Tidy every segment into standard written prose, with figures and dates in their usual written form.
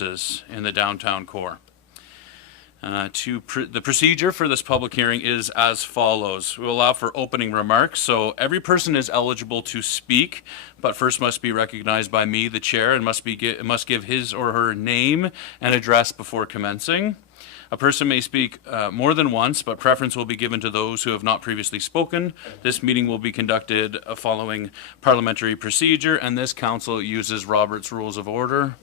purposes in the downtown core. The procedure for this public hearing is as follows. We will allow for opening remarks, so every person is eligible to speak, but first must be recognized by me, the chair, and must give his or her name and address before commencing. A person may speak more than once, but preference will be given to those who have not previously spoken. This meeting will be conducted following parliamentary procedure, and this council uses Robert's Rules of Order.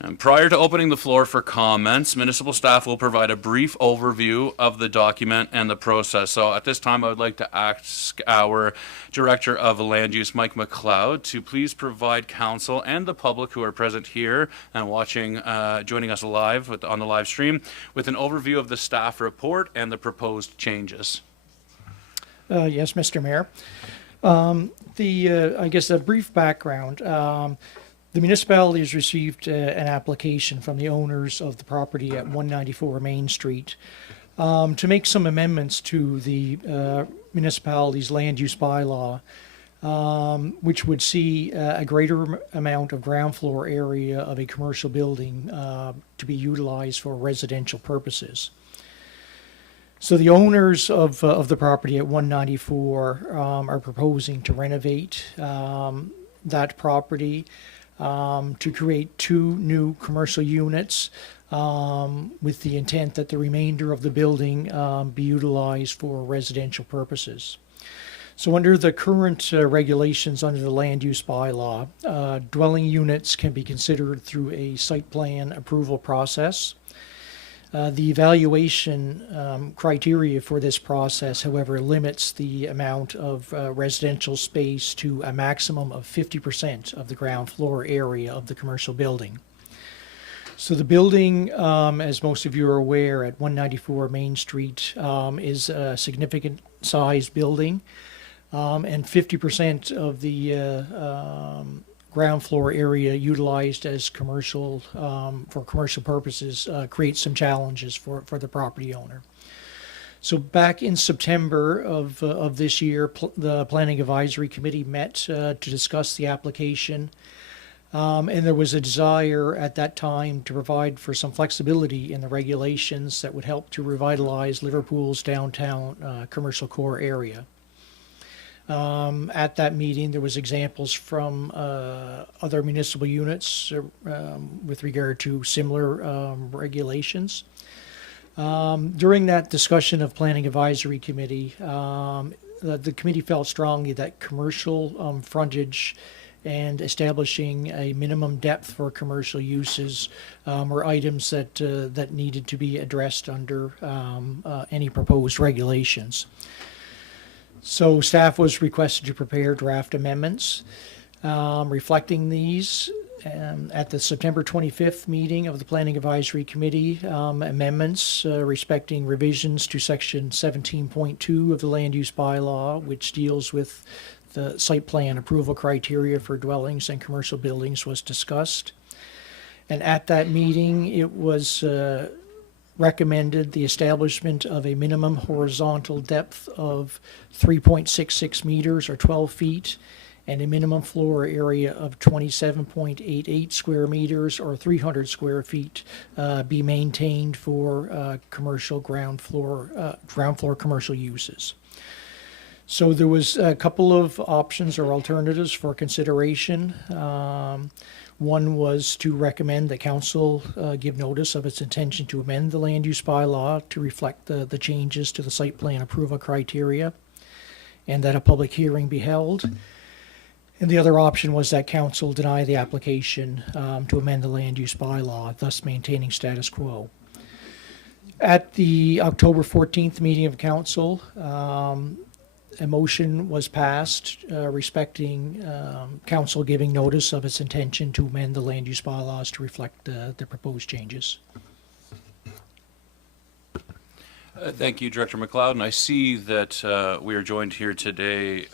And prior to opening the floor for comments, municipal staff will provide a brief overview of the document and the process. So at this time, I would like to ask our Director of Land Use, Mike McLeod, to please provide council and the public who are present here and watching, joining us live on the live stream, with an overview of the staff report and the proposed changes. Yes, Mr. Mayor. I guess a brief background. The municipality has received an application from the owners of the property at 194 Main Street to make some amendments to the municipality's land use bylaw, which would see a greater amount of ground floor area of a commercial building to be utilized for residential purposes. So the owners of the property at 194 are proposing to renovate that property to create 2 new commercial units with the intent that the remainder of the building be utilized for residential purposes. So under the current regulations under the land use bylaw, dwelling units can be considered through a site plan approval process. The evaluation criteria for this process, however, limits the amount of residential space to a maximum of 50% of the ground floor area of the commercial building. So the building, as most of you are aware, at 194 Main Street is a significant size building, and 50% of the ground floor area utilized as commercial for commercial purposes creates some challenges for the property owner. So back in September of this year, the Planning Advisory Committee met to discuss the application, and there was a desire at that time to provide for some flexibility in the regulations that would help to revitalize Liverpool's downtown commercial core area. At that meeting, there was examples from other municipal units with regard to similar regulations. During that discussion of Planning Advisory Committee, the committee felt strongly that commercial frontage and establishing a minimum depth for commercial uses were items that needed to be addressed under any proposed regulations. So staff was requested to prepare draft amendments reflecting these. At the September 25th meeting of the Planning Advisory Committee, amendments respecting revisions to Section 17.2 of the Land Use Bylaw, which deals with the site plan approval criteria for dwellings and commercial buildings, was discussed. And at that meeting, it was recommended the establishment of a minimum horizontal depth of 3.66 meters or 12 feet and a minimum floor area of 27.88 square meters or 300 square feet be maintained for commercial ground floor commercial uses. So there was a couple of options or alternatives for consideration. One was to recommend that council give notice of its intention to amend the land use bylaw to reflect the changes to the site plan approval criteria, and that a public hearing be held. And the other option was that council deny the application to amend the land use bylaw, thus maintaining status quo. At the October 14th meeting of council, a motion was passed respecting council giving notice of its intention to amend the land use bylaws to reflect the proposed changes. Thank you, Director McLeod. And I see that we are joined here today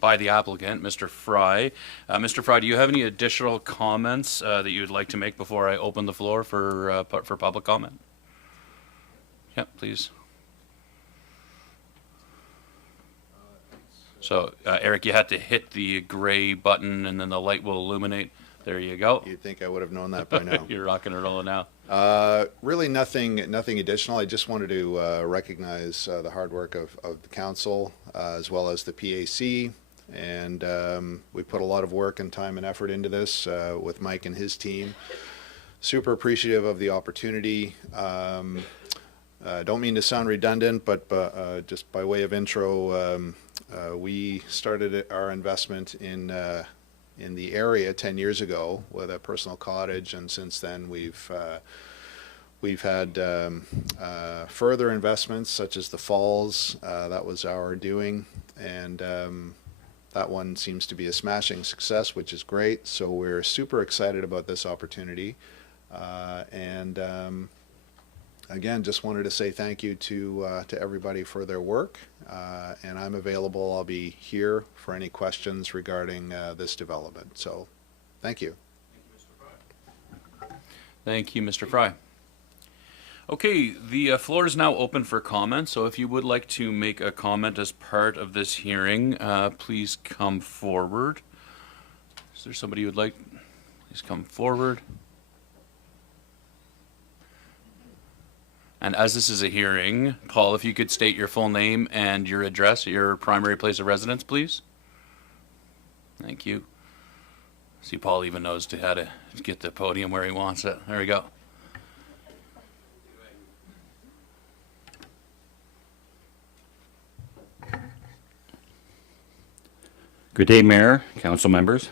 by the applicant, Mr. Fry. Mr. Fry, do you have any additional comments that you would like to make before I open the floor for public comment? Yeah, please. So, Eric, you had to hit the gray button and then the light will illuminate. There you go. You'd think I would have known that by now. You're rocking and rolling now. Really nothing additional. I just wanted to recognize the hard work of the council as well as the PAC. And we put a lot of work and time and effort into this with Mike and his team. Super appreciative of the opportunity. Don't mean to sound redundant, but just by way of intro, we started our investment in the area 10 years ago with a personal cottage, and since then we've had further investments such as the falls. That was our doing, and that one seems to be a smashing success, which is great. So we're super excited about this opportunity, and again, just wanted to say thank you to everybody for their work, and I'm available. I'll be here for any questions regarding this development. So, thank you. Thank you, Mr. Fry. Okay, the floor is now open for comments. So if you would like to make a comment as part of this hearing, please come forward. Is there somebody who would like? Please come forward. And as this is a hearing, Paul, if you could state your full name and your address, your primary place of residence, please. Thank you. See, Paul even knows how to get the podium where he wants it. There we go. Good day, Mayor, Council members.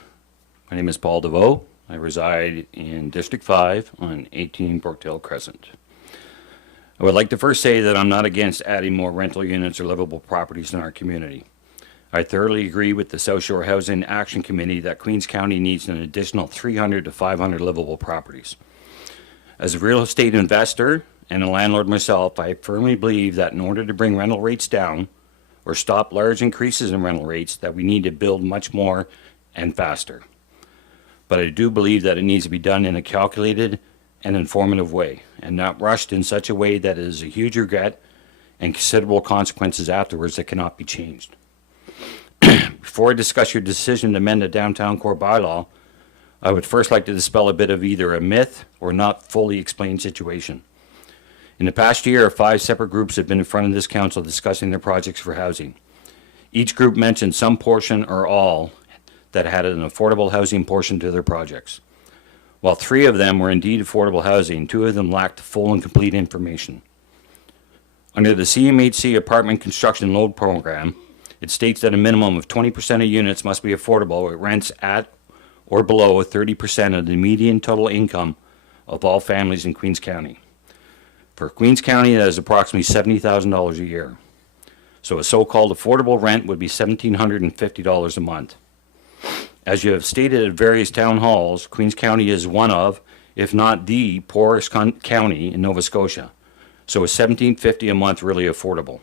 My name is Paul DeVoe. I reside in District 5 on 18 Brookdale Crescent. I would like to first say that I'm not against adding more rental units or livable properties in our community. I thoroughly agree with the South Shore Housing Action Committee that Queens County needs an additional 300 to 500 livable properties. As a real estate investor and a landlord myself, I firmly believe that in order to bring rental rates down or stop large increases in rental rates, that we need to build much more and faster. But I do believe that it needs to be done in a calculated and informative way, and not rushed in such a way that it is a huge regret and considerable consequences afterwards that cannot be changed. Before I discuss your decision to amend the downtown core bylaw, I would first like to dispel a bit of either a myth or not fully explained situation. In the past year, 5 separate groups have been in front of this council discussing their projects for housing. Each group mentioned some portion or all that had an affordable housing portion to their projects. While 3 of them were indeed affordable housing, 2 of them lacked full and complete information. Under the CMHC Apartment Construction Load Program, it states that a minimum of 20% of units must be affordable with rents at or below 30% of the median total income of all families in Queens County. For Queens County, that is approximately $70,000 a year. So a so-called affordable rent would be $1,750 a month. As you have stated at various town halls, Queens County is one of, if not the poorest county in Nova Scotia. So is $1,750 a month really affordable?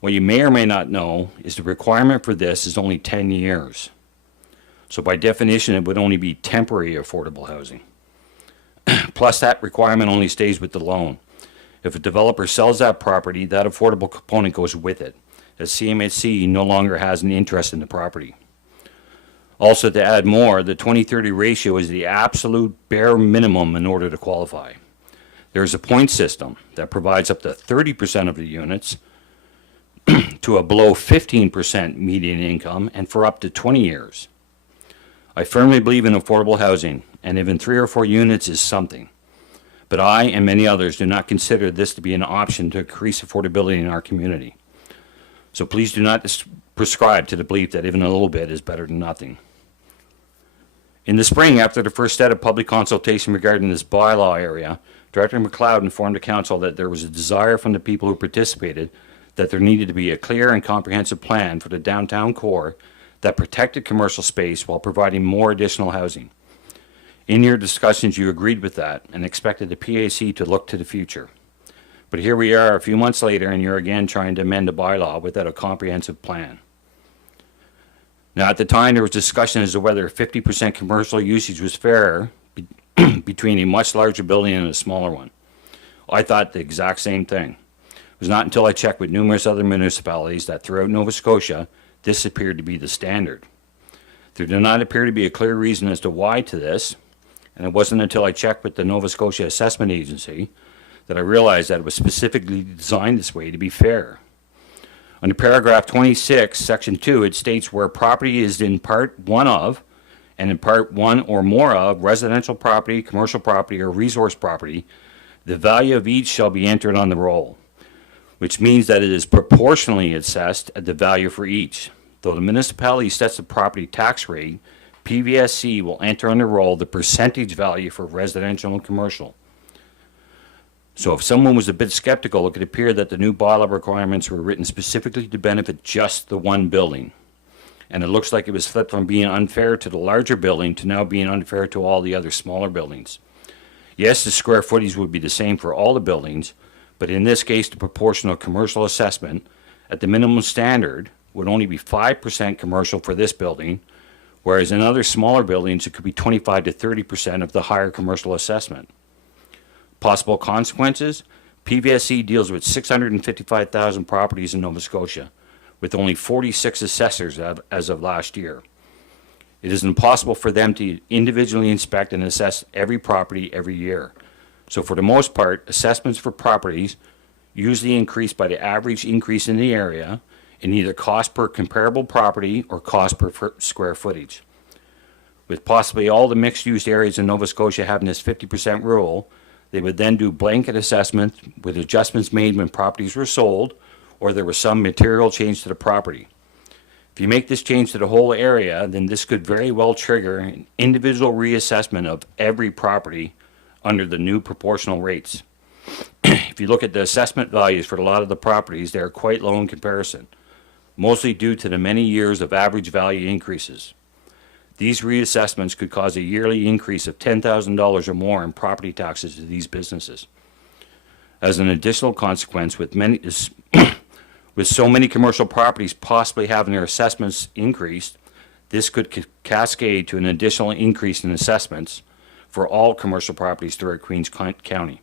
What you may or may not know is the requirement for this is only 10 years. So by definition, it would only be temporary affordable housing. Plus, that requirement only stays with the loan. If a developer sells that property, that affordable component goes with it, as CMHC no longer has an interest in the property. Also, to add more, the 20-30 ratio is the absolute bare minimum in order to qualify. There is a point system that provides up to 30% of the units to a below 15% median income and for up to 20 years. I firmly believe in affordable housing, and even 3 or 4 units is something. But I and many others do not consider this to be an option to increase affordability in our community. So please do not prescribe to the belief that even a little bit is better than nothing. In the spring, after the first set of public consultation regarding this bylaw area, Director McLeod informed the council that there was a desire from the people who participated that there needed to be a clear and comprehensive plan for the downtown core that protected commercial space while providing more additional housing. In your discussions, you agreed with that and expected the PAC to look to the future. But here we are a few months later, and you're again trying to amend a bylaw without a comprehensive plan. Now, at the time, there was discussion as to whether 50% commercial usage was fair between a much larger building and a smaller one. I thought the exact same thing. It was not until I checked with numerous other municipalities that throughout Nova Scotia, this appeared to be the standard. There did not appear to be a clear reason as to why to this, and it wasn't until I checked with the Nova Scotia Assessment Agency that I realized that it was specifically designed this way to be fair. Under paragraph 26, section 2, it states where property is in part 1 of, and in part 1 or more of, residential property, commercial property, or resource property, the value of each shall be entered on the roll, which means that it is proportionally assessed at the value for each. Though the municipality sets the property tax rate, PVSC will enter on the roll the percentage value for residential and commercial. So if someone was a bit skeptical, it could appear that the new bylaw requirements were written specifically to benefit just the one building. And it looks like it was flipped from being unfair to the larger building to now being unfair to all the other smaller buildings. Yes, the square footage would be the same for all the buildings, but in this case, the proportional commercial assessment at the minimum standard would only be 5% commercial for this building, whereas in other smaller buildings, it could be 25 to 30% of the higher commercial assessment. Possible consequences: PVSC deals with 655,000 properties in Nova Scotia, with only 46 assessors as of last year. It is impossible for them to individually inspect and assess every property every year. So for the most part, assessments for properties usually increase by the average increase in the area in either cost per comparable property or cost per square footage. With possibly all the mixed-use areas in Nova Scotia having this 50% rule, they would then do blanket assessments with adjustments made when properties were sold or there was some material change to the property. If you make this change to the whole area, then this could very well trigger an individual reassessment of every property under the new proportional rates. If you look at the assessment values for a lot of the properties, they are quite low in comparison, mostly due to the many years of average value increases. These reassessments could cause a yearly increase of $10,000 or more in property taxes to these businesses. As an additional consequence, with so many commercial properties possibly having their assessments increased, this could cascade to an additional increase in assessments for all commercial properties throughout Queens County.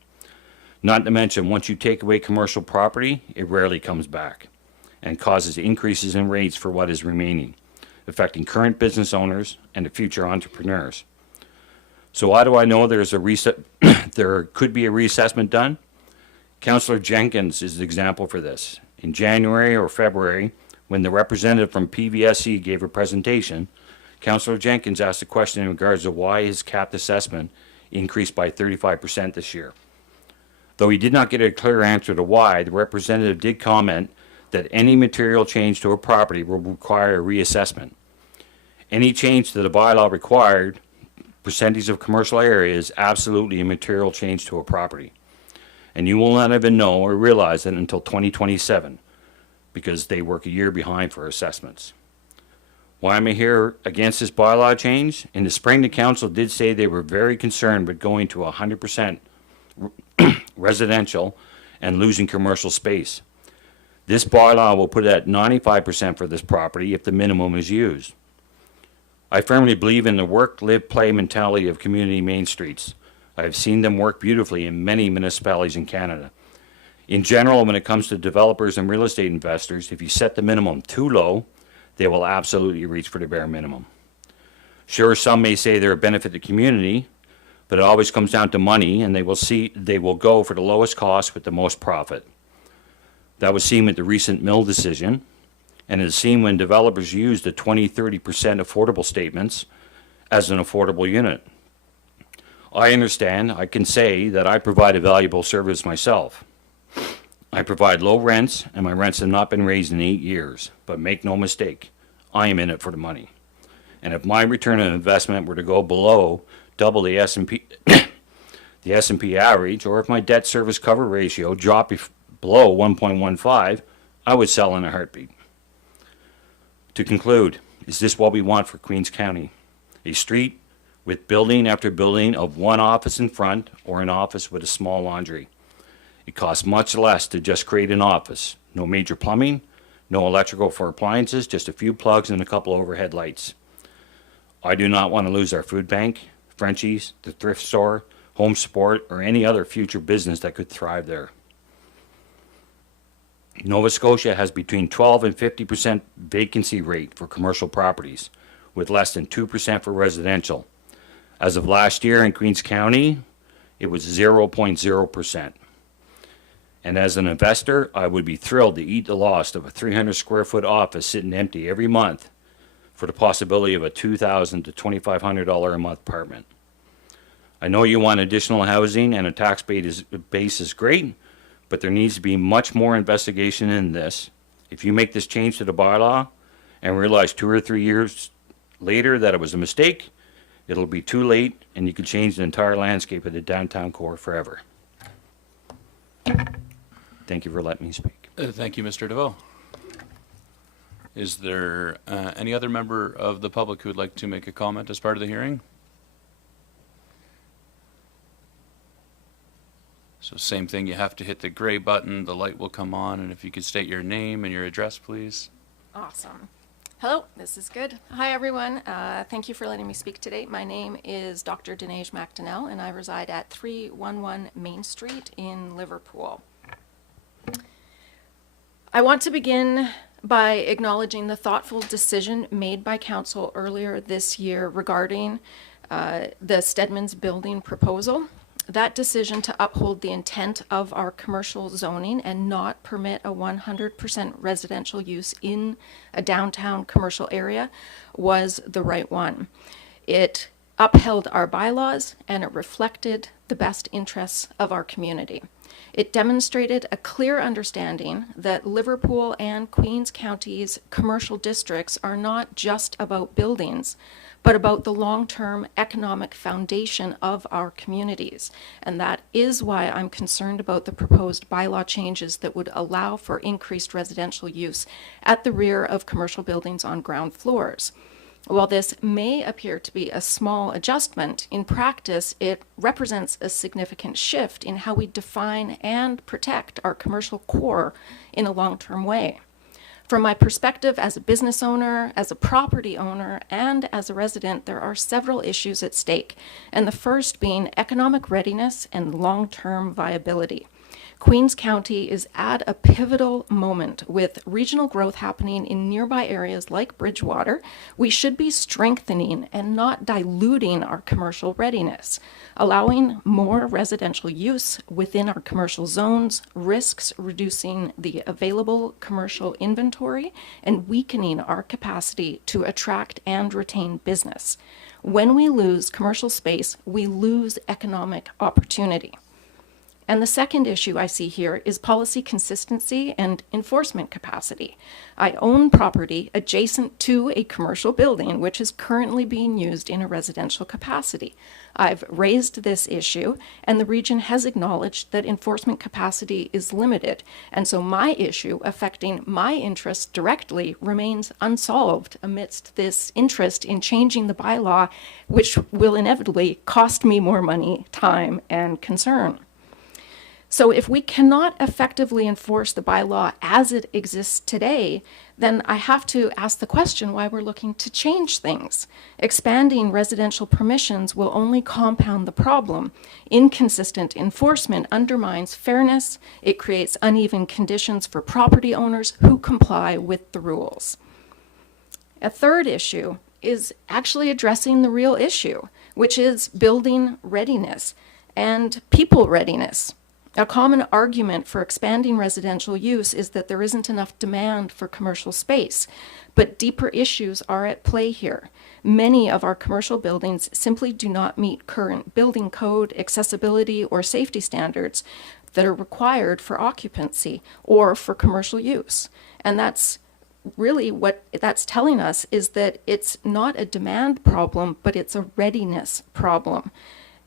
Not to mention, once you take away commercial property, it rarely comes back and causes increases in rates for what is remaining, affecting current business owners and the future entrepreneurs. So why do I know there could be a reassessment done? Councillor Jenkins is an example for this. In January or February, when the representative from PVSC gave a presentation, Councillor Jenkins asked a question in regards to why his capped assessment increased by 35% this year. Though he did not get a clear answer to why, the representative did comment that any material change to a property will require a reassessment. Any change to the bylaw required percentage of commercial area is absolutely a material change to a property. And you will not even know or realize it until 2027 because they work a year behind for assessments. Why am I here against this bylaw change? In the spring, the council did say they were very concerned with going to 100% residential and losing commercial space. This bylaw will put it at 95% for this property if the minimum is used. I firmly believe in the work, live, play mentality of community main streets. I have seen them work beautifully in many municipalities in Canada. In general, when it comes to developers and real estate investors, if you set the minimum too low, they will absolutely reach for the bare minimum. Sure, some may say they're a benefit to the community, but it always comes down to money, and they will go for the lowest cost with the most profit. That was seen with the recent mill decision, and it is seen when developers use the 20-30% affordable statements as an affordable unit. I understand, I can say that I provide a valuable service myself. I provide low rents, and my rents have not been raised in 8 years. But make no mistake, I am in it for the money. And if my return on investment were to go below double the S&P, the S&P average, or if my debt service cover ratio dropped below 1.15, I would sell in a heartbeat. To conclude, is this what we want for Queens County? A street with building after building of one office in front or an office with a small laundry. It costs much less to just create an office. No major plumbing, no electrical for appliances, just a few plugs and a couple overhead lights. I do not want to lose our food bank, Frenchies, the thrift store, home sport, or any other future business that could thrive there. Nova Scotia has between 12 and 50% vacancy rate for commercial properties, with less than 2% for residential. As of last year in Queens County, it was 0.0%. And as an investor, I would be thrilled to eat the loss of a 300 square foot office sitting empty every month for the possibility of a $2,000 to $2,500 a month apartment. I know you want additional housing and a tax base is great, but there needs to be much more investigation in this. If you make this change to the bylaw and realize 2 or 3 years later that it was a mistake, it'll be too late and you could change the entire landscape of the downtown core forever. Thank you for letting me speak. Thank you, Mr. DeVoe. Is there any other member of the public who would like to make a comment as part of the hearing? So same thing, you have to hit the gray button, the light will come on, and if you could state your name and your address, please. Awesome. Hello, this is good. Hi, everyone. Thank you for letting me speak today. My name is Dr. Dinesh McDonnell, and I reside at 311 Main Street in Liverpool. I want to begin by acknowledging the thoughtful decision made by Council earlier this year regarding the Stedman's building proposal. That decision to uphold the intent of our commercial zoning and not permit a 100% residential use in a downtown commercial area was the right one. It upheld our bylaws and it reflected the best interests of our community. It demonstrated a clear understanding that Liverpool and Queens County's commercial districts are not just about buildings, but about the long-term economic foundation of our communities. And that is why I'm concerned about the proposed bylaw changes that would allow for increased residential use at the rear of commercial buildings on ground floors. While this may appear to be a small adjustment, in practice it represents a significant shift in how we define and protect our commercial core in a long-term way. From my perspective as a business owner, as a property owner, and as a resident, there are several issues at stake, and the first being economic readiness and long-term viability. Queens County is at a pivotal moment with regional growth happening in nearby areas like Bridgewater. We should be strengthening and not diluting our commercial readiness. Allowing more residential use within our commercial zones risks reducing the available commercial inventory and weakening our capacity to attract and retain business. When we lose commercial space, we lose economic opportunity. And the second issue I see here is policy consistency and enforcement capacity. I own property adjacent to a commercial building which is currently being used in a residential capacity. I've raised this issue and the region has acknowledged that enforcement capacity is limited. And so my issue affecting my interests directly remains unsolved amidst this interest in changing the bylaw, which will inevitably cost me more money, time, and concern. So if we cannot effectively enforce the bylaw as it exists today, then I have to ask the question why we're looking to change things. Expanding residential permissions will only compound the problem. Inconsistent enforcement undermines fairness. It creates uneven conditions for property owners who comply with the rules. A third issue is actually addressing the real issue, which is building readiness and people readiness. A common argument for expanding residential use is that there isn't enough demand for commercial space, but deeper issues are at play here. Many of our commercial buildings simply do not meet current building code, accessibility, or safety standards that are required for occupancy or for commercial use. And that's really what that's telling us is that it's not a demand problem, but it's a readiness problem.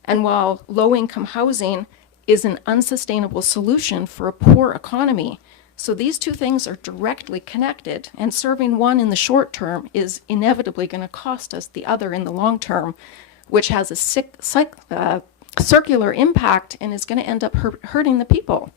And while low-income housing is an unsustainable solution for a poor economy. So these two things are directly connected, and serving one in the short term is inevitably going to cost us the other in the long term, which has a circular impact and is going to end up hurting the people.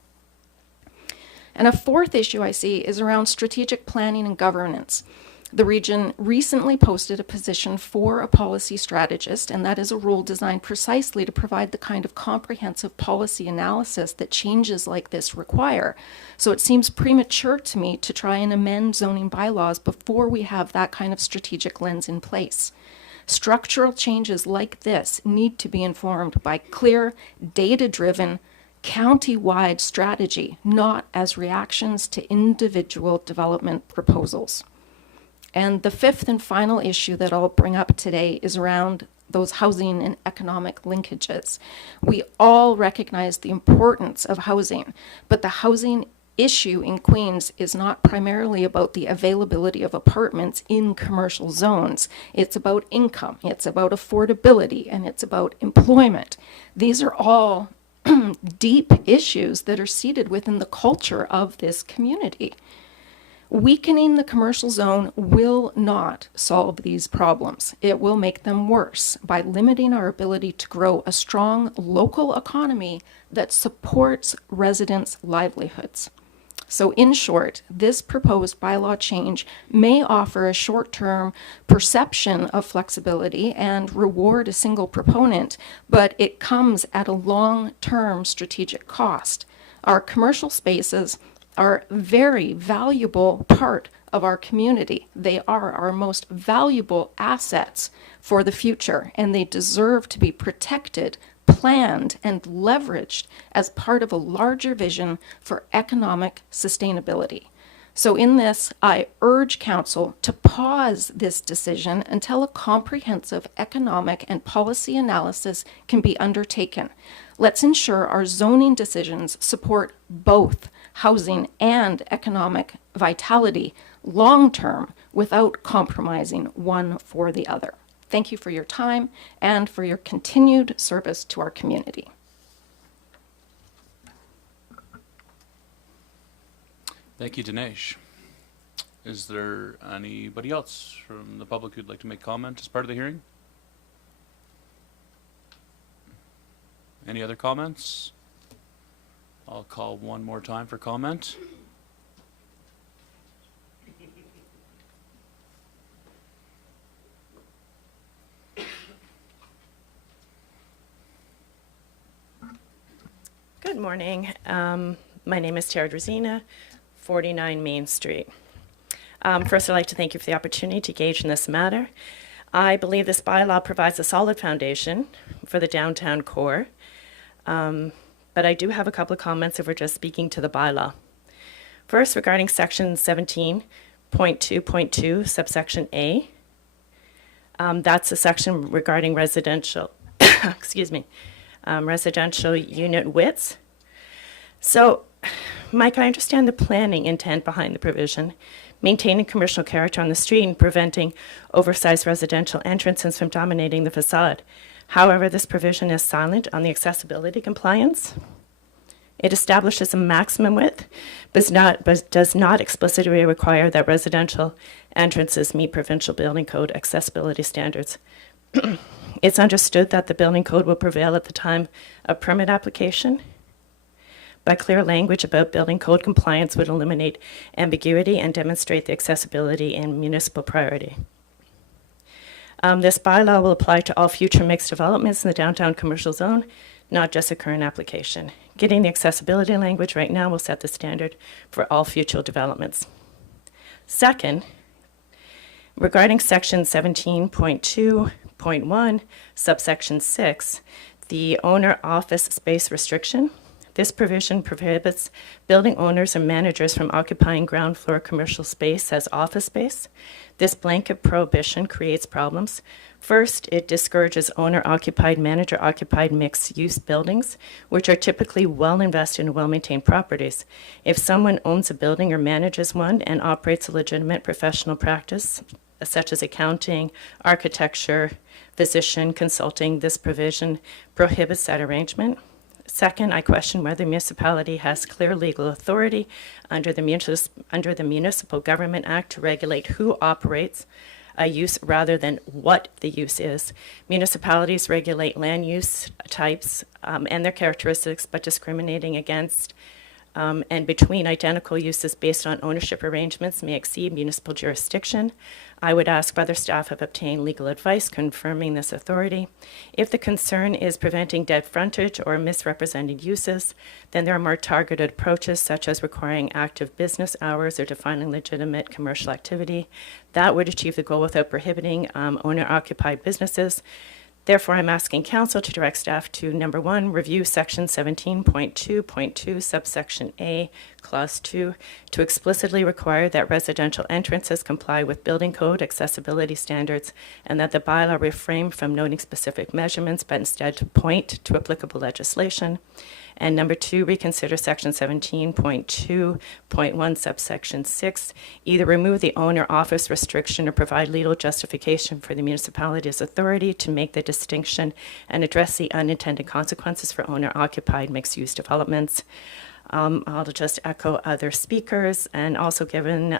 And a fourth issue I see is around strategic planning and governance. The region recently posted a position for a policy strategist, and that is a role designed precisely to provide the kind of comprehensive policy analysis that changes like this require. So it seems premature to me to try and amend zoning bylaws before we have that kind of strategic lens in place. Structural changes like this need to be informed by clear, data-driven, county-wide strategy, not as reactions to individual development proposals. And the fifth and final issue that I'll bring up today is around those housing and economic linkages. We all recognize the importance of housing, but the housing issue in Queens is not primarily about the availability of apartments in commercial zones. It's about income, it's about affordability, and it's about employment. These are all deep issues that are seated within the culture of this community. Weakening the commercial zone will not solve these problems. It will make them worse by limiting our ability to grow a strong local economy that supports residents' livelihoods. So in short, this proposed bylaw change may offer a short-term perception of flexibility and reward a single proponent, but it comes at a long-term strategic cost. Our commercial spaces are a very valuable part of our community. They are our most valuable assets for the future, and they deserve to be protected, planned, and leveraged as part of a larger vision for economic sustainability. So in this, I urge Council to pause this decision until a comprehensive economic and policy analysis can be undertaken. Let's ensure our zoning decisions support both housing and economic vitality long-term without compromising one for the other. Thank you for your time and for your continued service to our community. Thank you, Dinesh. Is there anybody else from the public who'd like to make comment as part of the hearing? Any other comments? I'll call one more time for comment. Good morning. My name is Tara Drazina, 49 Main Street. First, I'd like to thank you for the opportunity to engage in this matter. I believe this bylaw provides a solid foundation for the downtown core, but I do have a couple of comments if we're just speaking to the bylaw. First, regarding section 17.2.2, subsection A, that's a section regarding residential, excuse me, residential unit widths. So, Mike, I understand the planning intent behind the provision, maintaining commercial character on the street and preventing oversized residential entrances from dominating the facade. However, this provision is silent on the accessibility compliance. It establishes a maximum width, but does not explicitly require that residential entrances meet provincial building code accessibility standards. It's understood that the building code will prevail at the time of permit application. By clear language about building code compliance would eliminate ambiguity and demonstrate the accessibility and municipal priority. This bylaw will apply to all future mixed developments in the downtown commercial zone, not just a current application. Getting the accessibility language right now will set the standard for all future developments. Second, regarding section 17.2.1, subsection 6, the owner office space restriction. This provision prohibits building owners and managers from occupying ground floor commercial space as office space. This blanket prohibition creates problems. First, it discourages owner-occupied, manager-occupied mixed-use buildings, which are typically well-invested and well-maintained properties. If someone owns a building or manages one and operates a legitimate professional practice, such as accounting, architecture, physician, consulting, this provision prohibits that arrangement. Second, I question whether the municipality has clear legal authority under the Municipal Government Act to regulate who operates a use rather than what the use is. Municipalities regulate land use types and their characteristics, but discriminating against and between identical uses based on ownership arrangements may exceed municipal jurisdiction. I would ask whether staff have obtained legal advice confirming this authority. If the concern is preventing dead frontage or misrepresented uses, then there are more targeted approaches, such as requiring active business hours or defining legitimate commercial activity. That would achieve the goal without prohibiting owner-occupied businesses. Therefore, I'm asking council to direct staff to, number 1, review section 17.2.2, subsection A, clause 2, to explicitly require that residential entrances comply with building code accessibility standards, and that the bylaw refrain from noting specific measurements, but instead to point to applicable legislation. And number 2, reconsider section 17.2.1 subsection 6, either remove the owner office restriction or provide legal justification for the municipality's authority to make the distinction and address the unintended consequences for owner-occupied mixed-use developments. I'll just echo other speakers, and also given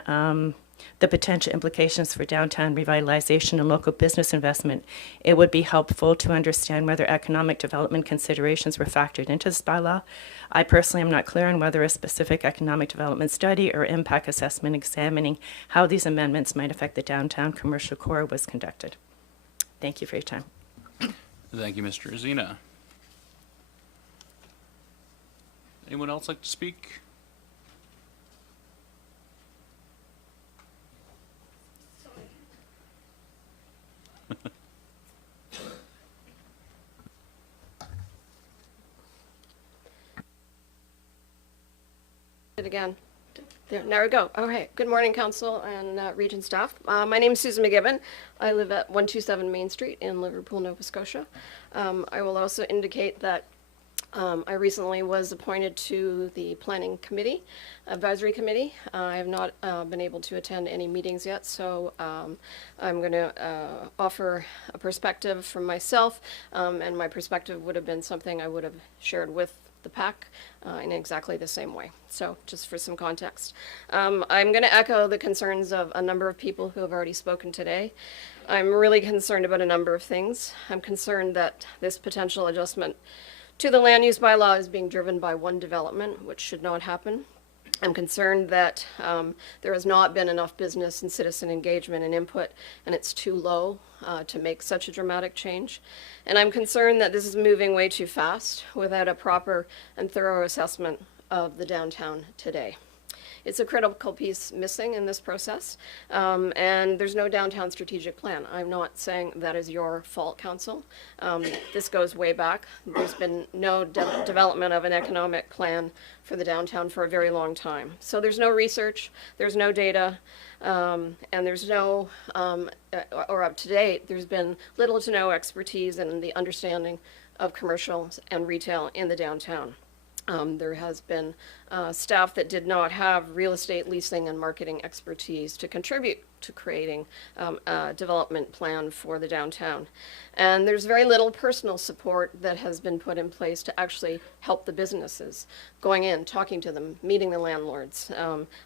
the potential implications for downtown revitalization and local business investment, it would be helpful to understand whether economic development considerations were factored into this bylaw. I personally am not clear on whether a specific economic development study or impact assessment examining how these amendments might affect the downtown commercial core was conducted. Thank you for your time. Thank you, Mr. Azina. Anyone else like to speak? It again. There we go. Okay. Good morning, council and region staff. My name is Susan McGibbon. I live at 127 Main Street in Liverpool, Nova Scotia. I will also indicate that I recently was appointed to the Planning Committee, Advisory Committee. I have not been able to attend any meetings yet, so I'm going to offer a perspective from myself, and my perspective would have been something I would have shared with the PAC in exactly the same way. So just for some context. I'm going to echo the concerns of a number of people who have already spoken today. I'm really concerned about a number of things. I'm concerned that this potential adjustment to the land use bylaw is being driven by one development, which should not happen. I'm concerned that there has not been enough business and citizen engagement and input, and it's too low to make such a dramatic change. And I'm concerned that this is moving way too fast without a proper and thorough assessment of the downtown today. It's a critical piece missing in this process, and there's no downtown strategic plan. I'm not saying that is your fault, council. This goes way back. There's been no development of an economic plan for the downtown for a very long time. So there's no research, there's no data, and there's no, or up to date, there's been little to no expertise in the understanding of commercial and retail in the downtown. There has been staff that did not have real estate leasing and marketing expertise to contribute to creating a development plan for the downtown. And there's very little personal support that has been put in place to actually help the businesses, going in, talking to them, meeting the landlords,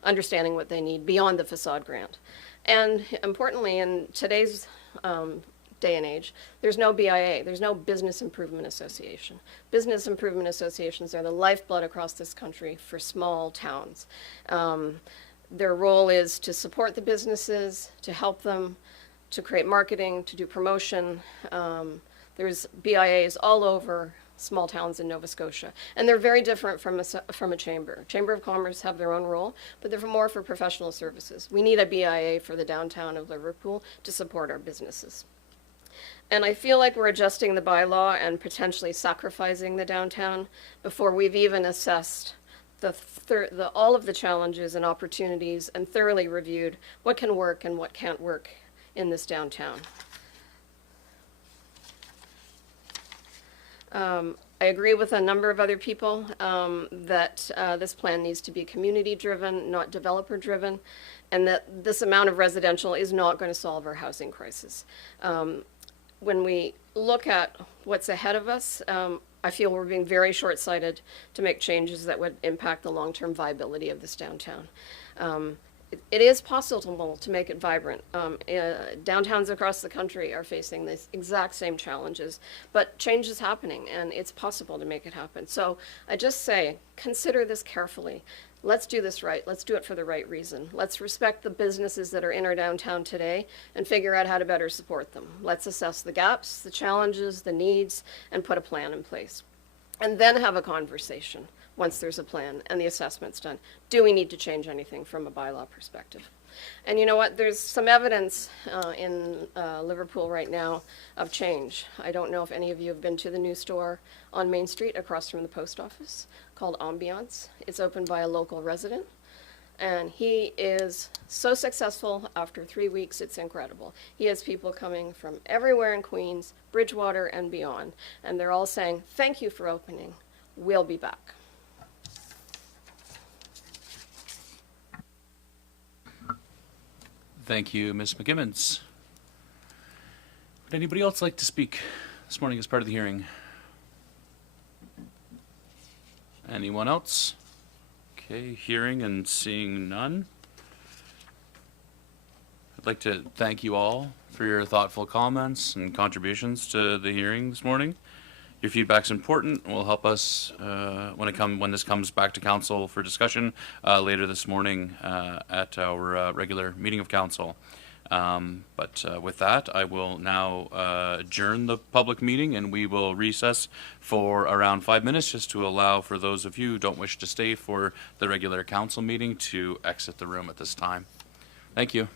understanding what they need beyond the facade grant. And importantly, in today's day and age, there's no BIA, there's no Business Improvement Association. Business Improvement Associations are the lifeblood across this country for small towns. Their role is to support the businesses, to help them, to create marketing, to do promotion. There's BIAs all over small towns in Nova Scotia, and they're very different from a chamber. Chamber of Commerce have their own role, but they're more for professional services. We need a BIA for the downtown of Liverpool to support our businesses. And I feel like we're adjusting the bylaw and potentially sacrificing the downtown before we've even assessed all of the challenges and opportunities and thoroughly reviewed what can work and what can't work in this downtown. I agree with a number of other people that this plan needs to be community-driven, not developer-driven, and that this amount of residential is not going to solve our housing crisis. When we look at what's ahead of us, I feel we're being very short-sighted to make changes that would impact the long-term viability of this downtown. it is possible to make it vibrant. Downtowns across the country are facing these exact same challenges, but change is happening and it's possible to make it happen. So I just say, consider this carefully. Let's do this right. Let's do it for the right reason. Let's respect the businesses that are in our downtown today and figure out how to better support them. Let's assess the gaps, the challenges, the needs, and put a plan in place. And then have a conversation once there's a plan and the assessment's done. Do we need to change anything from a bylaw perspective? And you know what? There's some evidence in Liverpool right now of change. I don't know if any of you have been to the new store on Main Street across from the post office called Ambiance. It's opened by a local resident. And he is so successful after 3 weeks, it's incredible. He has people coming from everywhere in Queens, Bridgewater, and beyond. And they're all saying, thank you for opening. We'll be back. Thank you, Ms. McGibbons. Would anybody else like to speak this morning as part of the hearing? Anyone else? Okay, hearing and seeing none. I'd like to thank you all for your thoughtful comments and contributions to the hearing this morning. Your feedback's important and will help us when this comes back to council for discussion later this morning at our regular meeting of council. But with that, I will now adjourn the public meeting and we will recess for around 5 minutes just to allow for those of you who don't wish to stay for the regular council meeting to exit the room at this time. Thank you.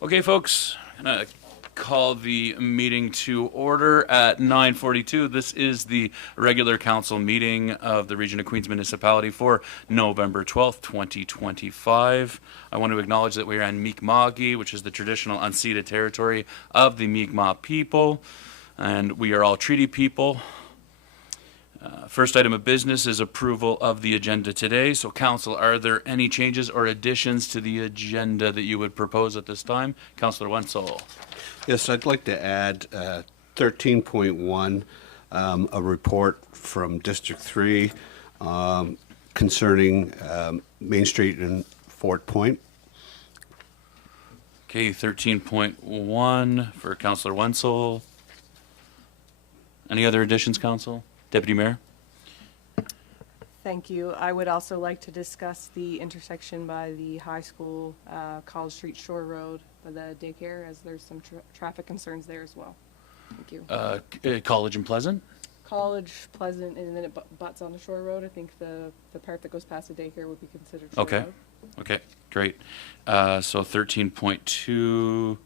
Okay, folks, I'm gonna call the meeting to order at 9:42. This is the regular council meeting of the Region of Queens Municipality for November 12th, 2025. I want to acknowledge that we are in Mi'kma'ki, which is the traditional unceded territory of the Mi'kmaq people, and we are all treaty people. First item of business is approval of the agenda today. So council, are there any changes or additions to the agenda that you would propose at this time? Councillor Wenzel. Yes, I'd like to add 13.1, a report from District 3 concerning Main Street and Fort Point. Okay, 13.1 for Councillor Wenzel. Any other additions, council? Deputy Mayor? Thank you. I would also like to discuss the intersection by the high school, College Street Shore Road, by the daycare, as there's some traffic concerns there as well. Thank you. College and Pleasant? College, Pleasant, and then it butts on the Shore Road. I think the part that goes past the daycare would be considered Shore Okay. Road. Okay, great. So 13.2,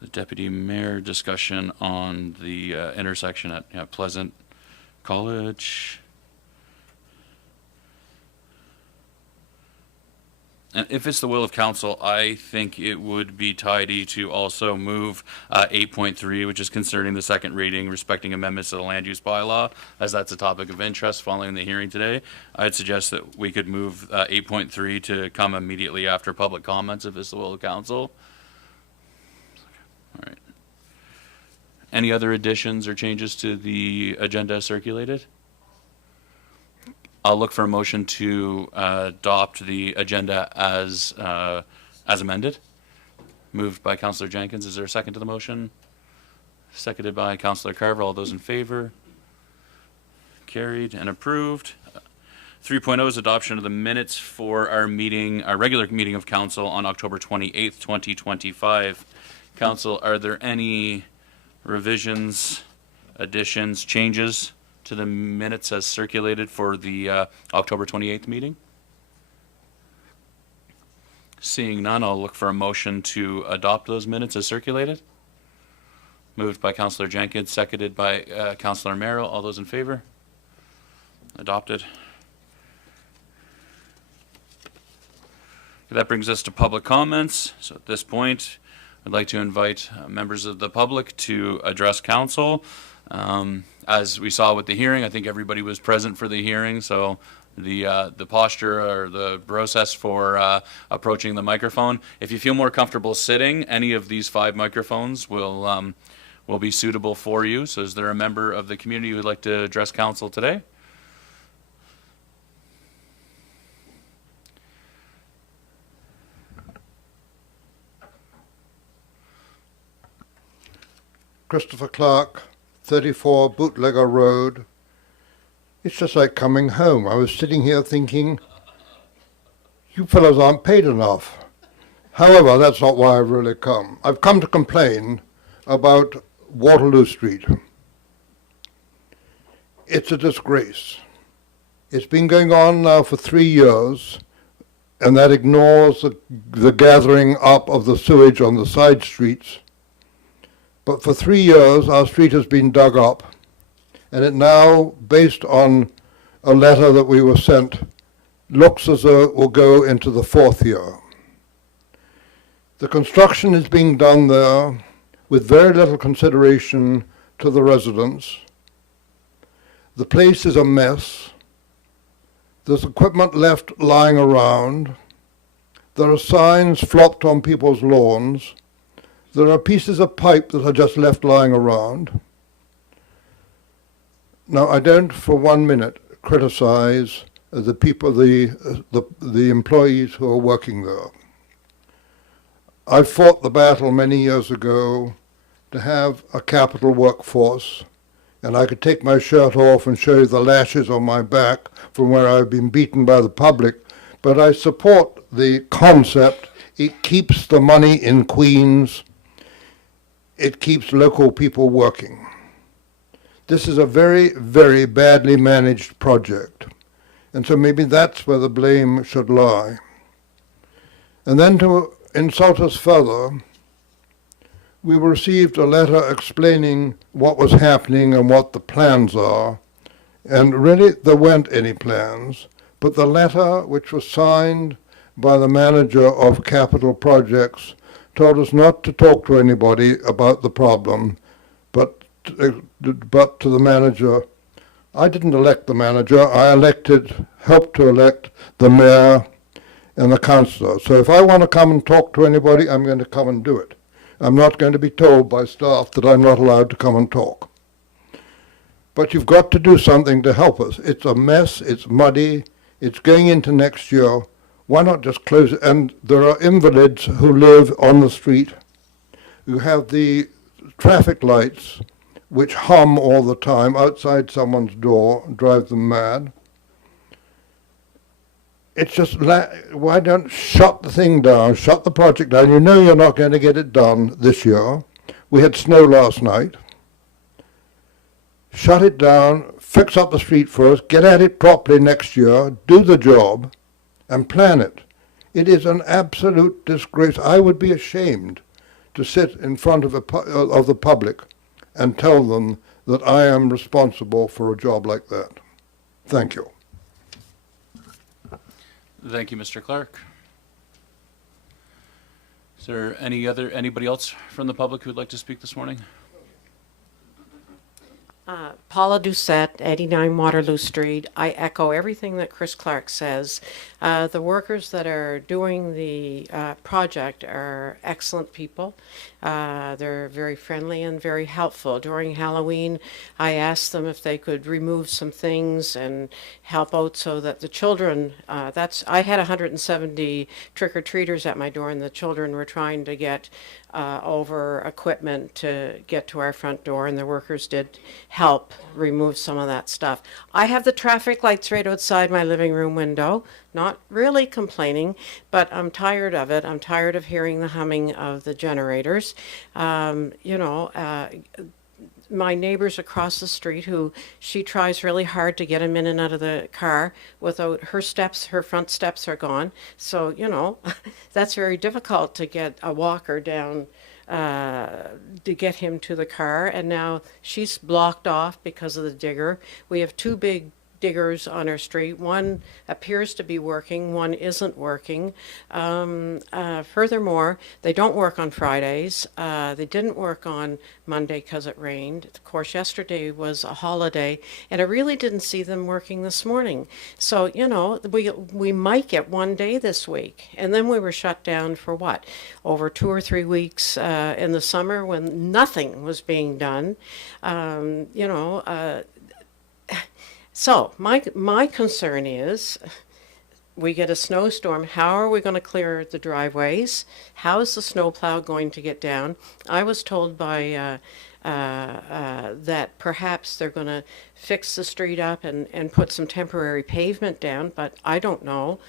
the Deputy Mayor discussion on the intersection at Pleasant College. And if it's the will of council, I think it would be tidy to also move 8.3, which is concerning the second reading respecting amendments to the land use bylaw, as that's a topic of interest following the hearing today. I'd suggest that we could move 8.3 to come immediately after public comments if it's the will of council. All right. Any other additions or changes to the agenda circulated? I'll look for a motion to adopt the agenda as amended. Moved by Councillor Jenkins. Is there a second to the motion? Seconded by Councillor Carver. All those in favor? Carried and approved. 3.0 is adoption of the minutes for our meeting, our regular meeting of council on October 28th, 2025. Council, are there any revisions, additions, changes to the minutes as circulated for the October 28th meeting? Seeing none, I'll look for a motion to adopt those minutes as circulated. Moved by Councillor Jenkins, seconded by Councillor Merrill. All those in favor? Adopted. That brings us to public comments. So at this point, I'd like to invite members of the public to address council. As we saw with the hearing, I think everybody was present for the hearing, so the posture or the process for approaching the microphone. If you feel more comfortable sitting, any of these 5 microphones will be suitable for you. So is there a member of the community who would like to address council today? Christopher Clark, 34 Bootlegger Road. It's just like coming home. I was sitting here thinking, you fellows aren't paid enough. However, that's not why I've really come. I've come to complain about Waterloo Street. It's a disgrace. It's been going on now for 3 years, and that ignores the gathering up of the sewage on the side streets. But for 3 years, our street has been dug up, and it now, based on a letter that we were sent, looks as though it will go into the 4th year. The construction is being done there with very little consideration to the residents. The place is a mess. There's equipment left lying around. There are signs flopped on people's lawns. There are pieces of pipe that are just left lying around. Now, I don't for 1 minute criticize the people, the employees who are working there. I fought the battle many years ago to have a capital workforce, and I could take my shirt off and show you the lashes on my back from where I've been beaten by the public, but I support the concept. It keeps the money in Queens. It keeps local people working. This is a very, very badly managed project. And so maybe that's where the blame should lie. And then to insult us further, we received a letter explaining what was happening and what the plans are. And really, there weren't any plans, but the letter, which was signed by the manager of capital projects, told us not to talk to anybody about the problem, but to the manager. I didn't elect the manager. I helped to elect the mayor and the councillor. So if I want to come and talk to anybody, I'm going to come and do it. I'm not going to be told by staff that I'm not allowed to come and talk. But you've got to do something to help us. It's a mess, it's muddy, it's going into next year. Why not just close it? And there are invalids who live on the street, who have the traffic lights which hum all the time outside someone's door, drive them mad. It's just, why don't shut the thing down, shut the project down. You know you're not going to get it done this year. We had snow last night. Shut it down, fix up the street for us, get at it properly next year, do the job, and plan it. It is an absolute disgrace. I would be ashamed to sit in front of the public and tell them that I am responsible for a job like that. Thank you. Thank you, Mr. Clark. Is there anybody else from the public who would like to speak this morning? Paula Doucette, 89 Waterloo Street. I echo everything that Chris Clark says. The workers that are doing the project are excellent people. They're very friendly and very helpful. During Halloween, I asked them if they could remove some things and help out so that the children, I had 170 trick-or-treaters at my door, and the children were trying to get over equipment to get to our front door, and the workers did help remove some of that stuff. I have the traffic lights right outside my living room window. Not really complaining, but I'm tired of it. I'm tired of hearing the humming of the generators. My neighbors across the street, who she tries really hard to get him in and out of the car without her front steps are gone. So, that's very difficult to get a walker down to get him to the car. And now she's blocked off because of the digger. We have two big diggers on our street. One appears to be working, one isn't working. Furthermore, they don't work on Fridays. They didn't work on Monday because it rained. Of course, yesterday was a holiday, and I really didn't see them working this morning. So, we might get one day this week. And then we were shut down for what? Over 2 or 3 weeks in the summer when nothing was being done. So my concern is, we get a snowstorm. How are we going to clear the driveways? How is the snowplow going to get down? I was told by that perhaps they're going to fix the street up and put some temporary pavement down, but I don't know.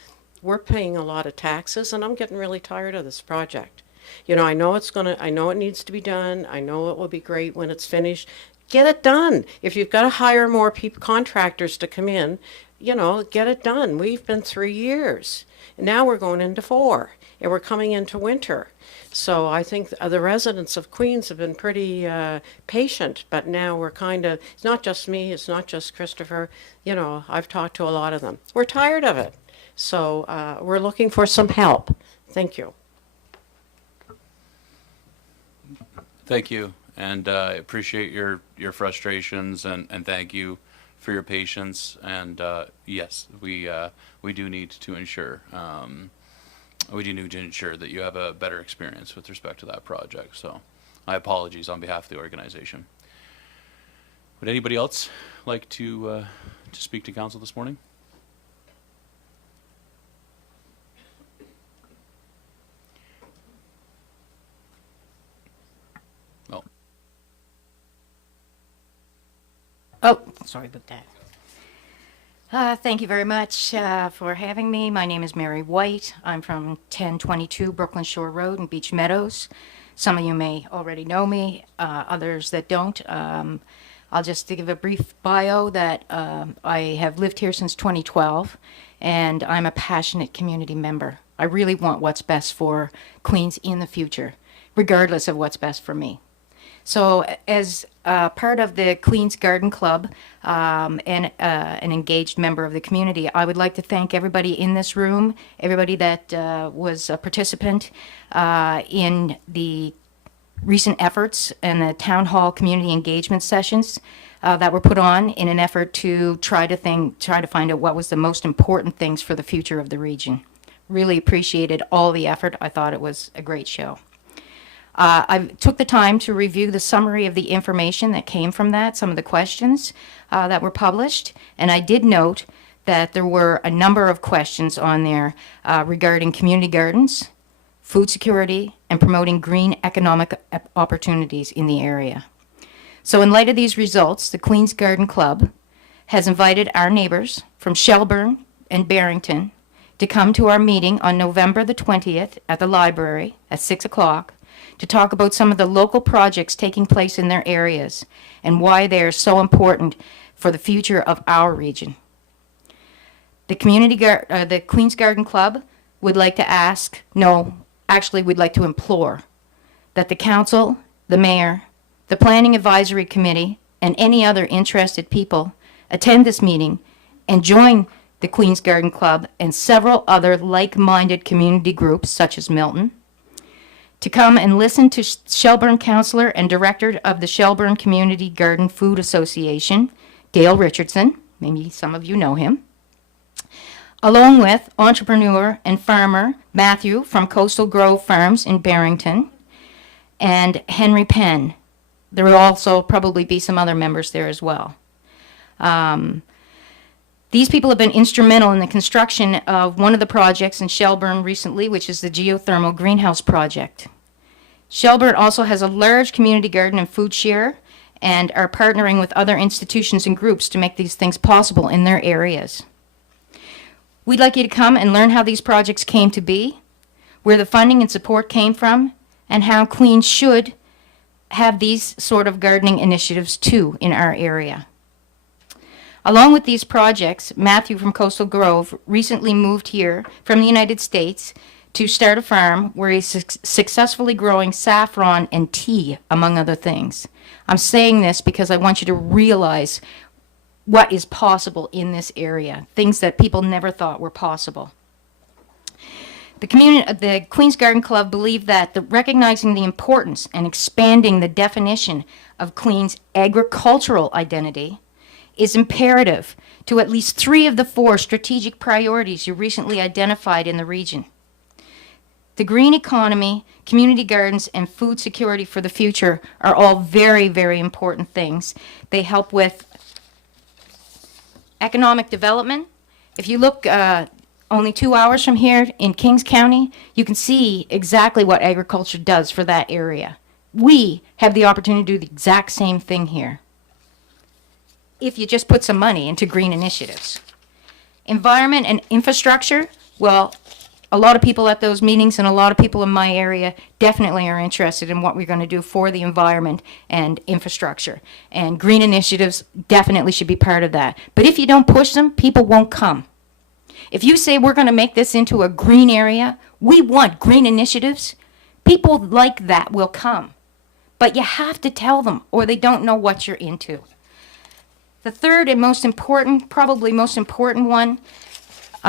We're paying a lot of taxes, and I'm getting really tired of this project. I know it needs to be done. I know it will be great when it's finished. Get it done. If you've got to hire more contractors to come in, get it done. We've been 3 years. Now we're going into 4, and we're coming into winter. So I think the residents of Queens have been pretty patient, but now we're it's not just me, it's not just Christopher. I've talked to a lot of them. We're tired of it. So we're looking for some help. Thank you. Thank you. And I appreciate your frustrations, and thank you for your patience. And yes, we do need to ensure that you have a better experience with respect to that project. So, my apologies on behalf of the organization. Would anybody else like to speak to council this morning? Oh, sorry about that. Thank you very much for having me. My name is Mary White. I'm from 1022 Brooklyn Shore Road in Beach Meadows. Some of you may already know me, others that don't. I'll just give a brief bio that I have lived here since 2012, and I'm a passionate community member. I really want what's best for Queens in the future. regardless of what's best for me. So as part of the Queen's Garden Club and an engaged member of the community, I would like to thank everybody in this room, everybody that was a participant in the recent efforts and the town hall community engagement sessions that were put on in an effort to try to find out what was the most important things for the future of the region. Really appreciated all the effort. I thought it was a great show. I took the time to review the summary of the information that came from that, some of the questions that were published, and I did note that there were a number of questions on there regarding community gardens, food security, and promoting green economic opportunities in the area. So in light of these results, the Queen's Garden Club has invited our neighbors from Shelburne and Barrington to come to our meeting on November the 20th at the library at 6 o'clock to talk about some of the local projects taking place in their areas and why they are so important for the future of our region. The the Queen's Garden Club would like to we'd like to implore that the council, the mayor, the planning advisory committee, and any other interested people attend this meeting and join the Queen's Garden Club and several other like-minded community groups such as Milton, to come and listen to Shelburne Councillor and Director of the Shelburne Community Garden Food Association, Dale Richardson, maybe some of you know him, along with entrepreneur and farmer Matthew from Coastal Grove Farms in Barrington, and Henry Penn. There will also probably be some other members there as well. These people have been instrumental in the construction of one of the projects in Shelburne recently, which is the geothermal greenhouse project. Shelburne also has a large community garden and food share and are partnering with other institutions and groups to make these things possible in their areas. We'd like you to come and learn how these projects came to be, where the funding and support came from, and how Queens should have these sort of gardening initiatives too in our area. Along with these projects, Matthew from Coastal Grove recently moved here from the United States to start a farm where he's successfully growing saffron and tea, among other things. I'm saying this because I want you to realize what is possible in this area, things that people never thought were possible. The Queen's Garden Club believe that recognizing the importance and expanding the definition of Queen's agricultural identity is imperative to at least 3 of the 4 strategic priorities you recently identified in the region. The green economy, community gardens, and food security for the future are all very, very important things. They help with economic development. If you look only 2 hours from here in Kings County, you can see exactly what agriculture does for that area. We have the opportunity to do the exact same thing here, if you just put some money into green initiatives. Environment and infrastructure, well, a lot of people at those meetings and a lot of people in my area definitely are interested in what we're going to do for the environment and infrastructure. And green initiatives definitely should be part of that. But if you don't push them, people won't come. If you say we're going to make this into a green area, we want green initiatives, people like that will come. But you have to tell them or they don't know what you're into. The third and most important, probably most important one,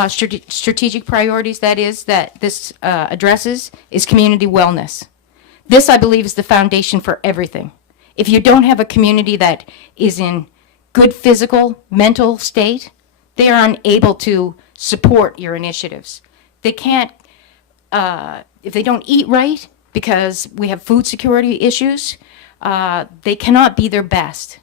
strategic priorities that this addresses is community wellness. This, I believe, is the foundation for everything. If you don't have a community that is in good physical, mental state, they are unable to support your initiatives. They can't, if they don't eat right, because we have food security issues, they cannot be their best.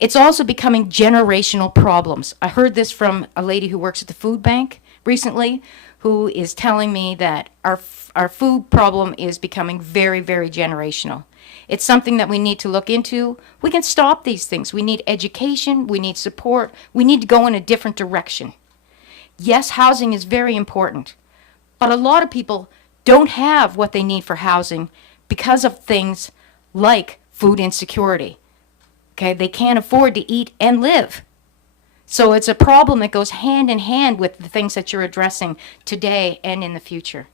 It's also becoming generational problems. I heard this from a lady who works at the food bank recently, who is telling me that our food problem is becoming very, very generational. It's something that we need to look into. We can stop these things. We need education. We need support. We need to go in a different direction. Yes, housing is very important, but a lot of people don't have what they need for housing because of things like food insecurity. Okay, they can't afford to eat and live. So it's a problem that goes hand in hand with the things that you're addressing today and in the future.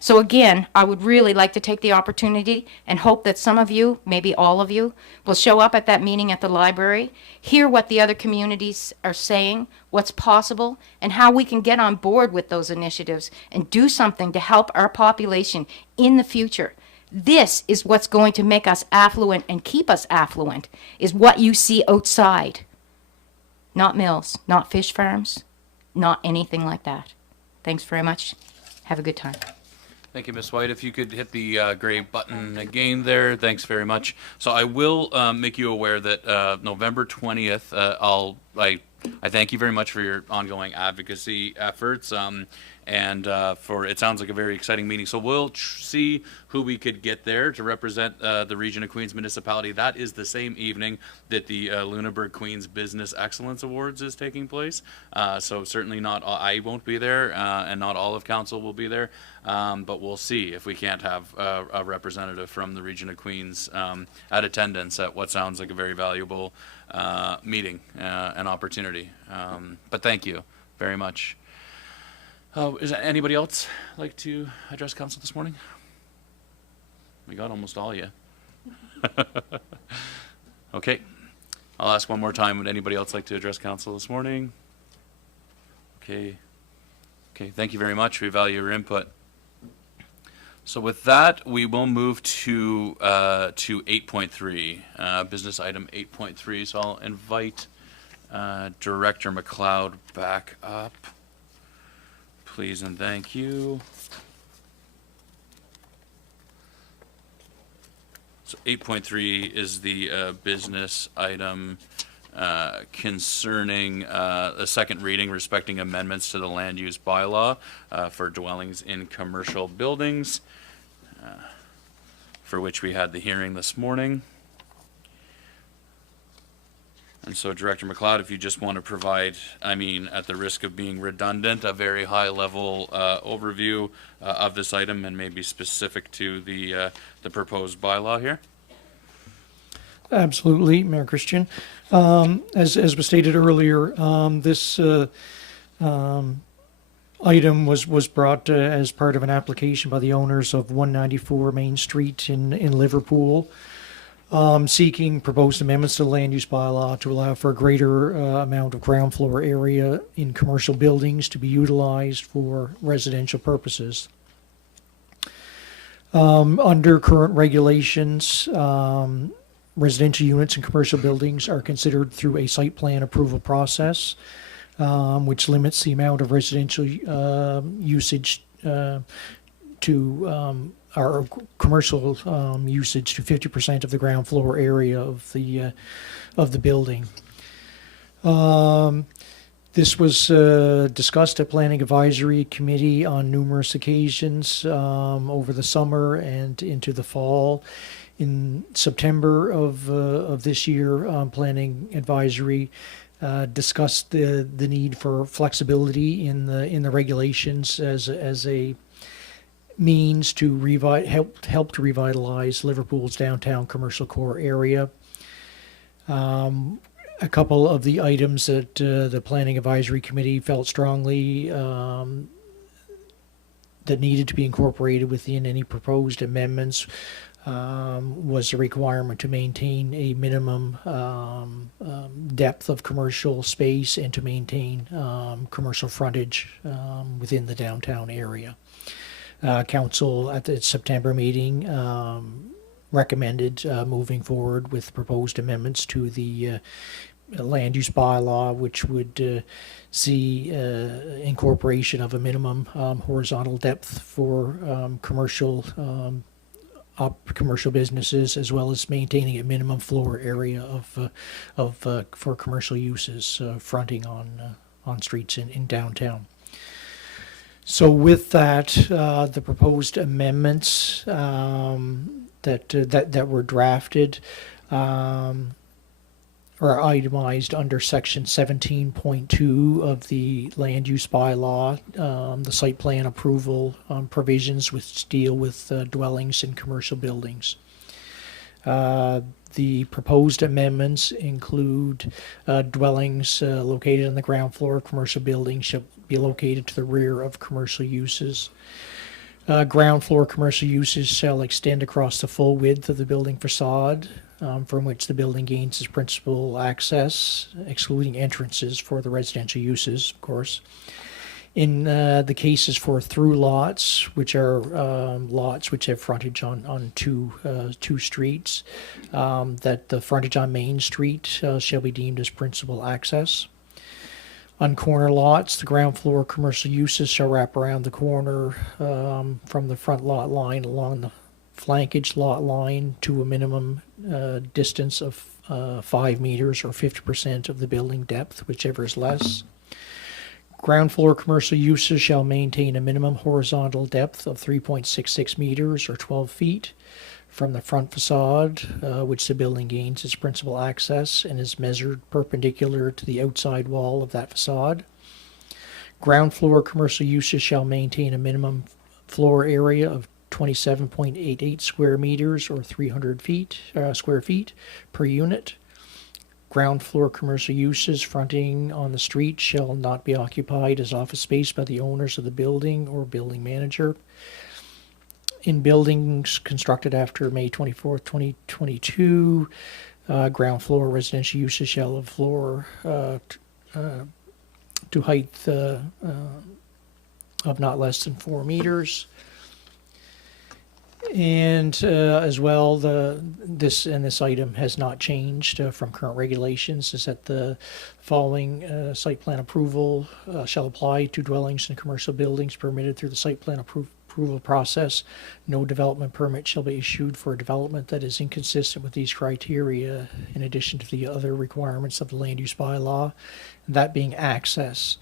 So again, I would really like to take the opportunity and hope that some of you, maybe all of you, will show up at that meeting at the library, hear what the other communities are saying, what's possible, and how we can get on board with those initiatives and do something to help our population in the future. This is what's going to make us affluent and keep us affluent, is what you see outside. Not mills, not fish farms, not anything like that. Thanks very much. Have a good time. Thank you, Ms. White. If you could hit the gray button again there, thanks very much. So I will make you aware that November 20th, I thank you very much for your ongoing advocacy efforts. And for it sounds like a very exciting meeting. So we'll see who we could get there to represent the region of Queens Municipality. That is the same evening that the Lunenburg Queens Business Excellence Awards is taking place. So certainly not I won't be there, and not all of council will be there. But we'll see if we can't have a representative from the region of Queens at attendance at what sounds like a very valuable meeting and opportunity. But thank you very much. Is there anybody else like to address council this morning? We got almost all of you. Okay. I'll ask one more time. Would anybody else like to address council this morning? Okay. Okay, thank you very much. We value your input. So with that, we will move to 8.3, business item 8.3. So I'll invite Director McLeod back up. Please and thank you. So 8.3 is the business item concerning a second reading respecting amendments to the land use bylaw for dwellings in commercial buildings, for which we had the hearing this morning. And so, Director McLeod, if you just want to provide, I mean, at the risk of being redundant, a very high-level overview of this item and maybe specific to the proposed bylaw here. Absolutely, Mayor Christian. As was stated earlier, this item was brought as part of an application by the owners of 194 Main Street in Liverpool, seeking proposed amendments to the land use bylaw to allow for a greater amount of ground floor area in commercial buildings to be utilized for residential purposes. Under current regulations, residential units and commercial buildings are considered through a site plan approval process, which limits the amount of residential usage to our commercial usage to 50% of the ground floor area of the building. This was discussed at Planning Advisory Committee on numerous occasions over the summer and into the fall. In September of this year, Planning Advisory discussed the need for flexibility in the regulations as a means to help to revitalize Liverpool's downtown commercial core area. A couple of the items that the Planning Advisory Committee felt strongly that needed to be incorporated within any proposed amendments was a requirement to maintain a minimum depth of commercial space and to maintain commercial frontage within the downtown area. Council at the September meeting recommended moving forward with proposed amendments to the land use bylaw, which would see incorporation of a minimum horizontal depth for commercial businesses, as well as maintaining a minimum floor area for commercial uses fronting on streets in downtown. So with that, the proposed amendments that were drafted are itemized under section 17.2 of the land use bylaw, the site plan approval provisions which deal with dwellings in commercial buildings. The proposed amendments include dwellings located on the ground floor of commercial buildings shall be located to the rear of commercial uses. Ground floor commercial uses shall extend across the full width of the building facade, from which the building gains its principal access, excluding entrances for the residential uses, of course. In the cases for through lots, which are lots which have frontage on two streets, that the frontage on Main Street shall be deemed as principal access. On corner lots, the ground floor commercial uses shall wrap around the corner from the front lot line along the flankage lot line to a minimum distance of 5 meters or 50% of the building depth, whichever is less. Ground floor commercial uses shall maintain a minimum horizontal depth of 3.66 meters or 12 feet from the front facade, which the building gains its principal access and is measured perpendicular to the outside wall of that facade. Ground floor commercial uses shall maintain a minimum floor area of 27.88 square meters or 300 square feet per unit. Ground floor commercial uses fronting on the street shall not be occupied as office space by the owners of the building or building manager. In buildings constructed after May 24th, 2022, ground floor residential uses shall have floor to height of not less than 4 meters. And as well, this item has not changed from current regulations, is that the following site plan approval shall apply to dwellings and commercial buildings permitted through the site plan approval process. No development permit shall be issued for a development that is inconsistent with these criteria, in addition to the other requirements of the land use bylaw, that being access.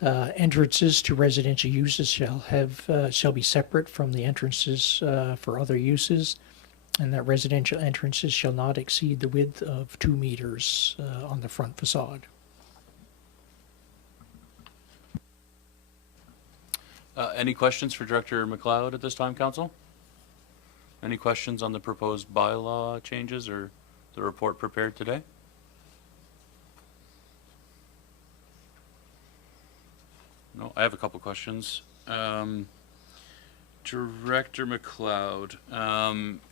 Entrances to residential uses shall be separate from the entrances for other uses, and that residential entrances shall not exceed the width of 2 meters on the front facade. Any questions for Director McLeod at this time, Council? Any questions on the proposed bylaw changes or the report prepared today? No, I have a couple questions. Director McLeod,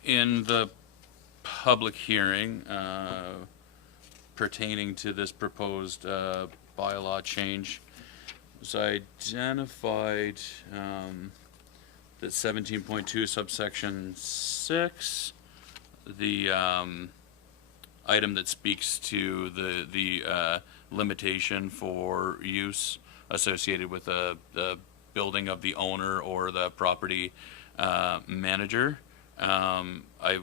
in the public hearing pertaining to this proposed bylaw change, was identified that 17.2 subsection 6, the item that speaks to the limitation for use associated with the building of the owner or the property manager. I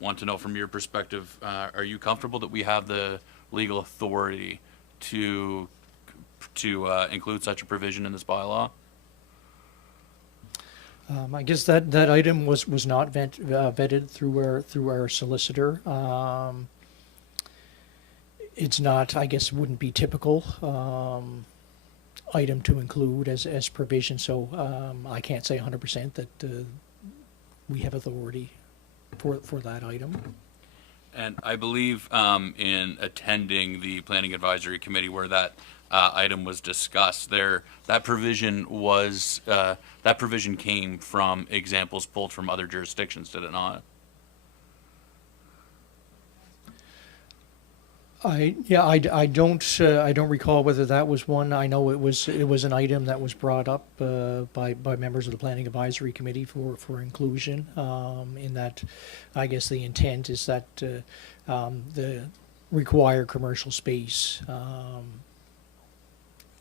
want to know from your perspective, are you comfortable that we have the legal authority to include such a provision in this bylaw? I guess that item was not vetted through our solicitor. It's not, I guess, wouldn't be typical item to include as provision, so I can't say 100% that we have authority for that item. And I believe in attending the Planning Advisory Committee where that item was discussed, that provision came from examples pulled from other jurisdictions, did it not? I don't recall whether that was one. I know it was an item that was brought up by members of the Planning Advisory Committee for inclusion. In that, I guess the intent is that the required commercial space,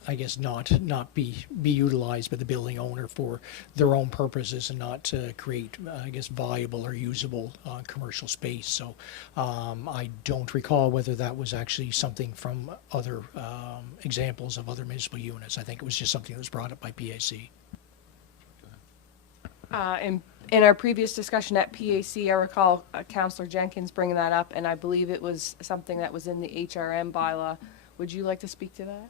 I guess not be utilized by the building owner for their own purposes and not to create, I guess, viable or usable commercial space. So I don't recall whether that was actually something from other examples of other municipal units. I think it was just something that was brought up by PAC. In our previous discussion at PAC, I recall Councillor Jenkins bringing that up, and I believe it was something that was in the HRM bylaw. Would you like to speak to that?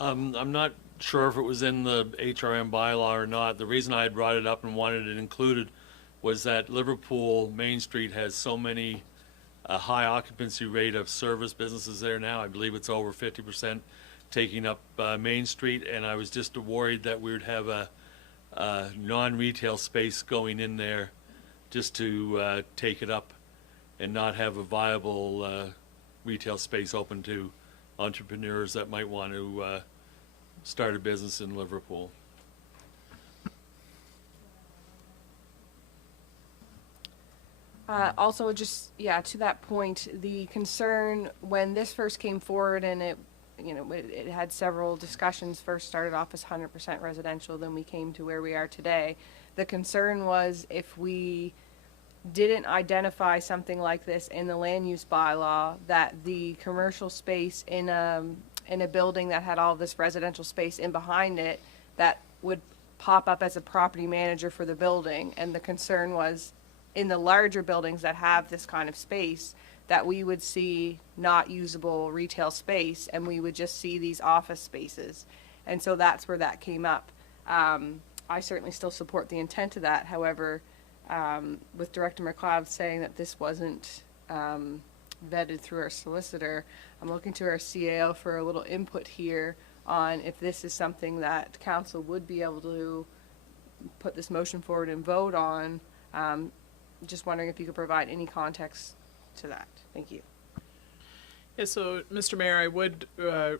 I'm not sure if it was in the HRM bylaw or not. The reason I had brought it up and wanted it included was that Liverpool Main Street has so many high occupancy rate of service businesses there now. I believe it's over 50%. taking up Main Street, and I was just worried that we would have a non-retail space going in there just to take it up and not have a viable retail space open to entrepreneurs that might want to start a business in Liverpool. Also, just, yeah, to that point, the concern when this first came forward and it had several discussions, first started off as 100% residential, then we came to where we are today. The concern was if we didn't identify something like this in the land use bylaw, that the commercial space in a building that had all this residential space in behind it, that would pop up as a property manager for the building. And the concern was in the larger buildings that have this kind of space, that we would see not usable retail space and we would just see these office spaces. And so that's where that came up. I certainly still support the intent of that. However, with Director McLeod saying that this wasn't vetted through our solicitor, I'm looking to our CAO for a little input here on if this is something that council would be able to put this motion forward and vote on. Just wondering if you could provide any context to that. Thank you. Yeah, so Mr. Mayor, I would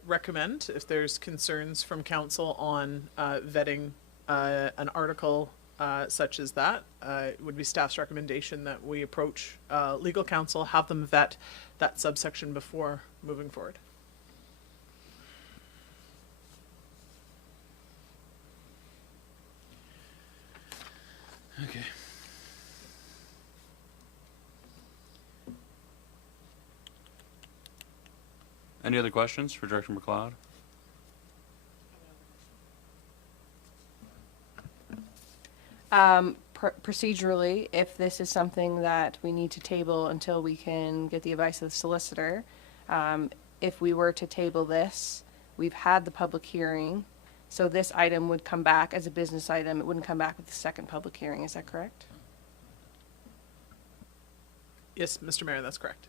recommend, if there's concerns from council on vetting an article such as that, it would be staff's recommendation that we approach legal counsel, have them vet that subsection before moving forward. Okay. Any other questions for Director McLeod? Procedurally, if this is something that we need to table until we can get the advice of the solicitor, if we were to table this, we've had the public hearing, so this item would come back as a business item. It wouldn't come back with the second public hearing. Is that correct? Yes, Mr. Mayor, that's correct.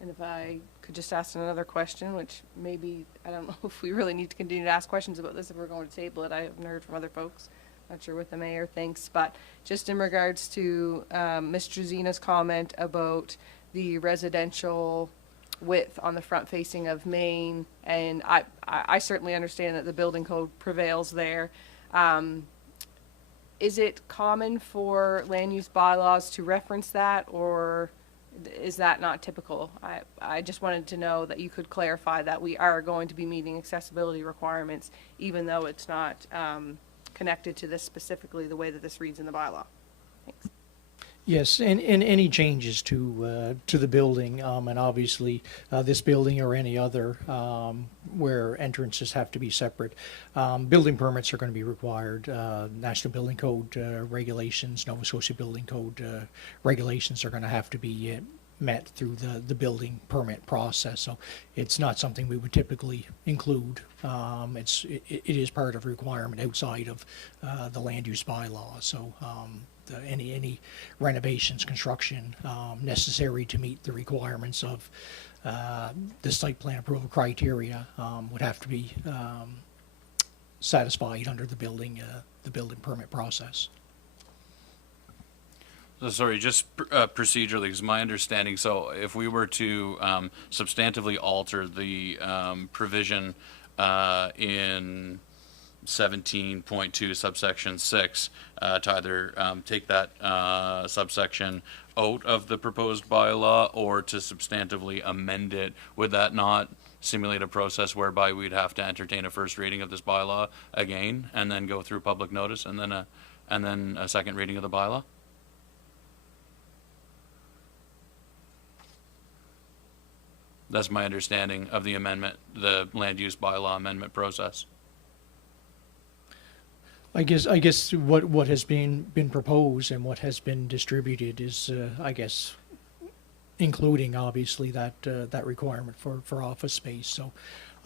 And if I could just ask another question, which maybe, I don't know if we really need to continue to ask questions about this if we're going to table it. I haven't heard from other folks. Not sure what the mayor thinks, but just in regards to Mr. Zina's comment about the residential width on the front facing of Main, and I certainly understand that the building code prevails there. Is it common for land use bylaws to reference that, or is that not typical? I just wanted to know that you could clarify that we are going to be meeting accessibility requirements, even though it's not connected to this specifically the way that this reads in the bylaw. Thanks. Yes, and any changes to the building, and obviously this building or any other where entrances have to be separate, building permits are going to be required. National Building Code regulations, Nova Scotia Building Code regulations are going to have to be met through the building permit process. So it's not something we would typically include. It is part of requirement outside of the land use bylaw. So any renovations, construction necessary to meet the requirements of the site plan approval criteria would have to be satisfied under the building permit process. So sorry, just procedurally, because my understanding, so if we were to substantively alter the provision in 17.2 subsection 6 to either take that subsection out of the proposed bylaw or to substantively amend it, would that not simulate a process whereby we'd have to entertain a first reading of this bylaw again and then go through public notice and then a second reading of the bylaw? That's my understanding of the amendment, the land use bylaw amendment process. I guess what has been proposed and what has been distributed is I guess including obviously that requirement for office space. So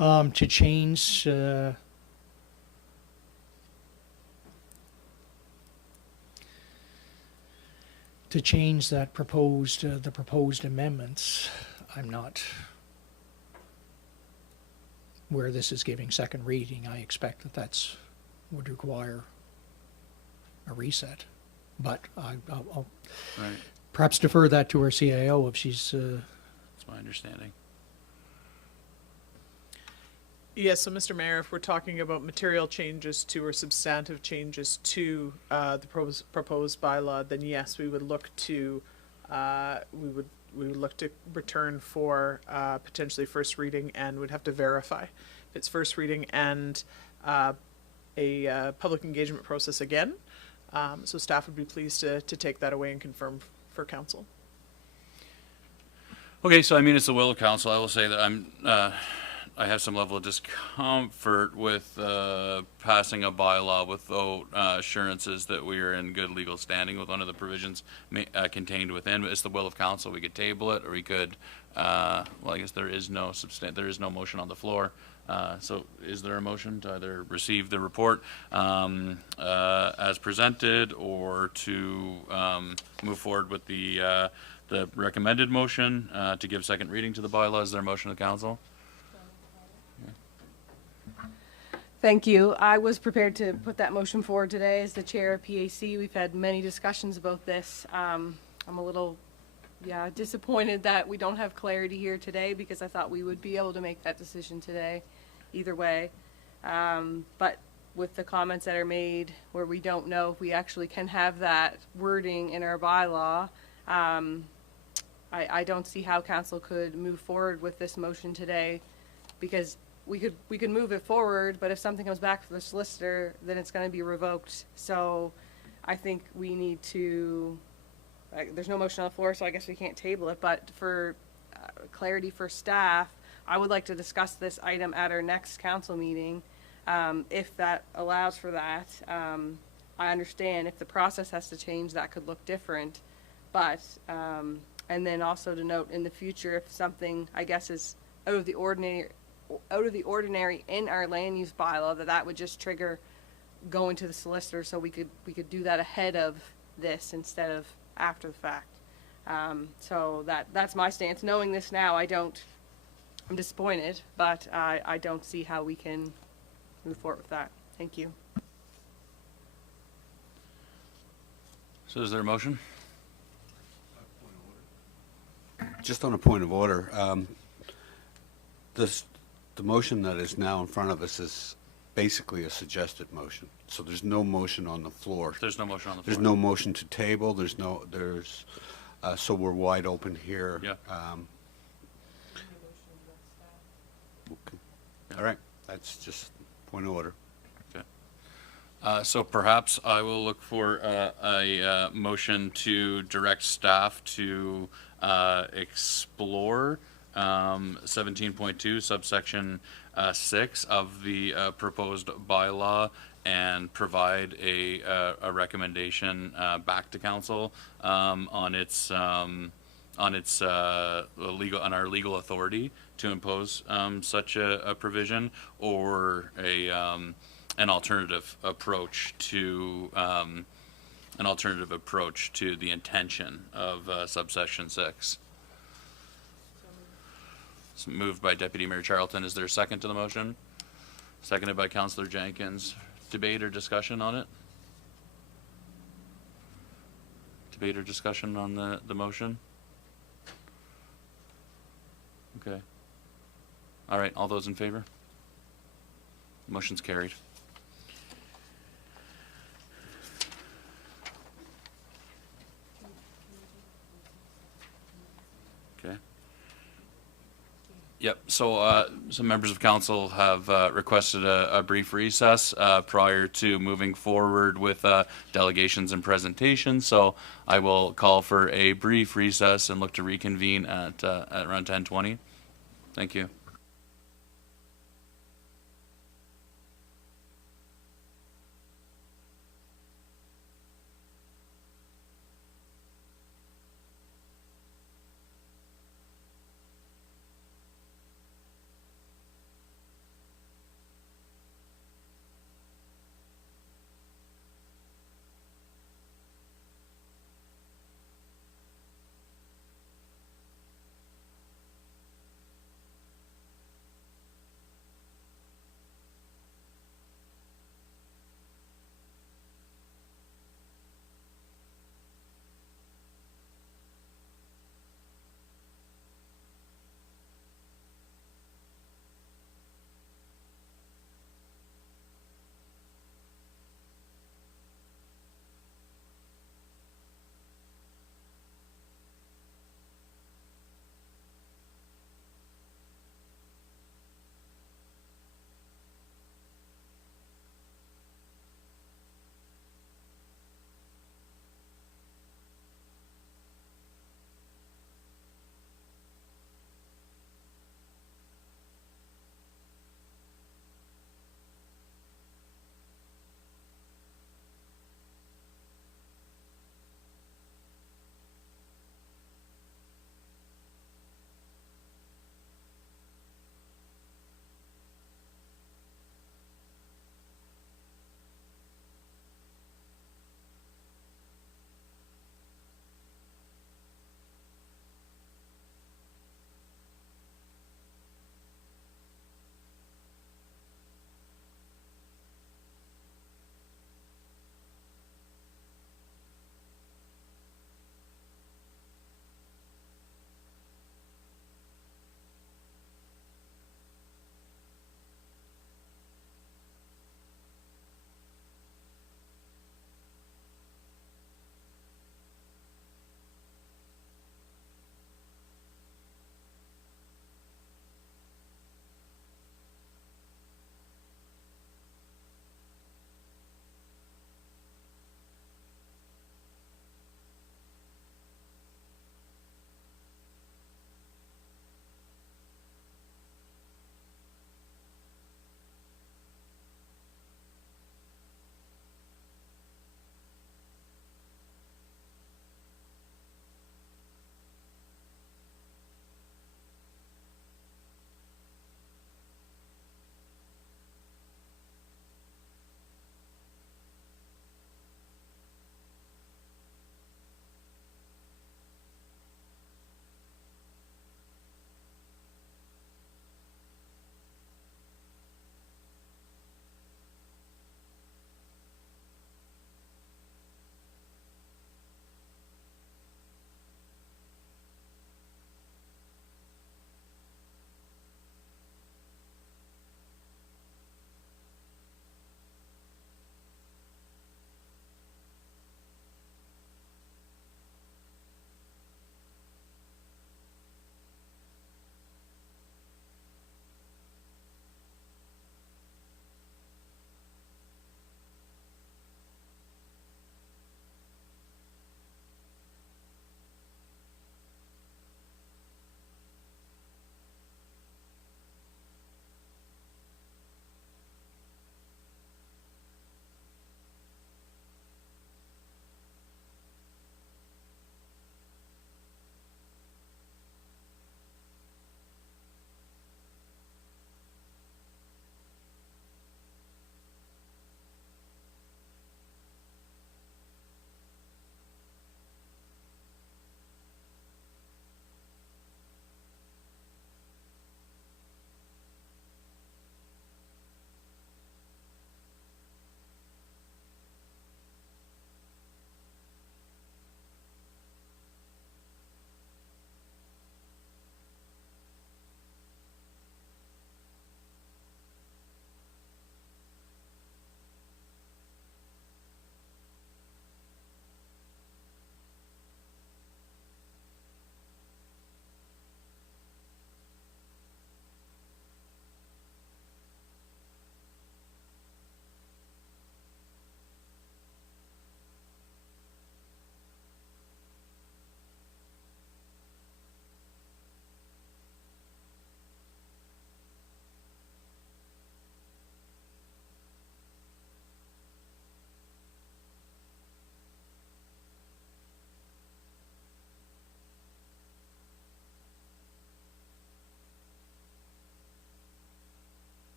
to change that proposed amendments, I'm not where this is giving second reading, I expect that that's would require a reset. But I'll Right. perhaps defer that to our CIO if she's. That's my understanding. Yes, so Mr. Mayor, if we're talking about material changes to or substantive changes to the proposed bylaw, then yes, we would look to we would look to return for potentially first reading, and would have to verify if it's first reading and a public engagement process again. So staff would be pleased to take that away and confirm for council. Okay, so I mean, it's the will of council. I will say that I have some level of discomfort with passing a bylaw without assurances that we are in good legal standing with one of the provisions contained within. It's the will of council. We could table it, or we could. Well, I guess there is no motion on the floor. So, is there a motion to either receive the report as presented, or to move forward with the recommended motion to give second reading to the bylaw? Is there a motion of the council? Thank you. I was prepared to put that motion forward today as the chair of PAC. We've had many discussions about this. I'm a little, disappointed that we don't have clarity here today, because I thought we would be able to make that decision today, either way. But with the comments that are made where we don't know if we actually can have that wording in our bylaw, I don't see how council could move forward with this motion today, because we could move it forward, but if something comes back from the solicitor, then it's going to be revoked. So I think we need to, there's no motion on the floor, so I guess we can't table it, but for clarity for staff, I would like to discuss this item at our next council meeting, if that allows for that. I understand if the process has to change, that could look different, but, and then also to note in the future, if something, I guess, is out of the ordinary in our land use bylaw, that would just trigger going to the solicitor, so we could do that ahead of this instead of after the fact. So that's my stance. Knowing this now, I'm disappointed, but I don't see how we can move forward with that. Thank you. So is there a motion? Just on a point of order, the motion that is now in front of us is basically a suggested motion. So there's no motion on the floor. There's no motion on the floor. There's no motion to table. So we're wide open here. Yeah. Okay. All right. That's just point of order. Okay. So perhaps I will look for a motion to direct staff to explore 17.2 subsection 6 of the proposed bylaw, and provide a recommendation back to council on our legal authority to impose such a provision, or an alternative approach to the intention of subsection 6. It's moved by Deputy Mayor Charlton. Is there a second to the motion? Seconded by Councillor Jenkins. Debate or discussion on it? Debate or discussion on the motion? Okay. All right, all those in favor? Motion's carried. Okay. Yep, so some members of council have requested a brief recess prior to moving forward with delegations and presentations. So I will call for a brief recess and look to reconvene at around 10:20. Thank you.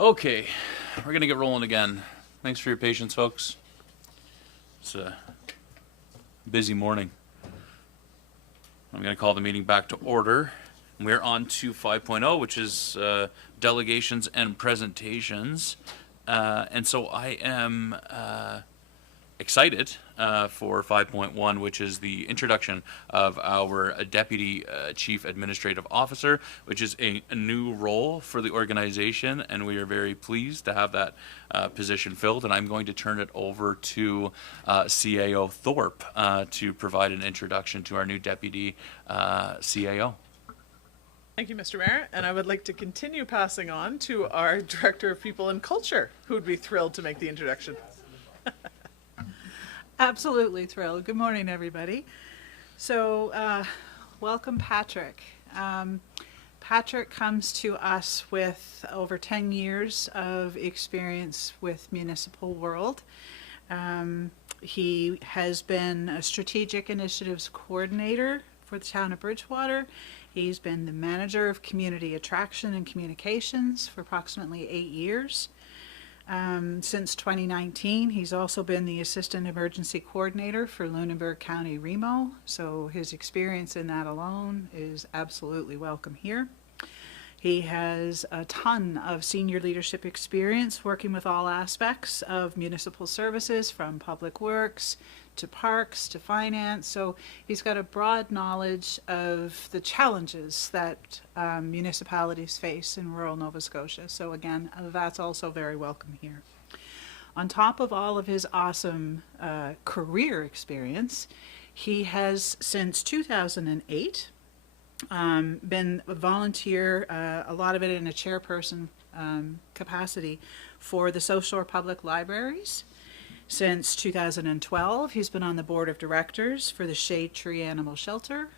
Okay, we're gonna get rolling again. Thanks for your patience, folks. It's a busy morning. I'm gonna call the meeting back to order. We're on to 5.0, which is delegations and presentations. And so I am excited for 5.1, which is the introduction of our Deputy Chief Administrative Officer, which is a new role for the organization, and we are very pleased to have that position filled. And I'm going to turn it over to CAO Thorpe to provide an introduction to our new Deputy CAO. Thank you, Mr. Mayor. And I would like to continue passing on to our Director of People and Culture, who would be thrilled to make the introduction. Absolutely thrilled. Good morning, everybody. So, welcome, Patrick. Patrick comes to us with over 10 years of experience with municipal world. He has been a strategic initiatives coordinator for the town of Bridgewater. He's been the manager of community attraction and communications for approximately 8 years. Since 2019, he's also been the assistant emergency coordinator for Lunenburg County Remo. So his experience in that alone is absolutely welcome here. He has a ton of senior leadership experience working with all aspects of municipal services, from public works to parks to finance. So he's got a broad knowledge of the challenges that municipalities face in rural Nova Scotia. So again, that's also very welcome here. On top of all of his awesome career experience, he has since 2008 been a volunteer, a lot of it in a chairperson capacity, for the South Shore Public Libraries. Since 2012, he's been on the board of directors for the Shade Tree Animal Shelter.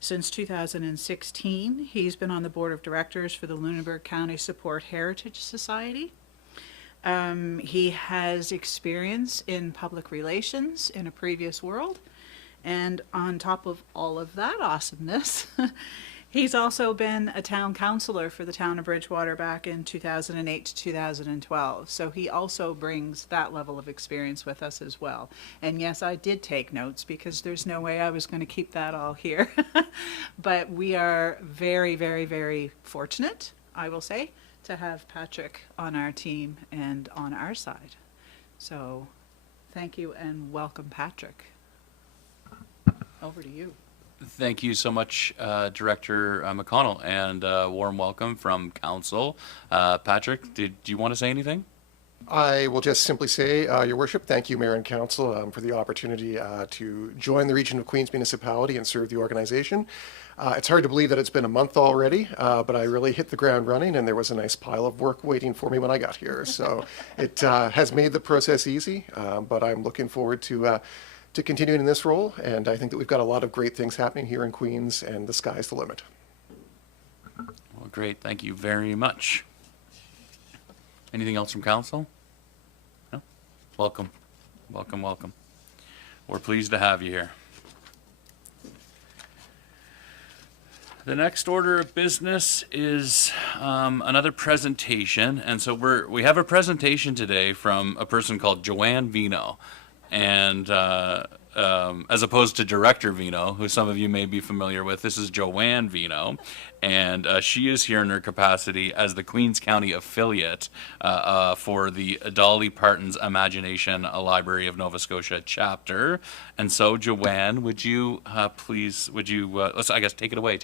Since 2016, he's been on the board of directors for the Lunenburg County Support Heritage Society. He has experience in public relations in a previous world. And on top of all of that awesomeness, he's also been a town councillor for the town of Bridgewater back in 2008 to 2012. So he also brings that level of experience with us as well. And yes, I did take notes because there's no way I was going to keep that all here. But we are very, very, very fortunate, I will say, to have Patrick on our team and on our side. So thank you and welcome, Patrick. Over to you. Thank you so much, Director McConnell, and warm welcome from Council. Patrick, do you want to say anything? I will just simply say, Your Worship, thank you, Mayor and Council, for the opportunity to join the Region of Queens Municipality and serve the organization. It's hard to believe that it's been a month already, but I really hit the ground running, and there was a nice pile of work waiting for me when I got here. So it has made the process easy, but I'm looking forward to continuing in this role, and I think that we've got a lot of great things happening here in Queens, and the sky's the limit. Well, great. Thank you very much. Anything else from Council? No? Welcome. Welcome, welcome. We're pleased to have you here. The next order of business is another presentation, and so we have a presentation today from a person called Joanne Vino. And as opposed to Director Vino, who some of you may be familiar with, this is Joanne Vino, and she is here in her capacity as the Queens County affiliate for the Dolly Parton's Imagination Library of Nova Scotia chapter. And so, Joanne, would you please, let's, I guess, take it away.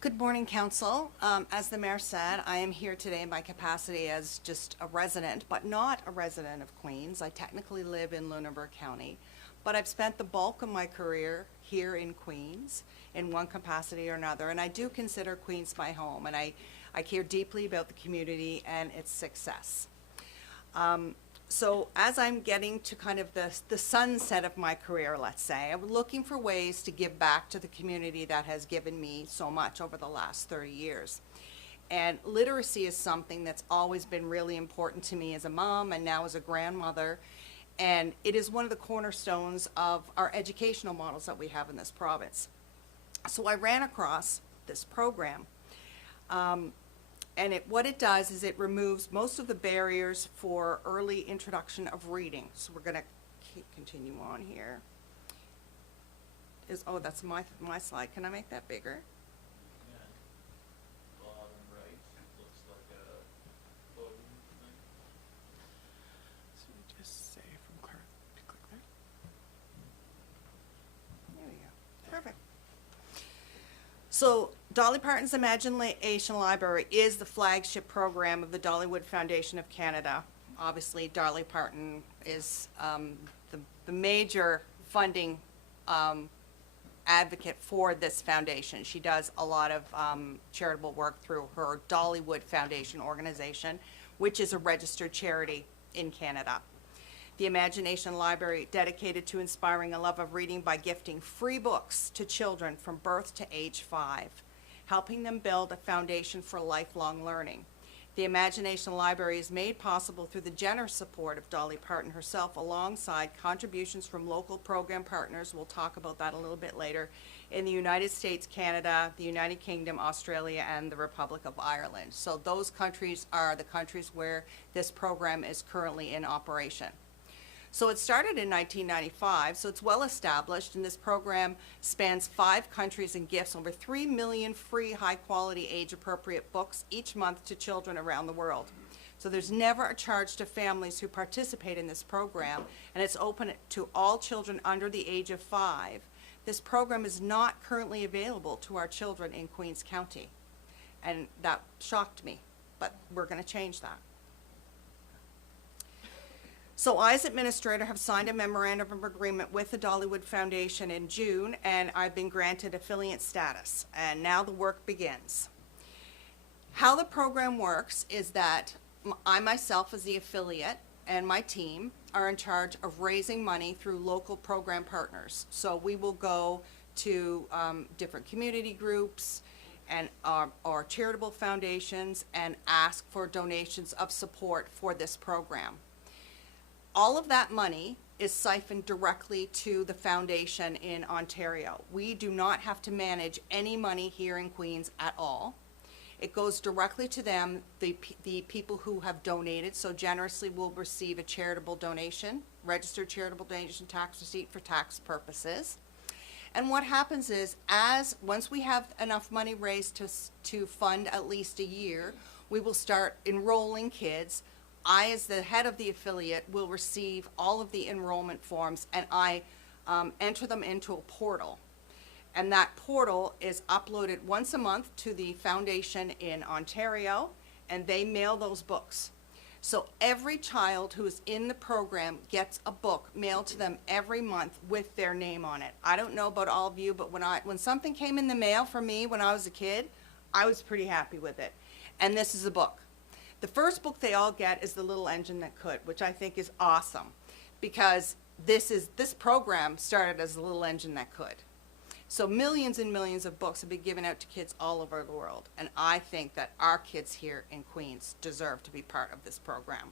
Good morning, Council. As the Mayor said, I am here today in my capacity as just a resident, but not a resident of Queens. I technically live in Lunenburg County, but I've spent the bulk of my career here in Queens in one capacity or another, and I do consider Queens my home, and I care deeply about the community and its success. So as I'm getting to kind of the sunset of my career, let's say, I'm looking for ways to give back to the community that has given me so much over the last 30 years. And literacy is something that's always been really important to me as a mom and now as a grandmother. And it is one of the cornerstones of our educational models that we have in this province. So I ran across this program And what it does is it removes most of the barriers for early introduction of reading. So we're going to continue on here. Oh, that's my slide. Can I make that bigger? So you just say from click there. There we go. Perfect. So Dolly Parton's Imagination Library is the flagship program of the Dollywood Foundation of Canada. Obviously, Dolly Parton is the major funding advocate for this foundation. She does a lot of charitable work through her Dollywood Foundation organization, which is a registered charity in Canada. The Imagination Library, dedicated to inspiring a love of reading by gifting free books to children from birth to age 5, helping them build a foundation for lifelong learning. The Imagination Library is made possible through the generous support of Dolly Parton herself, alongside contributions from local program partners, we'll talk about that a little bit later, in the United States, Canada, the United Kingdom, Australia, and the Republic of Ireland. So those countries are the countries where this program is currently in operation. So it started in 1995, so it's well established, and this program spans 5 countries and gifts over 3 million free, high-quality, age-appropriate books each month to children around the world. So there's never a charge to families who participate in this program, and it's open to all children under the age of 5. This program is not currently available to our children in Queens County, and that shocked me, but we're going to change that. So I, as administrator, have signed a memorandum of agreement with the Dollywood Foundation in June, and I've been granted affiliate status, and now the work begins. How the program works is that I myself, as the affiliate, and my team are in charge of raising money through local program partners. So we will go to different community groups and our charitable foundations and ask for donations of support for this program. All of that money is siphoned directly to the foundation in Ontario. We do not have to manage any money here in Queens at all. It goes directly to them, the people who have donated so generously will receive a charitable donation, registered charitable donation tax receipt for tax purposes. And what happens is, once we have enough money raised to fund at least a year, we will start enrolling kids. I, as the head of the affiliate, will receive all of the enrollment forms, and I enter them into a portal. And that portal is uploaded once a month to the foundation in Ontario, and they mail those books. So every child who is in the program gets a book mailed to them every month with their name on it. I don't know about all of you, but when something came in the mail for me when I was a kid, I was pretty happy with it. And this is a book. The first book they all get is The Little Engine That Could, which I think is awesome, because this program started as The Little Engine That Could. So millions and millions of books have been given out to kids all over the world, and I think that our kids here in Queens deserve to be part of this program.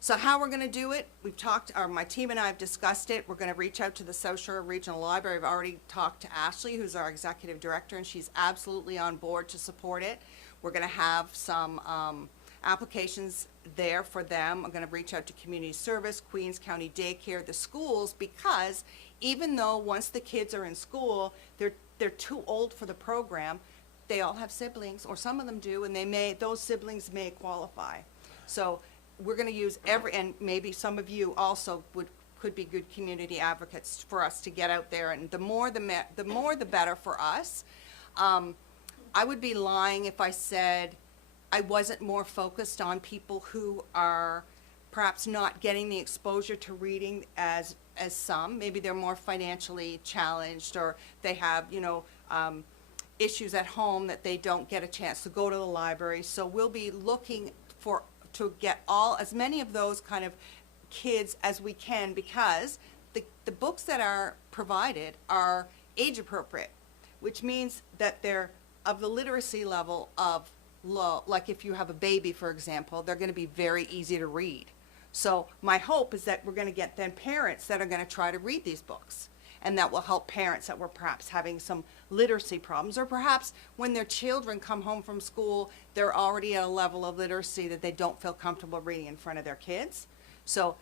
So how we're going to do it, my team and I have discussed it. We're going to reach out to the South Shore Regional Library. I've already talked to Ashley, who's our executive director, and she's absolutely on board to support it. We're going to have some applications there for them. I'm going to reach out to Community Service, Queens County Daycare, the schools, because even though once the kids are in school, they're too old for the program, they all have siblings, or some of them do, and those siblings may qualify. So we're going to use and maybe some of you also could be good community advocates for us to get out there, and the more the better for us. I would be lying if I said I wasn't more focused on people who are perhaps not getting the exposure to reading as some. Maybe they're more financially challenged, or they have, issues at home that they don't get a chance to go to the library. So we'll be looking to get as many of those kind of kids as we can, because the books that are provided are age appropriate, which means that they're of the literacy level of low. Like if you have a baby, for example, they're going to be very easy to read. So my hope is that we're going to get then parents that are going to try to read these books. and that will help parents that were perhaps having some literacy problems, or perhaps when their children come home from school, they're already at a level of literacy that they don't feel comfortable reading in front of their kids. So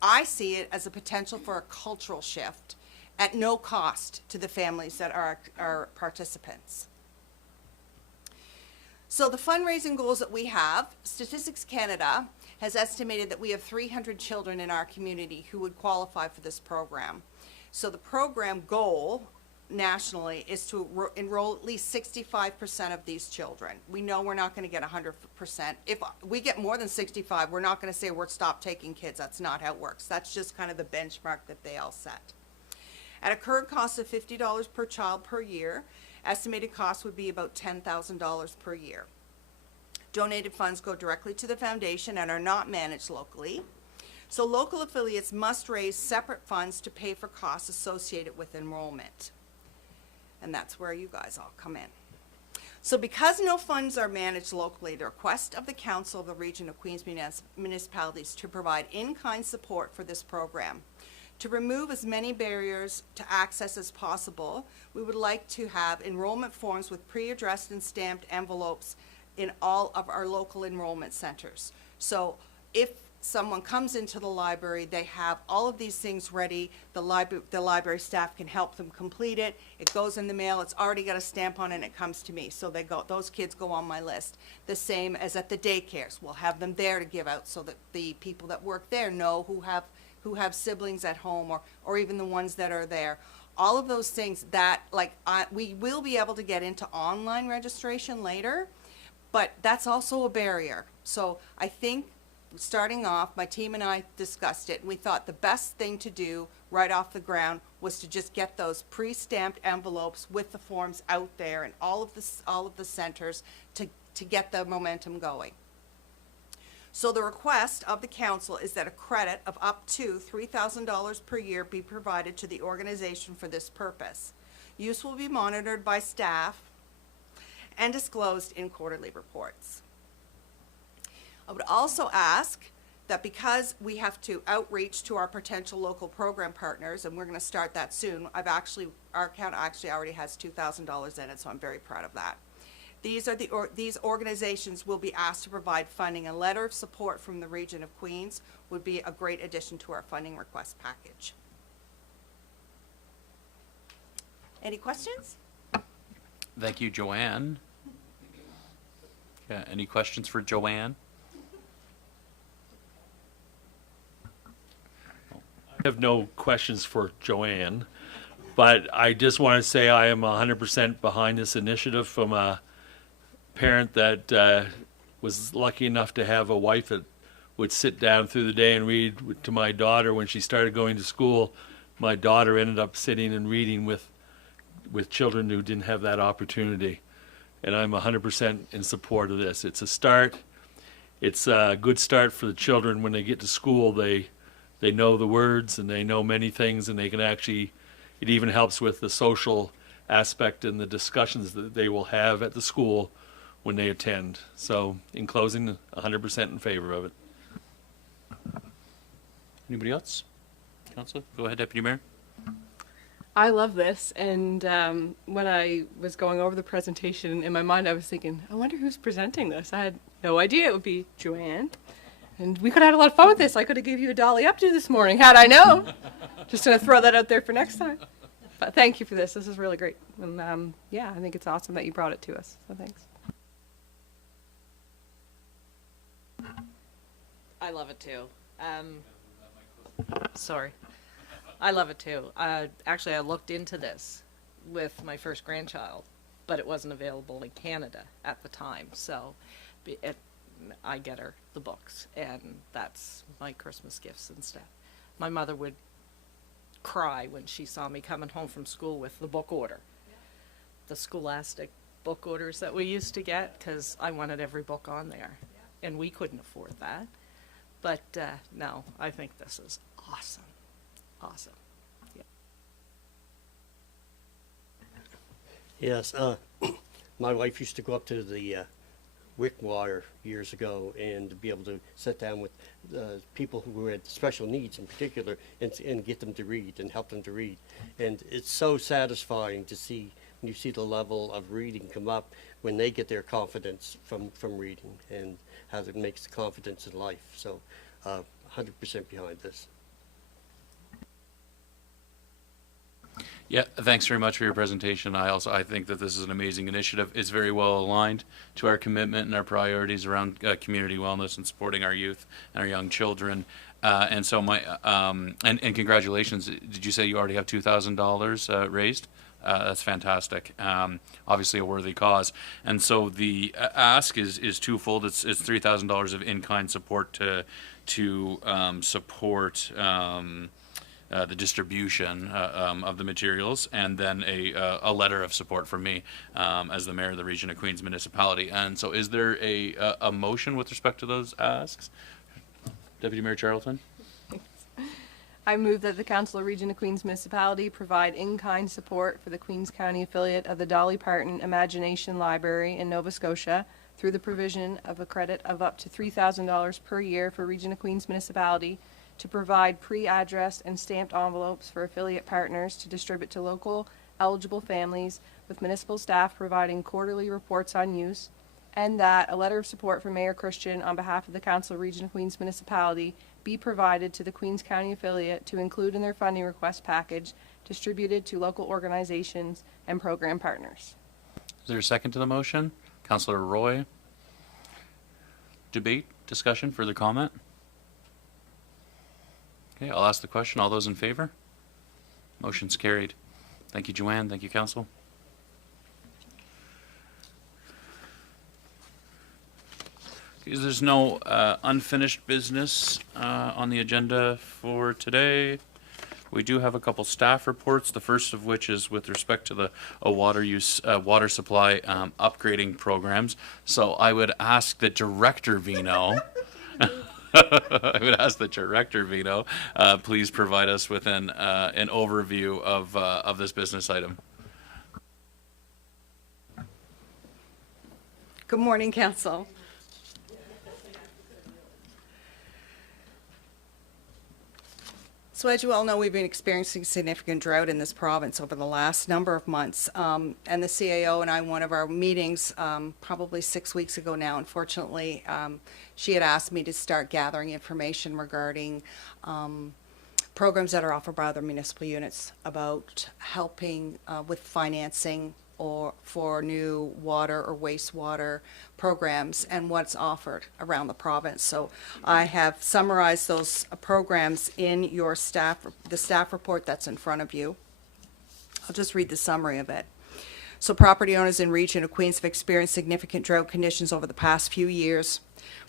I see it as a potential for a cultural shift at no cost to the families that are participants. So the fundraising goals that we have, Statistics Canada has estimated that we have 300 children in our community who would qualify for this program. So the program goal nationally is to enroll at least 65% of these children. We know we're not going to get 100%. If we get more than 65, we're not going to say we're stop taking kids. That's not how it works. That's just kind of the benchmark that they all set. At a current cost of $50 per child per year, estimated cost would be about $10,000 per year. Donated funds go directly to the foundation and are not managed locally. So local affiliates must raise separate funds to pay for costs associated with enrollment. And that's where you guys all come in. So because no funds are managed locally, the request of the Council of the Region of Queens Municipalities to provide in-kind support for this program. To remove as many barriers to access as possible, we would like to have enrollment forms with pre-addressed and stamped envelopes in all of our local enrollment centers. So if someone comes into the library, they have all of these things ready. The library staff can help them complete it. It goes in the mail. It's already got a stamp on it, and it comes to me. So those kids go on my list. The same as at the daycares. We'll have them there to give out so that the people that work there know who have siblings at home, or even the ones that are there. All of those things that, we will be able to get into online registration later, but that's also a barrier. So I think starting off, my team and I discussed it, and we thought the best thing to do right off the ground was to just get those pre-stamped envelopes with the forms out there in all of the centers to get the momentum going. So the request of the council is that a credit of up to $3,000 per year be provided to the organization for this purpose. Use will be monitored by staff and disclosed in quarterly reports. I would also ask that because we have to outreach to our potential local program partners, and we're going to start that soon, our account actually already has $2,000 in it, so I'm very proud of that. These organizations will be asked to provide funding. A letter of support from the Region of Queens would be a great addition to our funding request package. Any questions? Thank you, Joanne. Yeah, any questions for Joanne? I have no questions for Joanne, but I just want to say I am 100% behind this initiative from a parent that was lucky enough to have a wife that would sit down through the day and read to my daughter. When she started going to school, my daughter ended up sitting and reading with children who didn't have that opportunity. And I'm 100% in support of this. It's a start. It's a good start for the children. When they get to school, they know the words and they know many things, and they can actually, it even helps with the social aspect and the discussions that they will have at the school when they attend. So in closing, 100% in favor of it. Anybody else? Councilor? Go ahead, Deputy Mayor. I love this, and when I was going over the presentation, in my mind I was thinking, I wonder who's presenting this. I had no idea it would be Joanne, and we could have had a lot of fun with this. I could have gave you a dolly up to this morning, had I known. Just going to throw that out there for next time. But thank you for this. This is really great, and yeah, I think it's awesome that you brought it to us, so thanks. I love it too. Sorry. I love it too. Actually, I looked into this with my first grandchild, but it wasn't available in Canada at the time. So I get her the books, and that's my Christmas gifts and stuff. My mother would cry when she saw me coming home from school with the book order. Yeah. The Scholastic book orders that we used to get, because I wanted every book on there. Yeah. And we couldn't afford that. But no, I think this is awesome. Awesome. Yeah. Yes, my wife used to go up to the WIC water years ago, and to be able to sit down with people who had special needs in particular and get them to read and help them to read. And it's so satisfying to see when you see the level of reading come up when they get their confidence from reading, and how it makes confidence in life. So 100% behind this. Yeah, thanks very much for your presentation. I think that this is an amazing initiative. It's very well aligned to our commitment and our priorities around community wellness and supporting our youth and our young children. And so and congratulations. Did you say you already have $2,000 raised? That's fantastic. Obviously a worthy cause. And so the ask is twofold. It's $3,000 of in-kind support to support the distribution of the materials, and then a letter of support from me as the mayor of the Region of Queens Municipality. And so is there a motion with respect to those asks? Deputy Mayor Charlton? I move that the Council of Region of Queens Municipality provide in-kind support for the Queens County affiliate of the Dolly Parton Imagination Library in Nova Scotia through the provision of a credit of up to $3,000 per year for Region of Queens Municipality to provide pre-addressed and stamped envelopes for affiliate partners to distribute to local eligible families, with municipal staff providing quarterly reports on use, and that a letter of support from Mayor Christian on behalf of the Council of Region of Queens Municipality be provided to the Queens County affiliate to include in their funding request package distributed to local organizations and program partners. Is there a second to the motion? Councillor Roy? Debate, discussion, further comment? Okay, I'll ask the question. All those in favor? Motion's carried. Thank you, Joanne. Thank you, Council. There's no unfinished business on the agenda for today. We do have a couple staff reports, the first of which is with respect to the water supply upgrading programs. So I would ask that Director Vino please provide us with an overview of this business item. Good morning, Council. So as you all know, we've been experiencing significant drought in this province over the last number of months. And the CAO and I, one of our meetings, probably 6 weeks ago now, unfortunately, she had asked me to start gathering information regarding programs that are offered by other municipal units about helping with financing or for new water or wastewater programs and what's offered around the province. So I have summarized those programs in your the staff report that's in front of you. I'll just read the summary of it. So property owners in Region of Queens have experienced significant drought conditions over the past few years.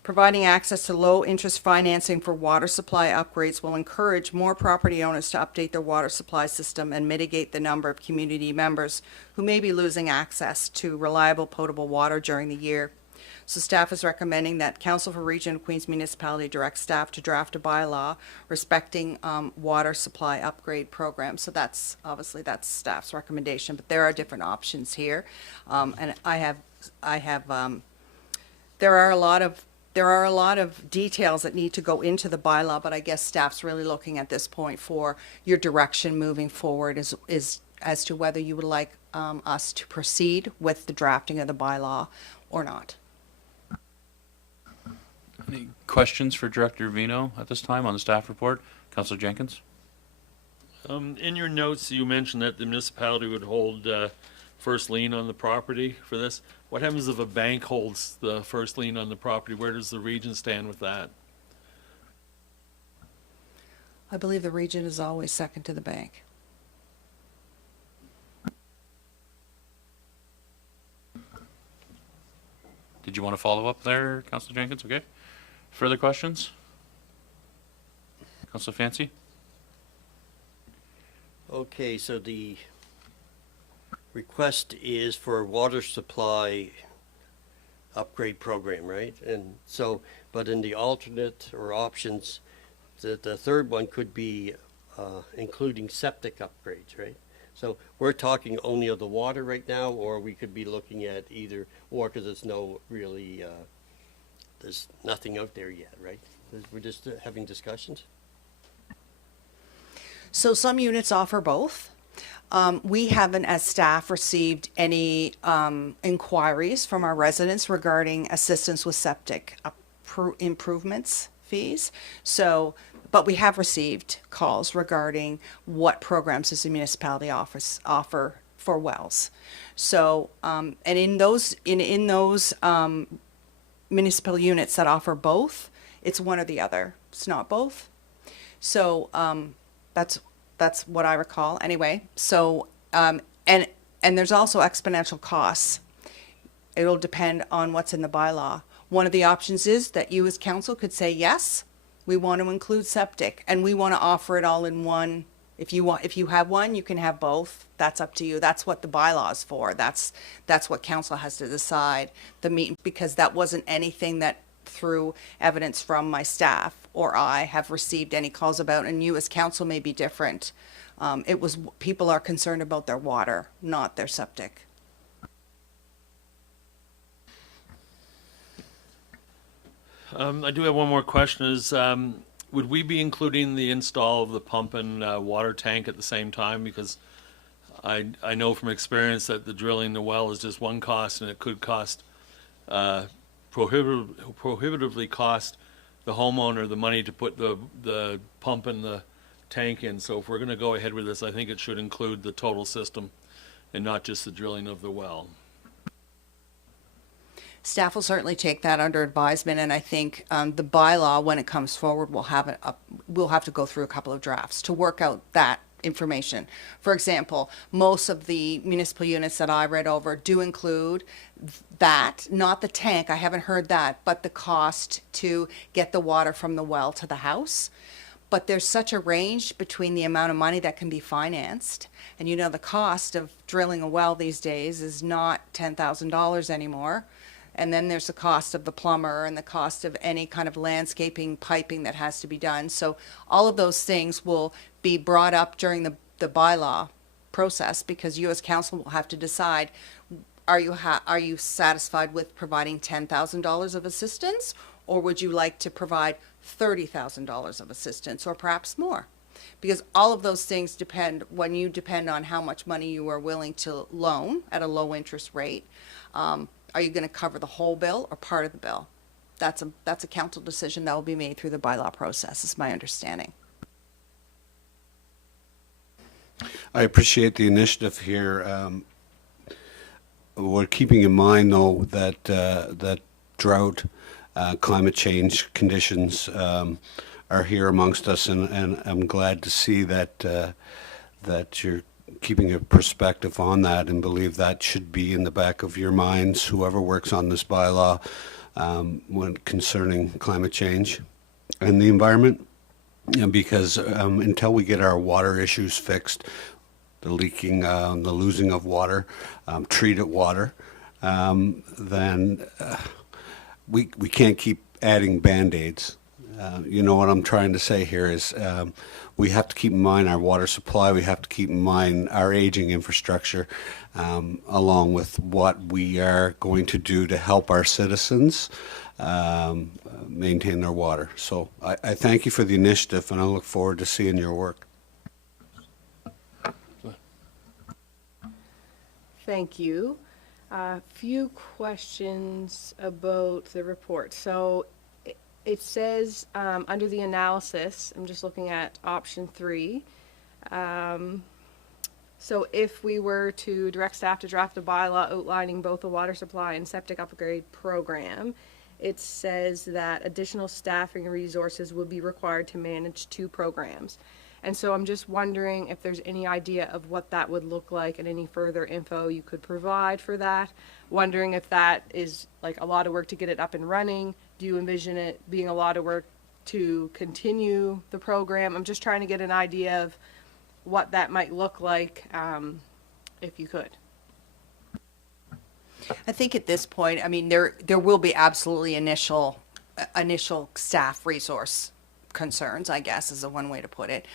Providing access to low-interest financing for water supply upgrades will encourage more property owners to update their water supply system and mitigate the number of community members who may be losing access to reliable potable water during the year. So staff is recommending that Council for Region of Queens Municipality direct staff to draft a bylaw respecting water supply upgrade programs. So that's staff's recommendation, but there are different options here, and there are a lot of details that need to go into the bylaw, but I guess staff's really looking at this point for your direction moving forward is as to whether you would like us to proceed with the drafting of the bylaw or not. Any questions for Director Vino at this time on the staff report? Councillor Jenkins? In your notes, you mentioned that the municipality would hold first lien on the property for this. What happens if a bank holds the first lien on the property? Where does the region stand with that? I believe the region is always second to the bank. Did you want to follow up there, Councillor Jenkins? Okay. Further questions? Councillor Fancy? Okay, so the request is for a water supply upgrade program, right? And so, but in the alternate or options, the third one could be including septic upgrades, right? So we're talking only of the water right now, or we could be looking at either or, because there's no really, there's nothing out there yet, right? We're just having discussions. So some units offer both. We haven't, as staff, received any inquiries from our residents regarding assistance with septic improvements fees. So, but we have received calls regarding what programs does the municipality offer for wells. So, and in those municipal units that offer both, it's one or the other. It's not both. So that's what I recall anyway. So and there's also exponential costs. It'll depend on what's in the bylaw. One of the options is that you as council could say, yes, we want to include septic and we want to offer it all in one. If you have one, you can have both. That's up to you. That's what the bylaw is for. That's what council has to decide. Because that wasn't anything that, through evidence from my staff or I, have received any calls about, and you as council may be different. It was, people are concerned about their water, not their septic. I do have one more question. Is would we be including the install of the pump and water tank at the same time? Because I know from experience that the drilling the well is just one cost, and it could cost prohibitively cost the homeowner the money to put the pump and the tank in. So if we're going to go ahead with this, I think it should include the total system and not just the drilling of the well. Staff will certainly take that under advisement, and I think the bylaw, when it comes forward, we'll have to go through a couple of drafts to work out that information. For example, most of the municipal units that I read over do include that, not the tank, I haven't heard that, but the cost to get the water from the well to the house. But there's such a range between the amount of money that can be financed. And you know, the cost of drilling a well these days is not $10,000 anymore. And then there's the cost of the plumber and the cost of any kind of landscaping piping that has to be done. So all of those things will be brought up during the bylaw process, because you as council will have to decide, are you satisfied with providing $10,000 of assistance, or would you like to provide $30,000 of assistance, or perhaps more? Because all of those things depend on how much money you are willing to loan at a low interest rate. Are you going to cover the whole bill or part of the bill? That's a council decision that will be made through the bylaw process, is my understanding. I appreciate the initiative here. We're keeping in mind, though, that that drought, climate change conditions are here amongst us, and I'm glad to see that that you're keeping a perspective on that, and believe that should be in the back of your minds, whoever works on this bylaw, when concerning climate change and the environment. Because until we get our water issues fixed, the leaking, the losing of water, treated water, then we can't keep adding Band-Aids. You know what I'm trying to say here is we have to keep in mind our water supply. We have to keep in mind our aging infrastructure, along with what we are going to do to help our citizens maintain their water. So I thank you for the initiative, and I look forward to seeing your work. Thank you. A few questions about the report. So it says under the analysis, I'm just looking at option 3. So if we were to direct staff to draft a bylaw outlining both a water supply and septic upgrade program, it says that additional staffing resources would be required to manage 2 programs. And so I'm just wondering if there's any idea of what that would look like and any further info you could provide for that. Wondering if that is like a lot of work to get it up and running. Do you envision it being a lot of work to continue the program? I'm just trying to get an idea of what that might look like, if you could. I think at this point, I mean, there will be absolutely initial staff resource concerns, I guess, is the one way to put it.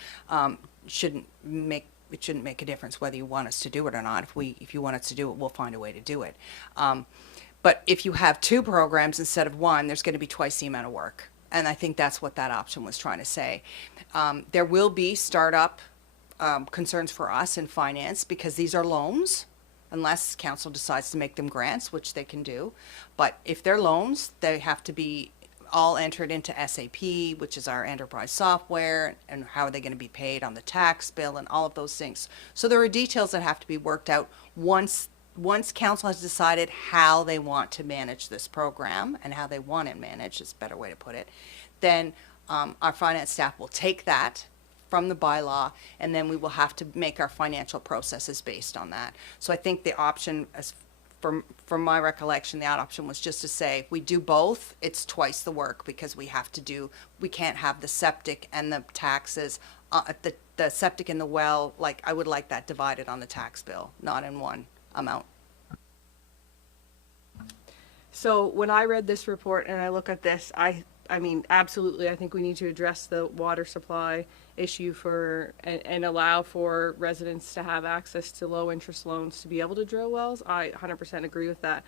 it shouldn't make a difference whether you want us to do it or not. If you want us to do it, we'll find a way to do it. But if you have 2 programs instead of 1, there's going to be twice the amount of work. And I think that's what that option was trying to say. There will be startup concerns for us in finance because these are loans, unless council decides to make them grants, which they can do. But if they're loans, they have to be all entered into SAP, which is our enterprise software, and how are they going to be paid on the tax bill and all of those things. So there are details that have to be worked out once council has decided how they want to manage this program and how they want it managed, is a better way to put it. Then our finance staff will take that from the bylaw, and then we will have to make our financial processes based on that. So I think the option, as from my recollection, the option was just to say, if we do both, it's twice the work, because we can't have the septic and the taxes, the septic and the well, like, I would like that divided on the tax bill, not in one amount. So when I read this report and I look at this, I mean, absolutely, I think we need to address the water supply issue and allow for residents to have access to low interest loans to be able to drill wells. I 100% agree with that.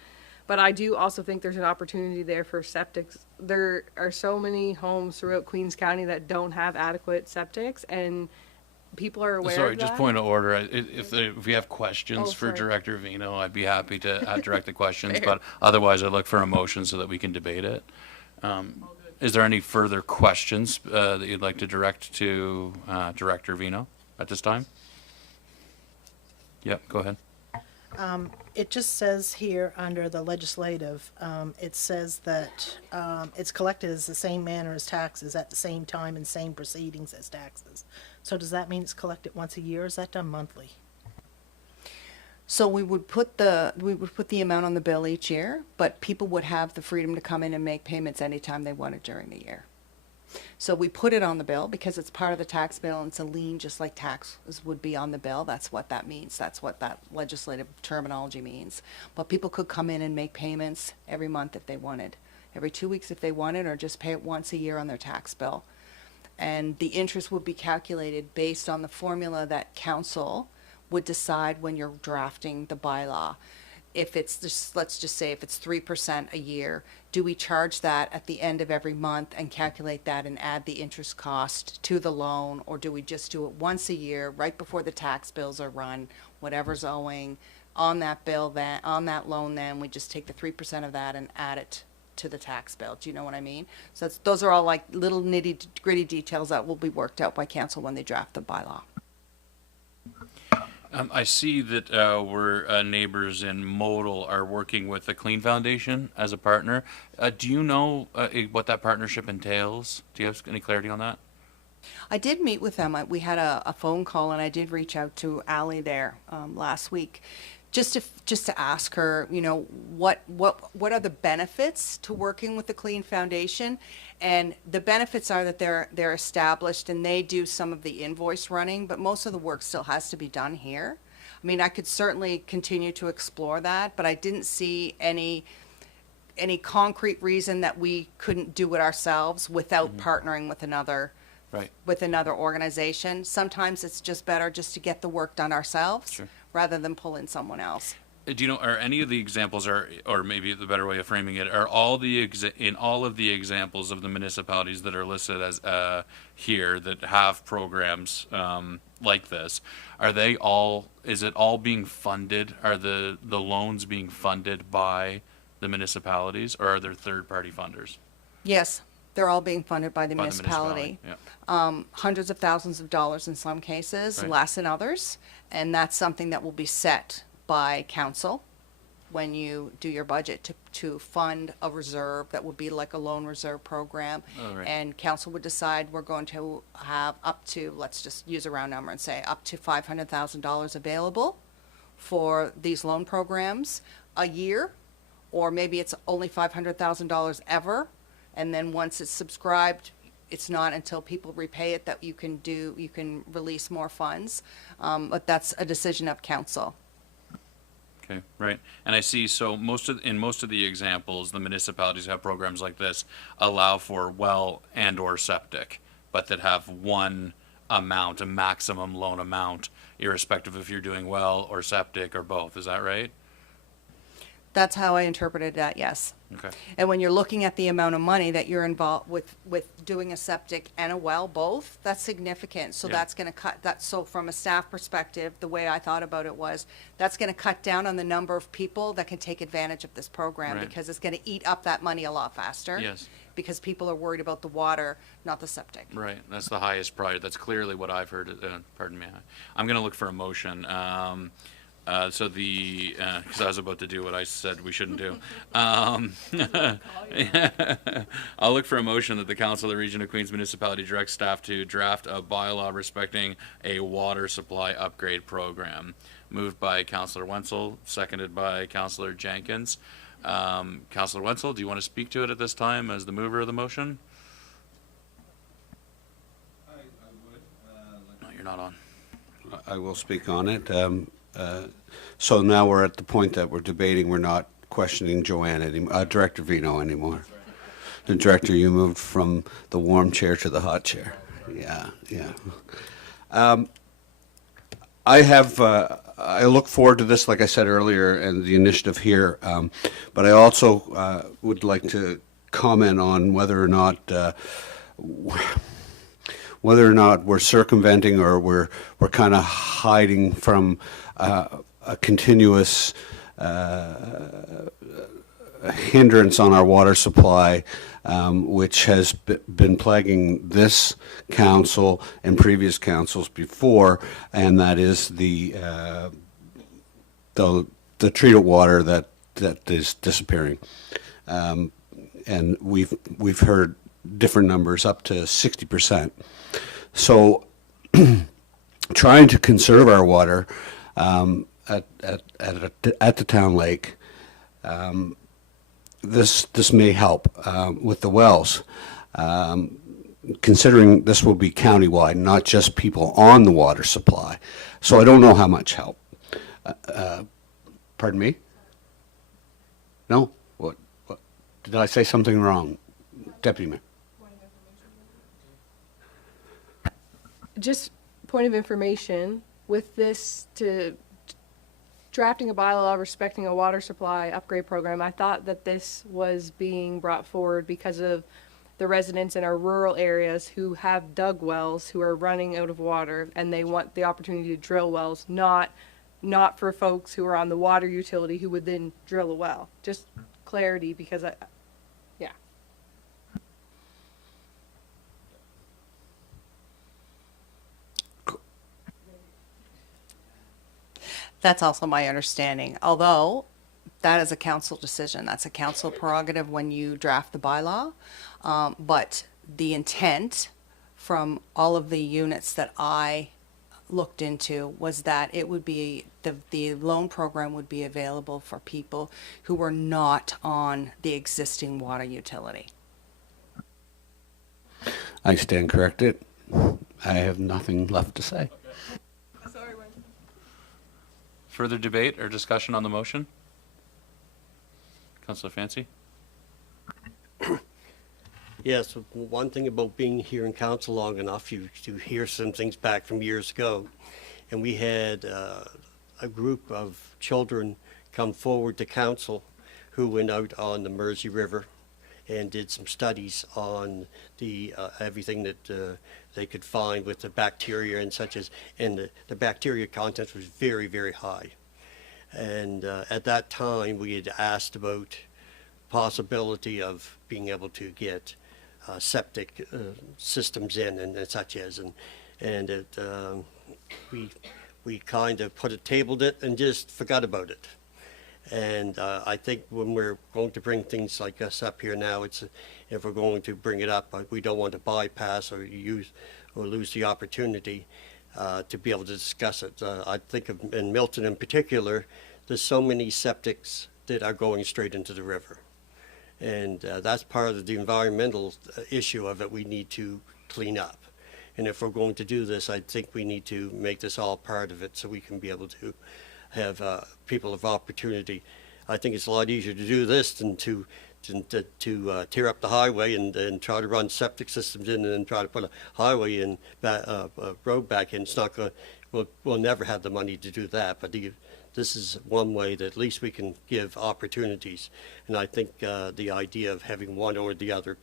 But I do also think there's an opportunity there for septics. There are so many homes throughout Queens County that don't have adequate septics, and people are aware Sorry, of just that. point of order. If we have questions for sorry. Director Vino, I'd be happy to direct the questions, but otherwise I'd look for a motion so that we can debate it. Is there any further questions that you'd like to direct to Director Vino at this time? Yep, go ahead. It just says here under the legislative, it says that it's collected as the same manner as taxes at the same time and same proceedings as taxes. So does that mean it's collected once a year, or is that done monthly? So we would put the amount on the bill each year, but people would have the freedom to come in and make payments anytime they wanted during the year. So we put it on the bill because it's part of the tax bill, and it's a lien just like taxes would be on the bill. That's what that means. That's what that legislative terminology means. But people could come in and make payments every month if they wanted, every 2 weeks if they wanted, or just pay it once a year on their tax bill. And the interest would be calculated based on the formula that council would decide when you're drafting the bylaw. If it's just, let's just say if it's 3% a year, do we charge that at the end of every month and calculate that and add the interest cost to the loan, or do we just do it once a year, right before the tax bills are run, whatever's owing on that bill, then on that loan, then we just take the 3% of that and add it to the tax bill. Do you know what I mean? So those are all like little nitty gritty details that will be worked out by council when they draft the bylaw. I see that we're neighbors in Modal are working with the Clean Foundation as a partner. Do you know what that partnership entails? Do you have any clarity on that? I did meet with them. We had a phone call, and I did reach out to Allie there last week, just to ask her, you know, what are the benefits to working with the Clean Foundation? And the benefits are that they're established and they do some of the invoice running, but most of the work still has to be done here. I mean, I could certainly continue to explore that, but I didn't see any concrete reason that we couldn't do it ourselves without partnering with another organization. Sometimes it's just better just to get the work done ourselves rather than pull in someone else. Do you know, are any of the examples, or maybe the better way of framing it, are all in all of the examples of the municipalities that are listed as here that have programs like this, is it all being funded? Are the loans being funded by the municipalities, or are there third-party funders? Yes, they're all being funded by the municipality. Hundreds of thousands of dollars in some cases, less in others, and that's something that will be set by council when you do your budget to fund a reserve that would be like a loan reserve program. And council would decide we're going to have up to, let's just use a round number and say up to $500,000 available for these loan programs a year, or maybe it's only $500,000 ever, and then once it's subscribed, it's not until people repay it that you can release more funds, but that's a decision of council. Okay, right. And I see, so in most of the examples, the municipalities have programs like this allow for well and or septic, but that have one amount, a maximum loan amount, irrespective if you're doing well or septic or both. Is that right? That's how I interpreted that, yes. Okay. And when you're looking at the amount of money that you're involved with doing a septic and a well, both, that's significant. So Yeah. that's gonna cut, that, so from a staff perspective, the way I thought about it was, that's gonna cut down on the number of people that can take advantage of this program, Right. because it's gonna eat up that money a lot faster. Yes. Because people are worried about the water, not the septic. Right, that's the highest priority. That's clearly what I've heard. Pardon me. I'm going to look for a motion. Because I was about to do what I said we shouldn't do. I'll look for a motion that the Council of the Region of Queens Municipality directs staff to draft a bylaw respecting a water supply upgrade program. Moved by Councillor Wenzel, seconded by Councillor Jenkins. Councillor Wenzel, do you want to speak to it at this time as the mover of the motion? No, you're not on. I will speak on it. So now we're at the point that we're debating, we're not questioning Joanne anymore, Director Vino anymore. The director, you moved from the warm chair to the hot chair. Yeah, yeah. I look forward to this, like I said earlier, and the initiative here, but I also would like to comment on whether or not we're circumventing or we're kind of hiding from a continuous hindrance on our water supply, which has been plaguing this council and previous councils before, and that is the treated water that is disappearing. And we've heard different numbers, up to 60%. So trying to conserve our water at the town lake, this may help with the wells, considering this will be countywide, not just people on the water supply. So I don't know how much help. Pardon me? No? What? Did I say something wrong, Deputy Mayor? Just point of information, with this drafting a bylaw respecting a water supply upgrade program, I thought that this was being brought forward because of the residents in our rural areas who have dug wells, who are running out of water, and they want the opportunity to drill wells, not for folks who are on the water utility who would then drill a well. Just clarity, because yeah. That's also my understanding, although that is a council decision. That's a council prerogative when you draft the bylaw. But the intent from all of the units that I looked into was that it would be, the loan program would be available for people who were not on the existing water utility. I stand corrected. I have nothing left to say. Further debate or discussion on the motion? Councillor Fancy? Yes, one thing about being here in council long enough, you hear some things back from years ago. And we had a group of children come forward to council who went out on the Mersey River and did some studies on the everything that they could find with the bacteria and such as, and the bacteria content was very, very high. And at that time, we had asked about possibility of being able to get septic systems in and such as, and it, we kind of tabled it and just forgot about it. And I think when we're going to bring things like this up here now, if we're going to bring it up, we don't want to bypass or lose the opportunity to be able to discuss it. I think in Milton in particular, there's so many septics that are going straight into the river. And that's part of the environmental issue of it we need to clean up. And if we're going to do this, I think we need to make this all part of it so we can be able to have people of opportunity. I think it's a lot easier to do this than to to tear up the highway and try to run septic systems in and then try to put a highway in, a road back in. It's not going. We'll never have the money to do that. But this is one way that at least we can give opportunities. And I think the idea of having one or the other,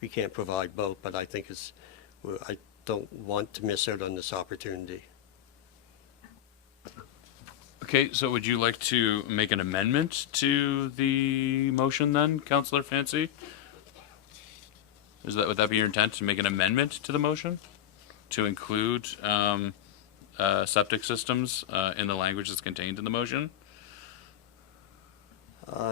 we can't provide both. But I think I don't want to miss out on this opportunity. Okay, so would you like to make an amendment to the motion then, Councillor Fancy? Would that be your intent, to make an amendment to the motion? To include septic systems in the language that's contained in the motion?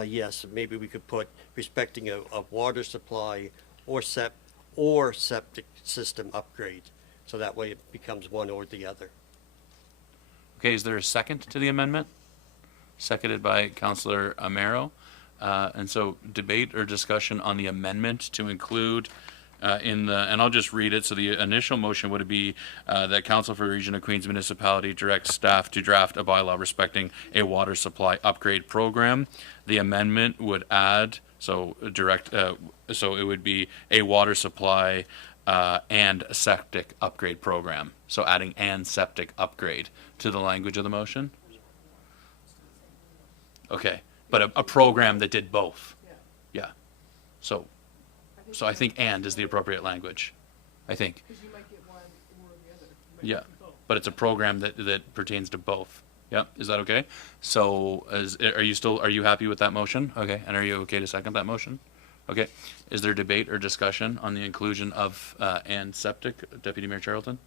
Yes, maybe we could put respecting a water supply or septic system upgrade. So that way it becomes one or the other. Okay, is there a second to the amendment? Seconded by Councillor Amaro. And so debate or discussion on the amendment to include and I'll just read it. So the initial motion would be that Council for the Region of Queens Municipality directs staff to draft a bylaw respecting a water supply upgrade program. The amendment would add, so it would be a water supply and a septic upgrade program. So adding and septic upgrade to the language of the motion? Okay, but a program that did both? Yeah. So I think and is the appropriate language, I think. Because you might get one or the other. Yeah, but it's a program that pertains to both. Yeah, is that okay? So are you happy with that motion? Okay, and are you okay to second that motion? Okay, is there debate or discussion on the inclusion of and septic, Deputy Mayor Charlton?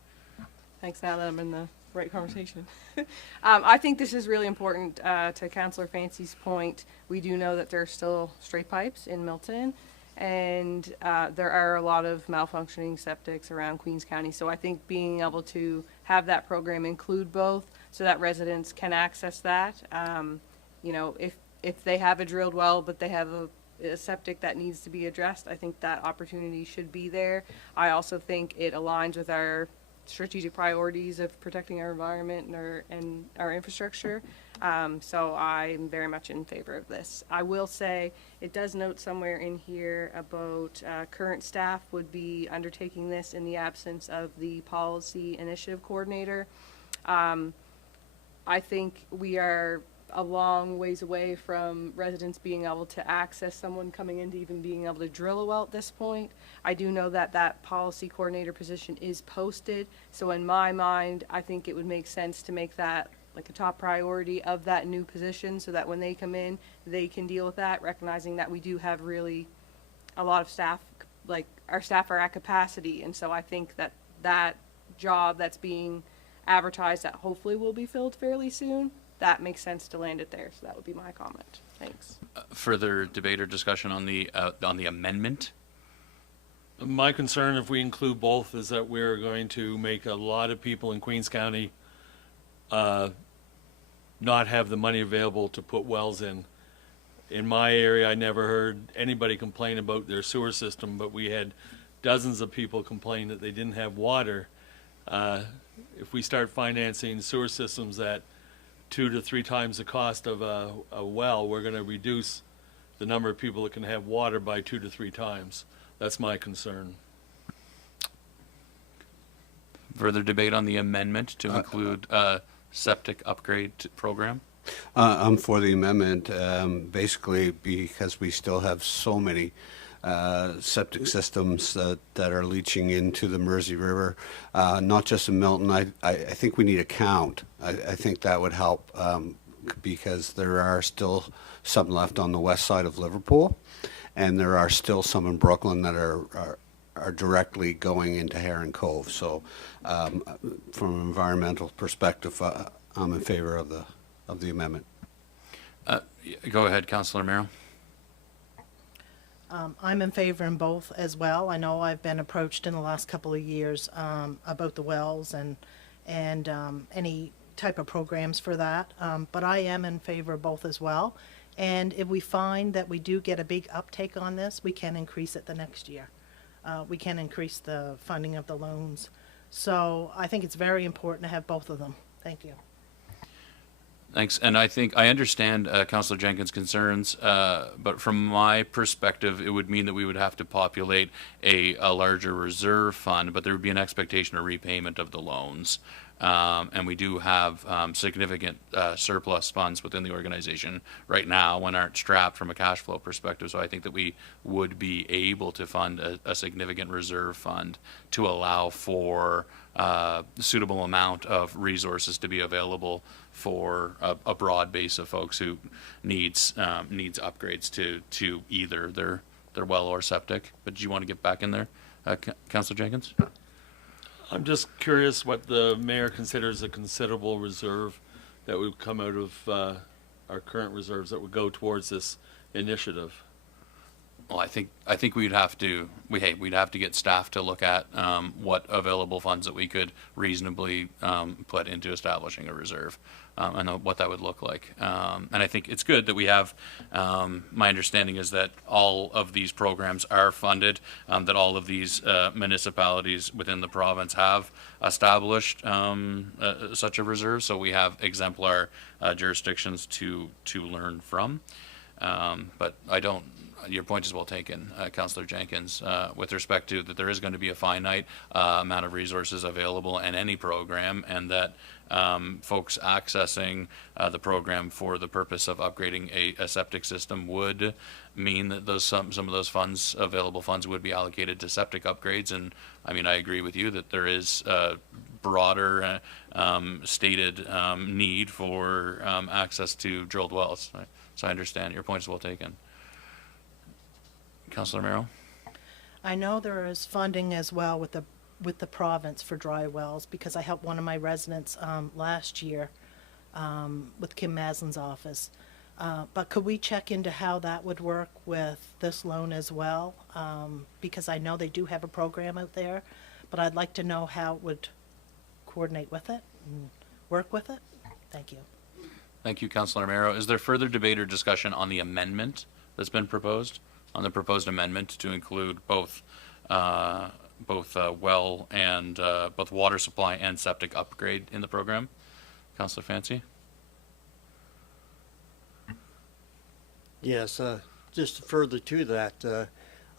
Thanks, now that I'm in the right conversation. I think this is really important to Councillor Fancy's point. We do know that there are still straight pipes in Milton, and there are a lot of malfunctioning septics around Queens County. So I think being able to have that program include both so that residents can access that. You know, if they have a drilled well, but they have a septic that needs to be addressed, I think that opportunity should be there. I also think it aligns with our strategic priorities of protecting our environment and our infrastructure. So I'm very much in favor of this. I will say it does note somewhere in here about current staff would be undertaking this in the absence of the policy initiative coordinator. I think we are a long ways away from residents being able to access someone coming in to even being able to drill a well at this point. I do know that that policy coordinator position is posted, so in my mind, I think it would make sense to make that like a top priority of that new position so that when they come in, they can deal with that, recognizing that we do have really a lot of staff, like our staff are at capacity, and so I think that that job that's being advertised that hopefully will be filled fairly soon, that makes sense to land it there. So that would be my comment. Thanks. Further debate or discussion on the amendment? My concern, if we include both, is that we're going to make a lot of people in Queens County not have the money available to put wells in. In my area, I never heard anybody complain about their sewer system, but we had dozens of people complain that they didn't have water. If we start financing sewer systems at 2 to 3 times the cost of a well, we're going to reduce the number of people that can have water by 2 to 3 times. That's my concern. Further debate on the amendment to include septic upgrade program? I'm for the amendment, basically because we still have so many septic systems that are leaching into the Mersey River, not just in Milton. I think we need a count. I think that would help because there are still some left on the west side of Liverpool, and there are still some in Brooklyn that are directly going into Heron Cove. So from an environmental perspective, I'm in favor of the amendment. Go ahead, Councillor Merrill. I'm in favor in both as well. I know I've been approached in the last couple of years about the wells and any type of programs for that, but I am in favor of both as well. And if we find that we do get a big uptake on this, we can increase it the next year. We can increase the funding of the loans. So I think it's very important to have both of them. Thank you. Thanks. And I think I understand Councillor Jenkins' concerns, but from my perspective, it would mean that we would have to populate a larger reserve fund, but there would be an expectation of repayment of the loans. And we do have significant surplus funds within the organization right now and aren't strapped from a cash flow perspective. So I think that we would be able to fund a significant reserve fund to allow for a suitable amount of resources to be available for a broad base of folks who needs upgrades to either their well or septic. But do you want to get back in there, Councillor Jenkins? I'm just curious what the mayor considers a considerable reserve that would come out of our current reserves that would go towards this initiative. Well, I think we'd have to get staff to look at what available funds that we could reasonably put into establishing a reserve, and what that would look like. And I think it's good that we have. My understanding is that all of these programs are funded. That all of these municipalities within the province have established such a reserve. So we have exemplar jurisdictions to learn from. But I don't. Your point is well taken, Councillor Jenkins, with respect to that there is going to be a finite amount of resources available in any program, and that folks accessing the program for the purpose of upgrading a septic system would mean that some of those funds, available funds, would be allocated to septic upgrades. And I mean, I agree with you that there is a broader stated need for access to drilled wells. So I understand your point is well taken. Councillor Merrill? I know there is funding as well with the province for dry wells, because I helped one of my residents last year with Kim Maslin's office. But could we check into how that would work with this loan as well? Because I know they do have a program out there, but I'd like to know how it would coordinate with it and work with it. Thank you. Thank you, Councillor Merrill. Is there further debate or discussion on the amendment that's been proposed? On the proposed amendment to include both well and both water supply and septic upgrade in the program? Councillor Fancy? Yes, just further to that,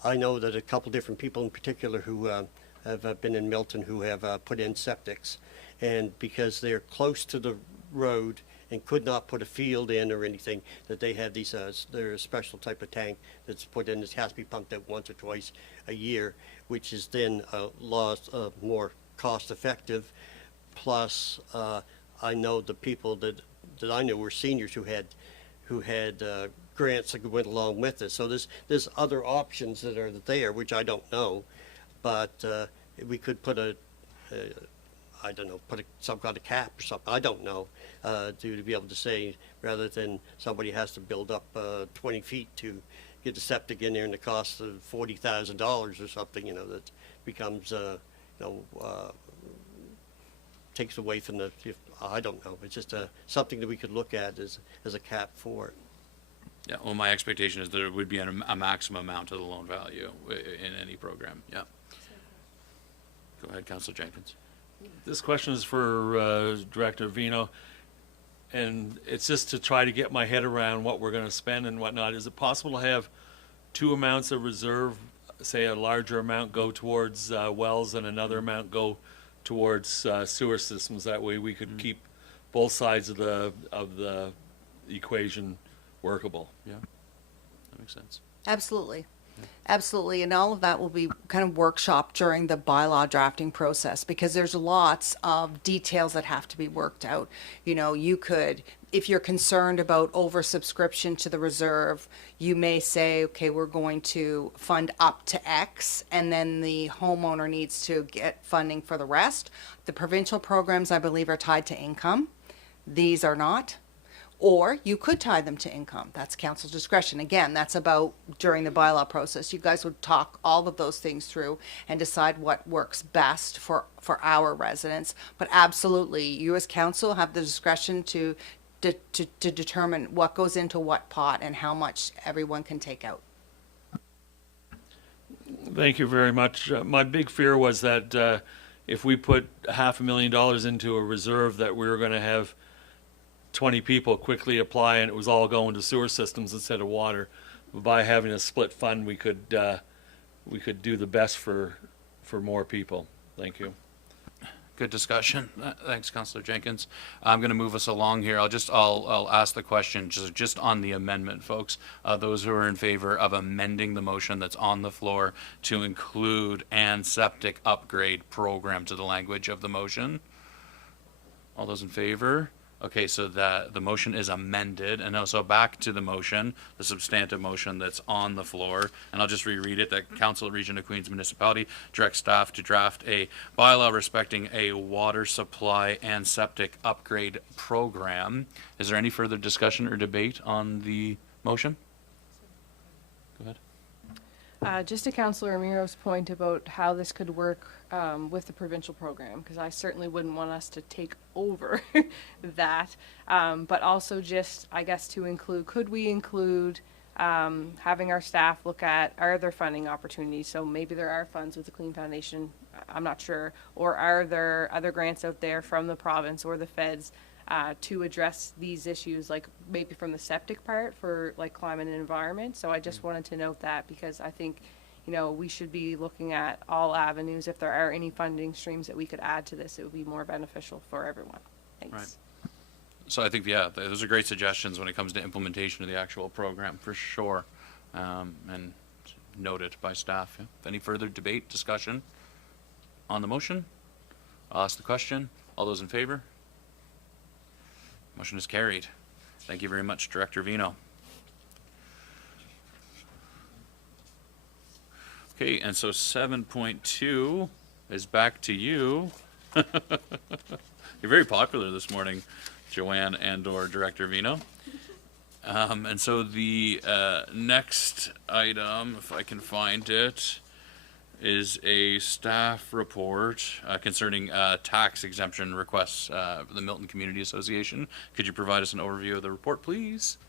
I know that a couple different people in particular who have been in Milton who have put in septics, and because they're close to the road and could not put a field in or anything, that they have these, they're a special type of tank that's put in. It has to be pumped out once or twice a year, which is then a lot more cost effective. Plus, I know the people that I knew were seniors who had grants that went along with it. So there's other options that are there, which I don't know, but we could put I don't know, put some kind of cap or something, I don't know, to be able to say, rather than somebody has to build up 20 feet to get the septic in there and the cost of $40,000 or something, that becomes, takes away from I don't know, it's just something that we could look at as a cap for it. Yeah, well, my expectation is there would be a maximum amount of the loan value in any program. Yeah. Go ahead, Councillor Jenkins. This question is for Director Vino, and it's just to try to get my head around what we're going to spend and whatnot. Is it possible to have two amounts of reserve, say a larger amount go towards wells and another amount go towards sewer systems? That way we could keep both sides of the equation workable. Yeah, that makes sense. Absolutely. Absolutely, and all of that will be kind of workshopped during the bylaw drafting process, because there's lots of details that have to be worked out. You could, if you're concerned about oversubscription to the reserve, you may say, okay, we're going to fund up to X, and then the homeowner needs to get funding for the rest. The provincial programs, I believe, are tied to income. These are not. Or you could tie them to income. That's council's discretion. Again, that's about during the bylaw process. You guys would talk all of those things through and decide what works best for our residents. But absolutely, you as council have the discretion to determine what goes into what pot and how much everyone can take out. Thank you very much. My big fear was that if we put $500,000 into a reserve, that we were going to have 20 people quickly apply and it was all going to sewer systems instead of water. By having a split fund, we could do the best for more people. Thank you. Good discussion. Thanks, Councillor Jenkins. I'm going to move us along here. I'll ask the question just on the amendment, folks. Those who are in favor of amending the motion that's on the floor to include and septic upgrade program to the language of the motion. All those in favor? Okay, so the motion is amended, and also back to the motion, the substantive motion that's on the floor, and I'll just reread it, that Council, Region of Queens Municipality directs staff to draft a bylaw respecting a water supply and septic upgrade program. Is there any further discussion or debate on the motion? Go ahead. Just to Councillor Amiro's point about how this could work with the provincial program, because I certainly wouldn't want us to take over that, but also just, I guess, to include, could we include having our staff look at, are there funding opportunities? So maybe there are funds with the Clean Foundation, I'm not sure, or are there other grants out there from the province or the feds to address these issues, like maybe from the septic part for like climate and environment. So I just wanted to note that, because I think, you know, we should be looking at all avenues. If there are any funding streams that we could add to this, it would be more beneficial for everyone. Thanks. Right. So I think, yeah, those are great suggestions when it comes to implementation of the actual program, for sure, and noted by staff. Yeah. Any further debate, discussion on the motion? I'll ask the question. All those in favor? Motion is carried. Thank you very much, Director Vino. Okay, and so 7.2 is back to you. You're very popular this morning, Joanne and/or Director Vino. And so the next item, if I can find it, is a staff report concerning tax exemption requests for the Milton Community Association. Could you provide us an overview of the report, please?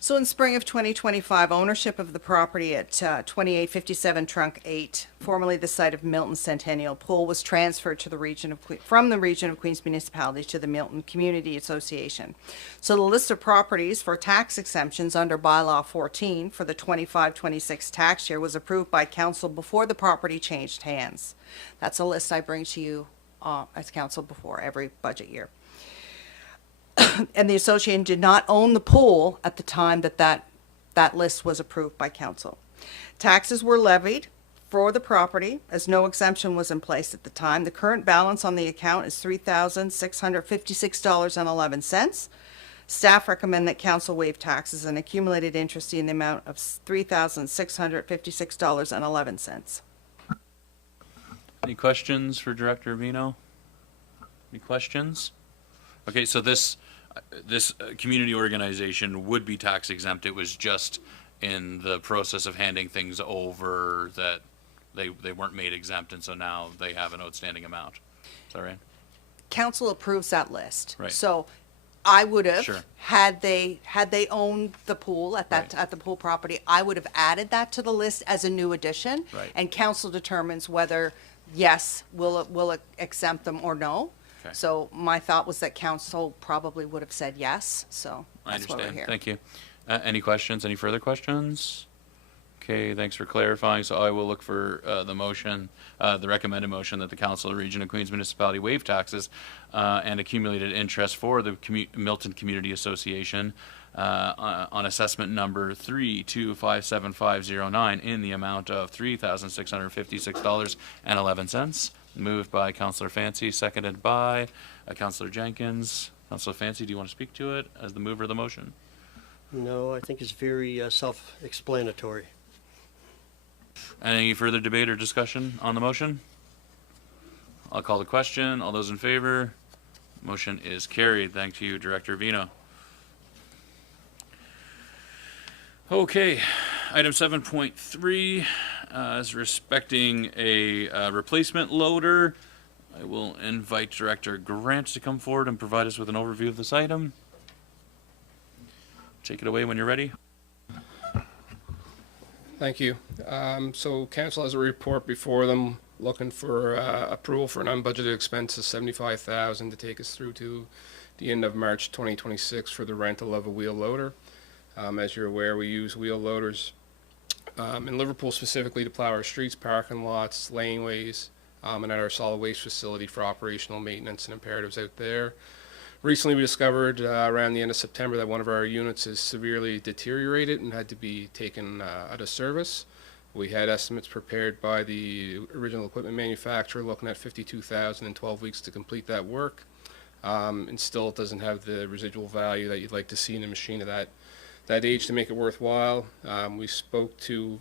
So in spring of 2025, ownership of the property at 2857 Trunk 8, formerly the site of Milton Centennial Pool, was transferred to the region of from the Region of Queens Municipality to the Milton Community Association. So the list of properties for tax exemptions under Bylaw 14 for the 25-26 tax year was approved by council before the property changed hands. That's a list I bring to you as council before every budget year. And the association did not own the pool at the time that list was approved by council. Taxes were levied for the property as no exemption was in place at the time. The current balance on the account is $3,656.11. Staff recommend that council waive taxes and accumulated interest in the amount of $3,656.11. Any questions for Director Vino? Any questions? Okay, so this community organization would be tax exempt. It was just in the process of handing things over that they weren't made exempt, and so now they have an outstanding amount. Is that right? Council approves that list. Right. So I would have, Sure. had they owned the pool at the pool property, I would have added that to the list as a new addition. Right. And council determines whether, yes, will it exempt them or no. Okay. So my thought was that council probably would have said yes, so I that's why we're understand. here. Thank you. Any questions? Any further questions? Okay, thanks for clarifying. So I will look for the motion, the recommended motion that the Council of the Region of Queens Municipality waive taxes and accumulated interest for the Milton Community Association on assessment number 3257509 in the amount of $3,656.11. Moved by Councillor Fancy, seconded by Councillor Jenkins. Councillor Fancy, do you want to speak to it as the mover of the motion? No, I think it's very self-explanatory. Any further debate or discussion on the motion? I'll call the question. All those in favor? Motion is carried. Thank you, Director Vino. Okay, item 7.3 is respecting a replacement loader. I will invite Director Grant to come forward and provide us with an overview of this item. Take it away when you're ready. Thank you. So council has a report before them looking for approval for an unbudgeted expense of $75,000 to take us through to the end of March 2026 for the rental of a wheel loader. As you're aware, we use wheel loaders in Liverpool specifically to plow our streets, parking lots, laneways, and at our solid waste facility for operational maintenance and imperatives out there. Recently, we discovered around the end of September that one of our units is severely deteriorated and had to be taken out of service. We had estimates prepared by the original equipment manufacturer looking at $52,000 in 12 weeks to complete that work. And still it doesn't have the residual value that you'd like to see in a machine of that age to make it worthwhile. We spoke to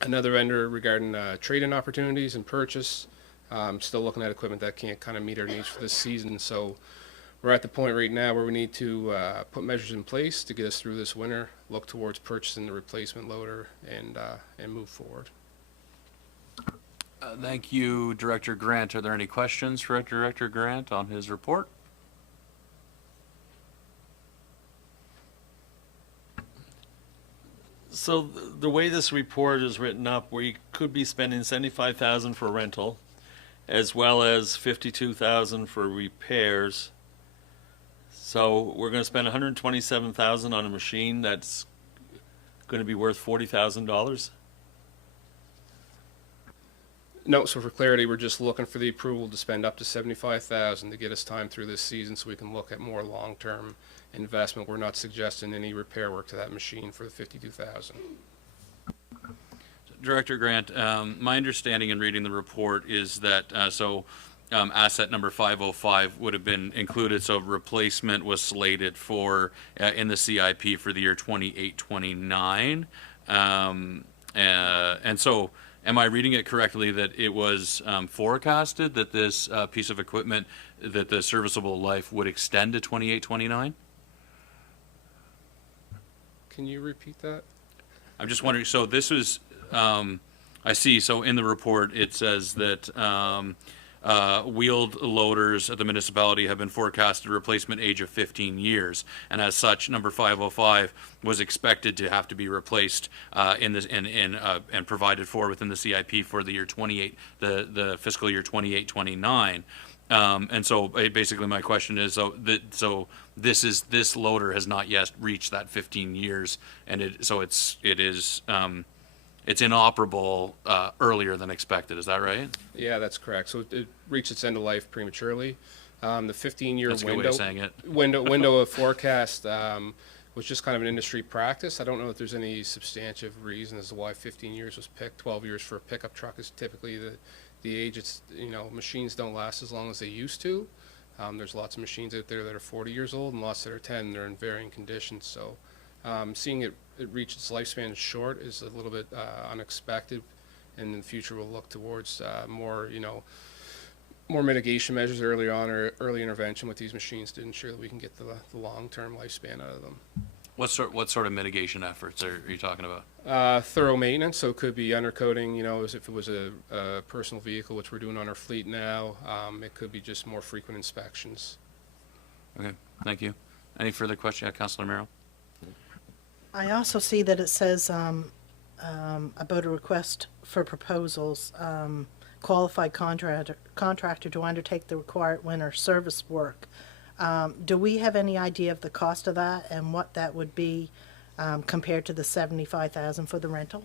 another vendor regarding trade-in opportunities and purchase. Still looking at equipment that can't kind of meet our needs for this season. So we're at the point right now where we need to put measures in place to get us through this winter, look towards purchasing the replacement loader, and move forward. Thank you, Director Grant. Are there any questions for Director Grant on his report? So the way this report is written up, we could be spending $75,000 for rental, as well as $52,000 for repairs. So we're going to spend $127,000 on a machine that's going to be worth $40,000. No, so for clarity, we're just looking for the approval to spend up to $75,000 to get us time through this season so we can look at more long-term investment. We're not suggesting any repair work to that machine for the $52,000. Director Grant, my understanding in reading the report is that asset number 505 would have been included, so replacement was slated for in the CIP for the year 28-29. And so am I reading it correctly that it was forecasted that this piece of equipment, that the serviceable life would extend to 28-29? Can you repeat that? I'm just wondering, so this is, I see, so in the report it says that wheeled loaders at the municipality have been forecasted replacement age of 15 years, and as such, number 505 was expected to have to be replaced and provided for within the CIP for the year 28, the fiscal year 28-29. And so basically my question is, this loader has not yet reached that 15 years, and it's inoperable earlier than expected. Is that right? Yeah, that's correct. So it reached its end of life prematurely. The 15-year That's a good way of saying it. window of forecast was just kind of an industry practice. I don't know if there's any substantive reason as to why 15 years was picked. 12 years for a pickup truck is typically the age. It's, machines don't last as long as they used to. There's lots of machines out there that are 40 years old and lots that are 10. They're in varying conditions. So seeing it reach its lifespan short is a little bit unexpected. And in the future, we'll look towards more mitigation measures early on, or early intervention with these machines to ensure that we can get the long-term lifespan out of them. What sort of mitigation efforts are you talking about? Thorough maintenance, so it could be undercoating, as if it was a personal vehicle, which we're doing on our fleet now. It could be just more frequent inspections. Okay, thank you. Any further questions? Yeah, Councillor Merrill. I also see that it says about a request for proposals, qualified contractor to undertake the required winter service work. Do we have any idea of the cost of that and what that would be compared to the $75,000 for the rental?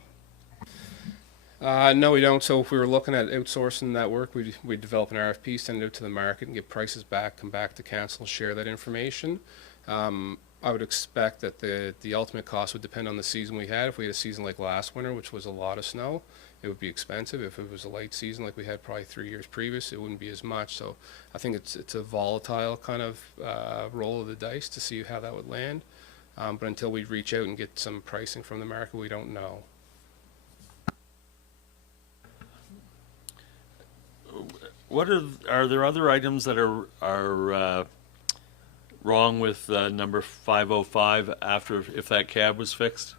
No, we don't. So if we were looking at outsourcing that work, we'd develop an RFP, send it out to the market, and get prices back, come back to council, and share that information. I would expect that the ultimate cost would depend on the season we had. If we had a season like last winter, which was a lot of snow, it would be expensive. If it was a light season like we had probably 3 years previous, it wouldn't be as much. So I think it's a volatile kind of roll of the dice to see how that would land. But until we reach out and get some pricing from the market, we don't know. What are there other items that are wrong with number 505 if that cab was fixed?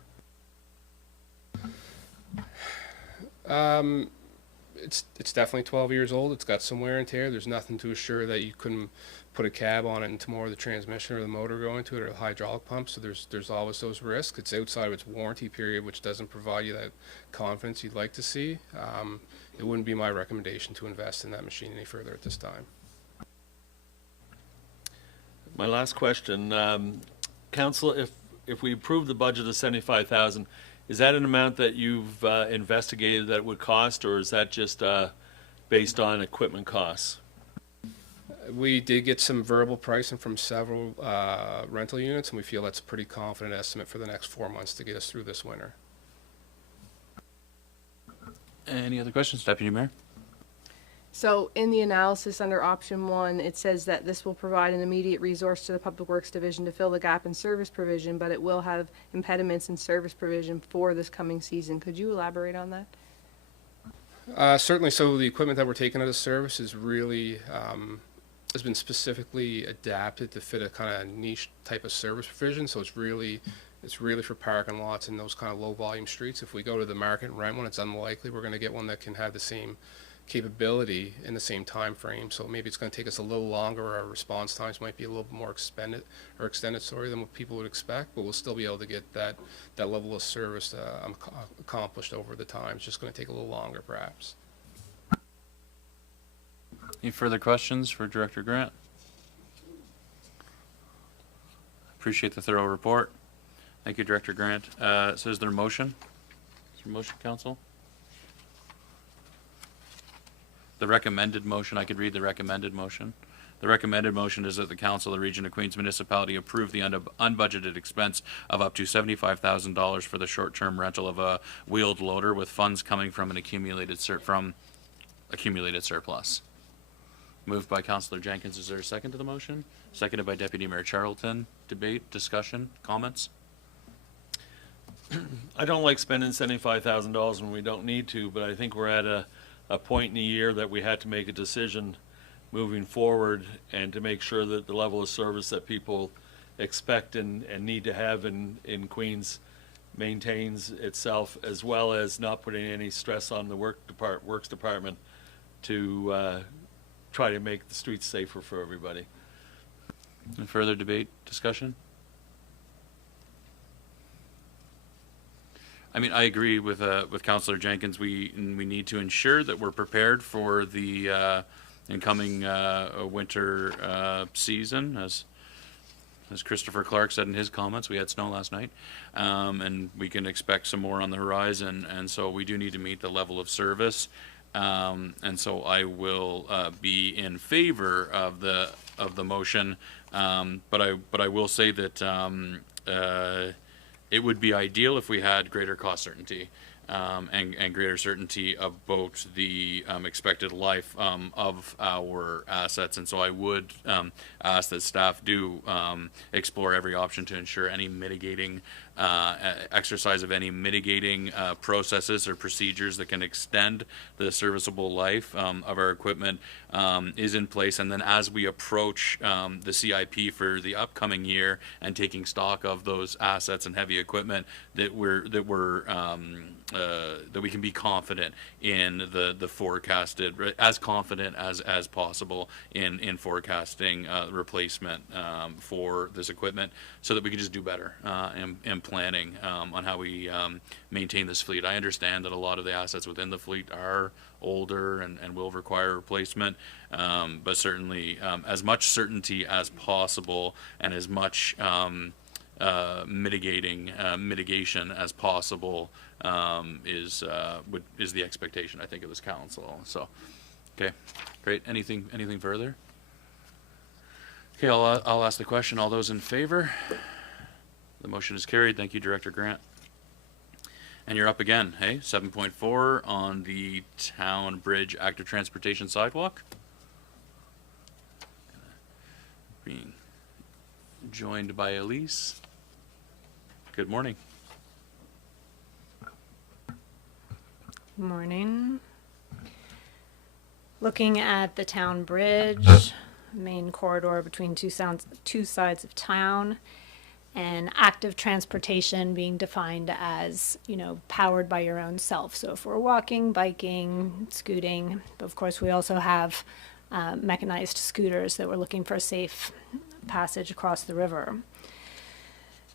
It's definitely 12 years old. It's got some wear and tear. There's nothing to assure that you couldn't put a cab on it and tomorrow the transmission or the motor go into it, or the hydraulic pump. So there's always those risks. It's outside of its warranty period, which doesn't provide you that confidence you'd like to see. It wouldn't be my recommendation to invest in that machine any further at this time. My last question, Council, if we approve the budget of 75,000, is that an amount that you've investigated that it would cost, or is that just based on equipment costs? We did get some verbal pricing from several rental units, and we feel that's a pretty confident estimate for the next 4 months to get us through this winter. Any other questions, Deputy Mayor? So in the analysis under option 1, it says that this will provide an immediate resource to the Public Works Division to fill the gap in service provision, but it will have impediments in service provision for this coming season. Could you elaborate on that? Certainly. So the equipment that we're taking out of service is really has been specifically adapted to fit a kind of niche type of service provision. So it's really for parking lots and those kind of low volume streets. If we go to the market and rent one, it's unlikely we're going to get one that can have the same capability in the same time frame. So maybe it's going to take us a little longer. Our response times might be a little more extended than what people would expect, but we'll still be able to get that level of service accomplished over the time. It's just going to take a little longer, perhaps. Any further questions for Director Grant? Appreciate the thorough report. Thank you, Director Grant. So is there a motion? Is there a motion, Council? The recommended motion, I could read the recommended motion. The recommended motion is that the Council of the Region of Queens Municipality approve the unbudgeted expense of up to $75,000 for the short-term rental of a wheeled loader with funds coming from an accumulated surplus. Moved by Councillor Jenkins. Is there a second to the motion? Seconded by Deputy Mayor Charlton. Debate, discussion, comments? I don't like spending $75,000 when we don't need to, but I think we're at a point in the year that we had to make a decision moving forward and to make sure that the level of service that people expect and need to have in Queens maintains itself, as well as not putting any stress on the works department to try to make the streets safer for everybody. Any further debate, discussion? I mean, I agree with Councillor Jenkins. We need to ensure that we're prepared for the incoming winter season. As Christopher Clark said in his comments, we had snow last night, and we can expect some more on the horizon. And so we do need to meet the level of service. And so I will be in favor of the motion, but I will say that it would be ideal if we had greater cost certainty and greater certainty about the expected life of our assets. And so I would ask that staff do explore every option to ensure any mitigating exercise of any mitigating processes or procedures that can extend the serviceable life of our equipment is in place. And then as we approach the CIP for the upcoming year and taking stock of those assets and heavy equipment, that we can be confident in the forecasted, as confident as possible in forecasting replacement for this equipment, so that we can just do better in planning on how we maintain this fleet. I understand that a lot of the assets within the fleet are older and will require replacement, but certainly as much certainty as possible and as much mitigation as possible is the expectation, I think, of this council. So, okay, great. Anything further? Okay, I'll ask the question. All those in favor? The motion is carried. Thank you, Director Grant. And you're up again, hey? 7.4 on the Town Bridge Active Transportation Sidewalk. Being joined by Elise. Good morning. Morning. Looking at the town bridge, main corridor between two sides of town, and active transportation being defined as, powered by your own self. So if we're walking, biking, scooting, but of course we also have mechanized scooters that we're looking for a safe passage across the river.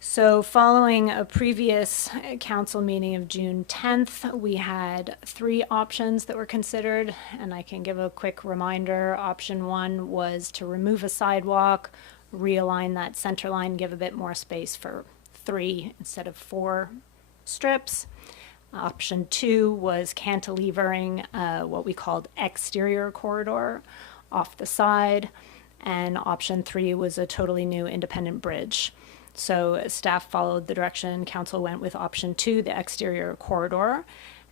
So following a previous council meeting of June 10th, we had 3 options that were considered, and I can give a quick reminder. Option 1 was to remove a sidewalk realign that center line, give a bit more space for 3 instead of 4 strips. Option 2 was cantilevering what we called exterior corridor off the side. And option 3 was a totally new independent bridge. So staff followed the direction, council went with option 2, the exterior corridor.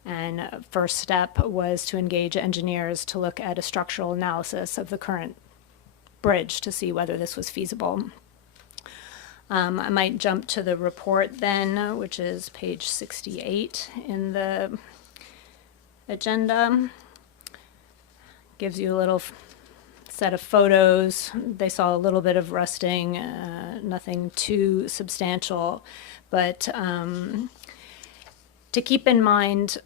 And first step was to engage engineers to look at a structural analysis of the current bridge to see whether this was feasible. I might jump to the report then, which is page 68 in the agenda. Gives you a little set of photos. They saw a little bit of rusting, nothing too substantial, but to keep in mind,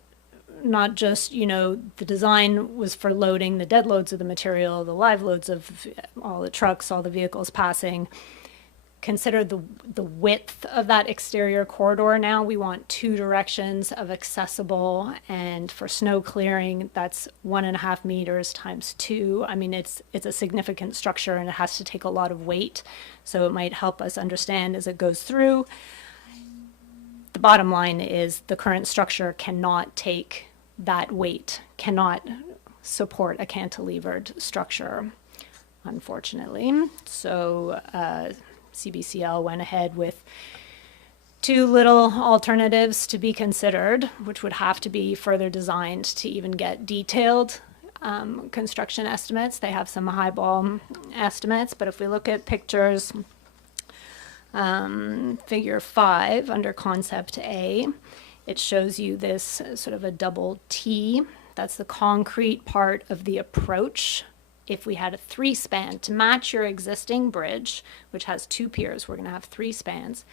not just, the design was for loading the dead loads of the material, the live loads of all the trucks, all the vehicles passing. Consider the width of that exterior corridor now. We want 2 directions of accessible, and for snow clearing, that's 1.5 meters times 2. I mean, it's a significant structure and it has to take a lot of weight. So it might help us understand as it goes through. The bottom line is the current structure cannot take that weight, cannot support a cantilevered structure, unfortunately. So CBCL went ahead with 2 little alternatives to be considered, which would have to be further designed to even get detailed construction estimates. They have some highball estimates, but if we look at pictures, figure 5 under concept A, it shows you this sort of a double T. That's the concrete part of the approach. If we had a 3-span to match your existing bridge, which has 2 piers, we're going to have 3 spans,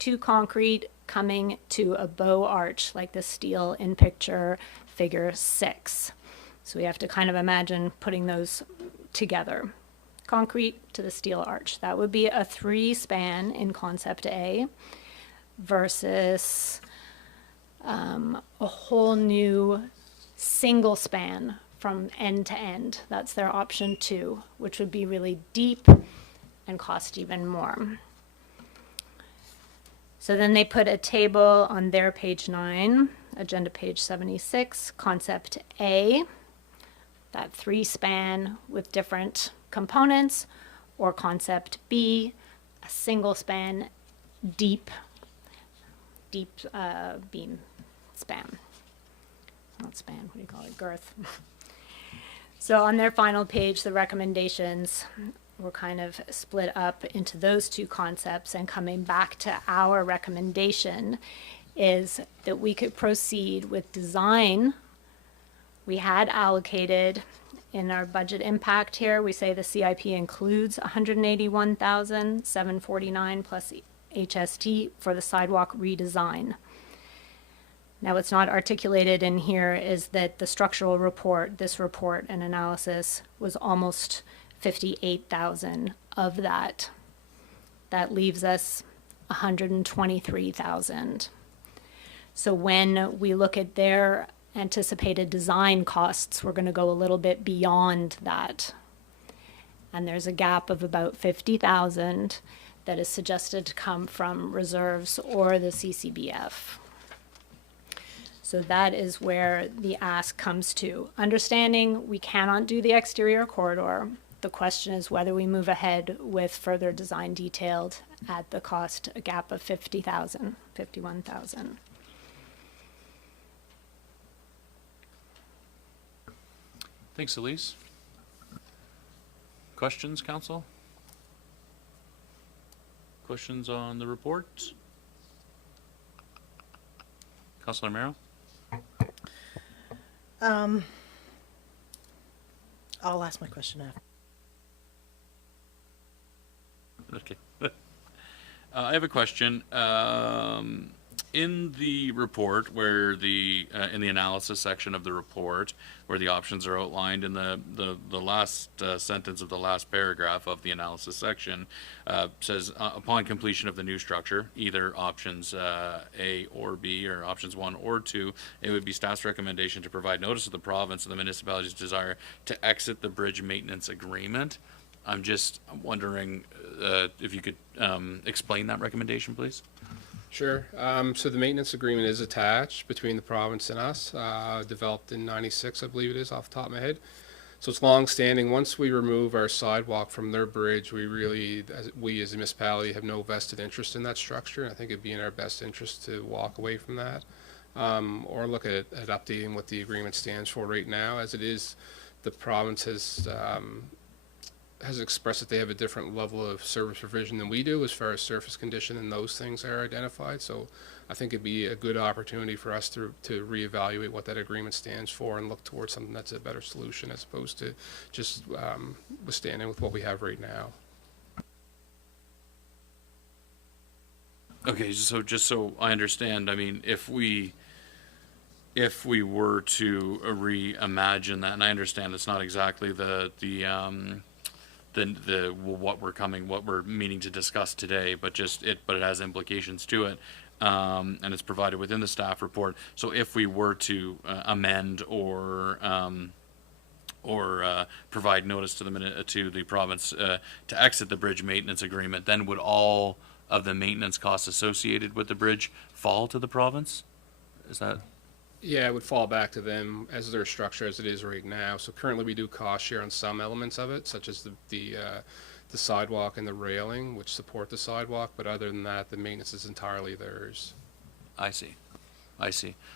2 concrete coming to a bow arch like the steel in picture figure 6. So we have to kind of imagine putting those together. Concrete to the steel arch. That would be a 3-span in concept A versus a whole new single span from end to end. That's their option 2, which would be really deep and cost even more. So then they put a table on their page 9, agenda page 76, concept A, that 3-span with different components, or concept B, a single span, deep beam span. Not span, what do you call it? Girth. So on their final page, the recommendations were kind of split up into those 2 concepts, and coming back to our recommendation is that we could proceed with design. We had allocated in our budget impact here, we say the CIP includes $181,749 plus HST for the sidewalk redesign. Now, what's not articulated in here is that the structural report, this report and analysis, was almost 58,000 of that. That leaves us 123,000. So when we look at their anticipated design costs, we're going to go a little bit beyond that. And there's a gap of about 50,000 that is suggested to come from reserves or the CCBF. So that is where the ask comes to. Understanding we cannot do the exterior corridor. The question is whether we move ahead with further design detailed at the cost, a gap of 50,000, 51,000. Thanks, Elise. Questions, council? Questions on the report? Councilor Merrill? I'll ask my question after. Okay. I have a question. In the report, where the in the analysis section of the report, where the options are outlined in the last sentence of the last paragraph of the analysis section, says upon completion of the new structure, either options A or B, or options 1 or 2, it would be staff's recommendation to provide notice of the province of the municipality's desire to exit the bridge maintenance agreement. I'm wondering if you could explain that recommendation, please. Sure. So the maintenance agreement is attached between the province and us, developed in '96, I believe it is, off the top of my head. So it's long-standing. Once we remove our sidewalk from their bridge, we as a municipality have no vested interest in that structure. And I think it'd be in our best interest to walk away from that, or look at updating what the agreement stands for right now. As it is, the province has expressed that they have a different level of service provision than we do as far as surface condition and those things are identified. So I think it'd be a good opportunity for us to reevaluate what that agreement stands for and look towards something that's a better solution as opposed to just withstanding with what we have right now. Okay, so just so I understand, I mean, if we were to reimagine that, and I understand it's not exactly what we're meaning to discuss today, but it has implications to it, and it's provided within the staff report. So if we were to amend or provide notice to the province to exit the bridge maintenance agreement, then would all of the maintenance costs associated with the bridge fall to the province? Is that? Yeah, it would fall back to them as their structure as it is right now. So currently we do cost share on some elements of it, such as the sidewalk and the railing, which support the sidewalk. But other than that, the maintenance is entirely theirs. I see.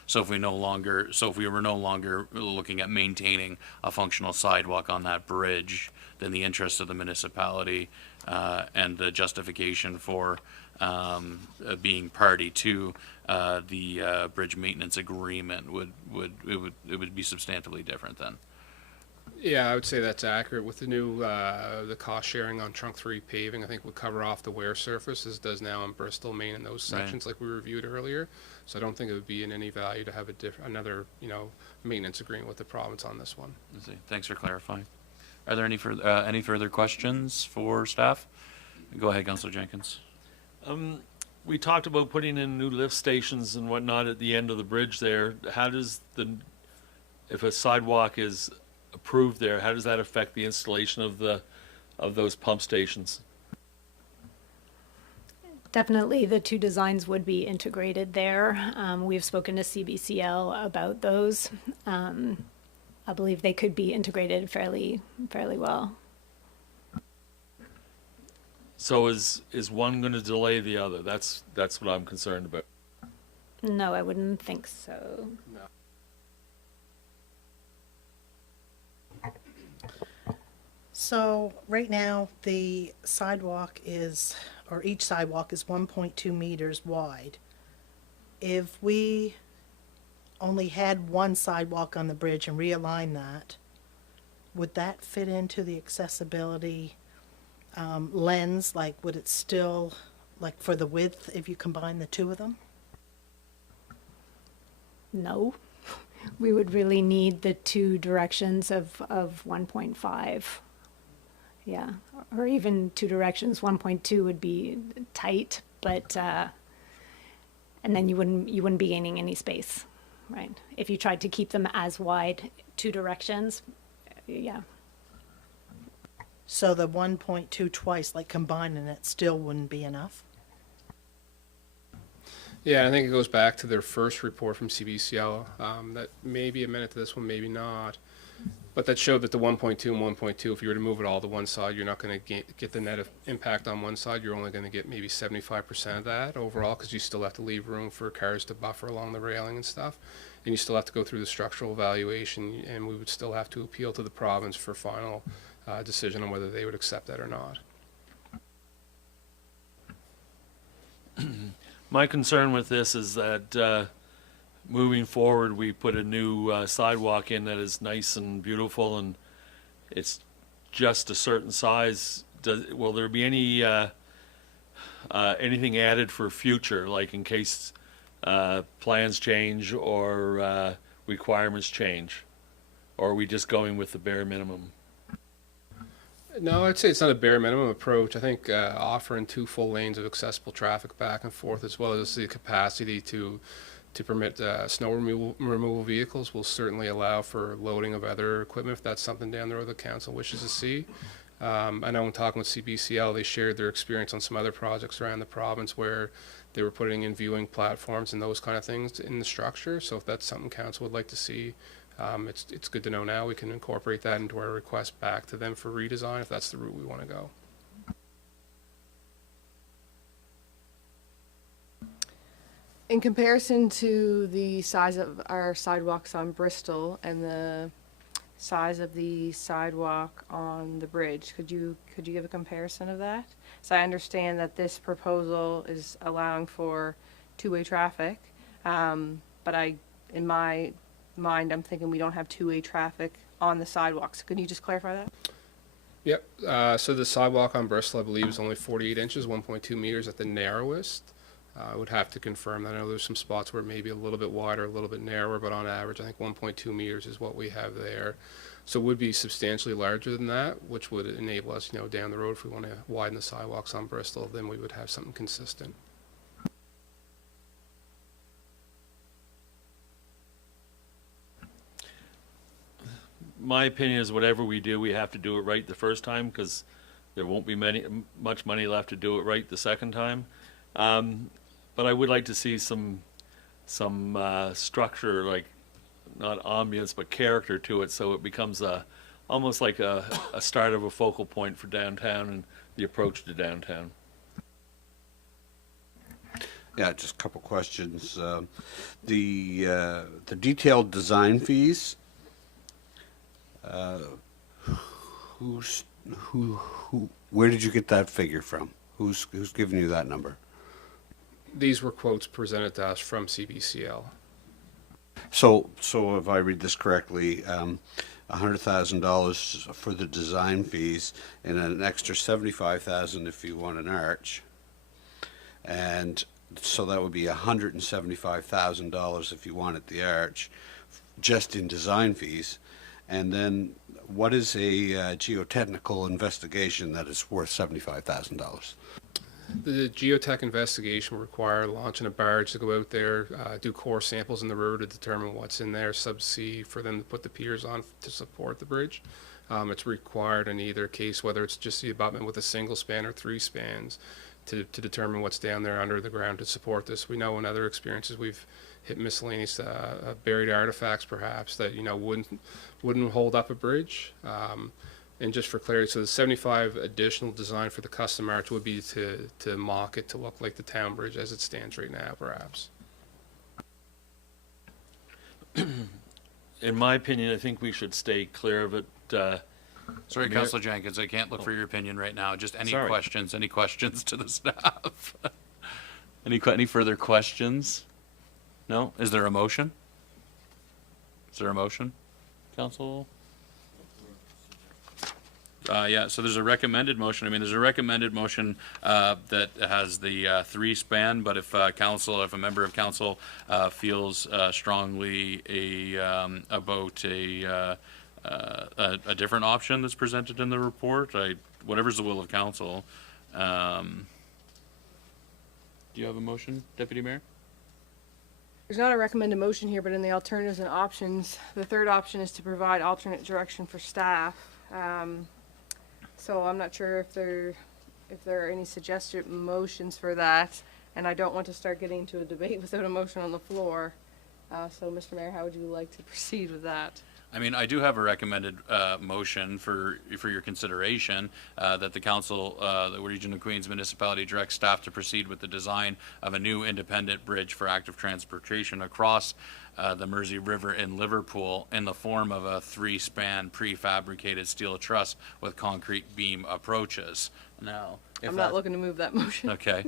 So if we were no longer looking at maintaining a functional sidewalk on that bridge, then the interest of the municipality and the justification for being party to the bridge maintenance agreement would be substantively different then. Yeah, I would say that's accurate. With the new the cost sharing on Trunk 3 paving, I think would cover off the wear surface as it does now on Bristol, Main, and those sections like we reviewed earlier. So I don't think it would be in any value to have another maintenance agreement with the province on this one. I see. Thanks for clarifying. Are there any further questions for staff? Go ahead, Councillor Jenkins. We talked about putting in new lift stations and whatnot at the end of the bridge there. How does if a sidewalk is approved there, how does that affect the installation of those pump stations? Definitely, the two designs would be integrated there. We've spoken to CBCL about those. I believe they could be integrated fairly well. So is one going to delay the other? That's what I'm concerned about. No, I wouldn't think so. No. So right now, the sidewalk each sidewalk is 1.2 meters wide. If we only had one sidewalk on the bridge and realign that, would that fit into the accessibility lens? Like, would it still, like for the width, if you combine the two of them? No. We would really need the two directions of 1.5. Yeah, or even two directions. 1.2 would be tight, but and then you wouldn't be gaining any space, right? If you tried to keep them as wide, two directions, yeah. So the 1.2 twice, like combining it, still wouldn't be enough? Yeah, I think it goes back to their first report from CBCL. That may be a minute to this one, maybe not. But that showed that the 1.2 and 1.2, if you were to move it all to one side, you're not going to get the net impact on one side. You're only going to get maybe 75% of that overall, because you still have to leave room for cars to buffer along the railing and stuff. And you still have to go through the structural evaluation, and we would still have to appeal to the province for final decision on whether they would accept that or not. My concern with this is that moving forward, we put a new sidewalk in that is nice and beautiful, and it's just a certain size. Will there be any anything added for future, like in case plans change or requirements change, or are we just going with the bare minimum? No, I'd say it's not a bare minimum approach. I think offering 2 full lanes of accessible traffic back and forth, as well as the capacity to permit snow removal vehicles, will certainly allow for loading of other equipment if that's something down the road the council wishes to see. I know when talking with CBCL, they shared their experience on some other projects around the province where they were putting in viewing platforms and those kind of things in the structure. So if that's something council would like to see, it's good to know now. We can incorporate that into our request back to them for redesign if that's the route we want to go. In comparison to the size of our sidewalks on Bristol and the size of the sidewalk on the bridge, could you give a comparison of that? So I understand that this proposal is allowing for two-way traffic, but in my mind, I'm thinking we don't have two-way traffic on the sidewalks. Can you just clarify that? Yep. So the sidewalk on Bristol, I believe, is only 48 inches, 1.2 meters at the narrowest. I would have to confirm that. I know there's some spots where it may be a little bit wider, a little bit narrower, but on average, I think 1.2 meters is what we have there. So it would be substantially larger than that, which would enable us, down the road, if we want to widen the sidewalks on Bristol, then we would have something consistent. My opinion is whatever we do, we have to do it right the first time, because there won't be much money left to do it right the second time. But I would like to see some structure, like not ambience, but character to it, so it becomes almost like a start of a focal point for downtown and the approach to downtown. Yeah, just a couple questions. The detailed design fees. Where did you get that figure from? Who's giving you that number? These were quotes presented to us from CBCL. So if I read this correctly, $100,000 for the design fees and an extra $75,000 if you want an arch, and so that would be $175,000 if you wanted the arch, just in design fees. And then what is a geotechnical investigation that is worth $75,000? The geotech investigation will require launching a barge to go out there, do core samples in the river to determine what's in there subsea for them to put the piers on to support the bridge. It's required in either case, whether it's just the abutment with a single span or 3 spans, to determine what's down there under the ground to support this. We know in other experiences we've hit miscellaneous buried artifacts perhaps that wouldn't hold up a bridge. And just for clarity, so the 75 additional design for the custom arch would be to mock it to look like the town bridge as it stands right now, perhaps. In my opinion, I think we should stay clear of it. Sorry, Councillor Jenkins, I can't look for your opinion right now. Just any Sorry. questions? Any questions to the staff? Any further questions? No? Is there a motion? Is there a motion, Council? Yeah, so there's a recommended motion. I mean, there's a recommended motion that has the 3 span, but if if a member of council feels strongly about a different option that's presented in the report, whatever's the will of council. Do you have a motion, Deputy Mayor? There's not a recommended motion here, but in the alternatives and options, the third option is to provide alternate direction for staff. So I'm not sure if there are any suggested motions for that, and I don't want to start getting into a debate without a motion on the floor. So, Mr. Mayor, how would you like to proceed with that? I mean, I do have a recommended motion for your consideration that the council, the Region of Queens Municipality, directs staff to proceed with the design of a new independent bridge for active transportation across the Mersey River in Liverpool in the form of a 3-span prefabricated steel truss with concrete beam approaches. Now, I'm not looking to move that motion. Okay.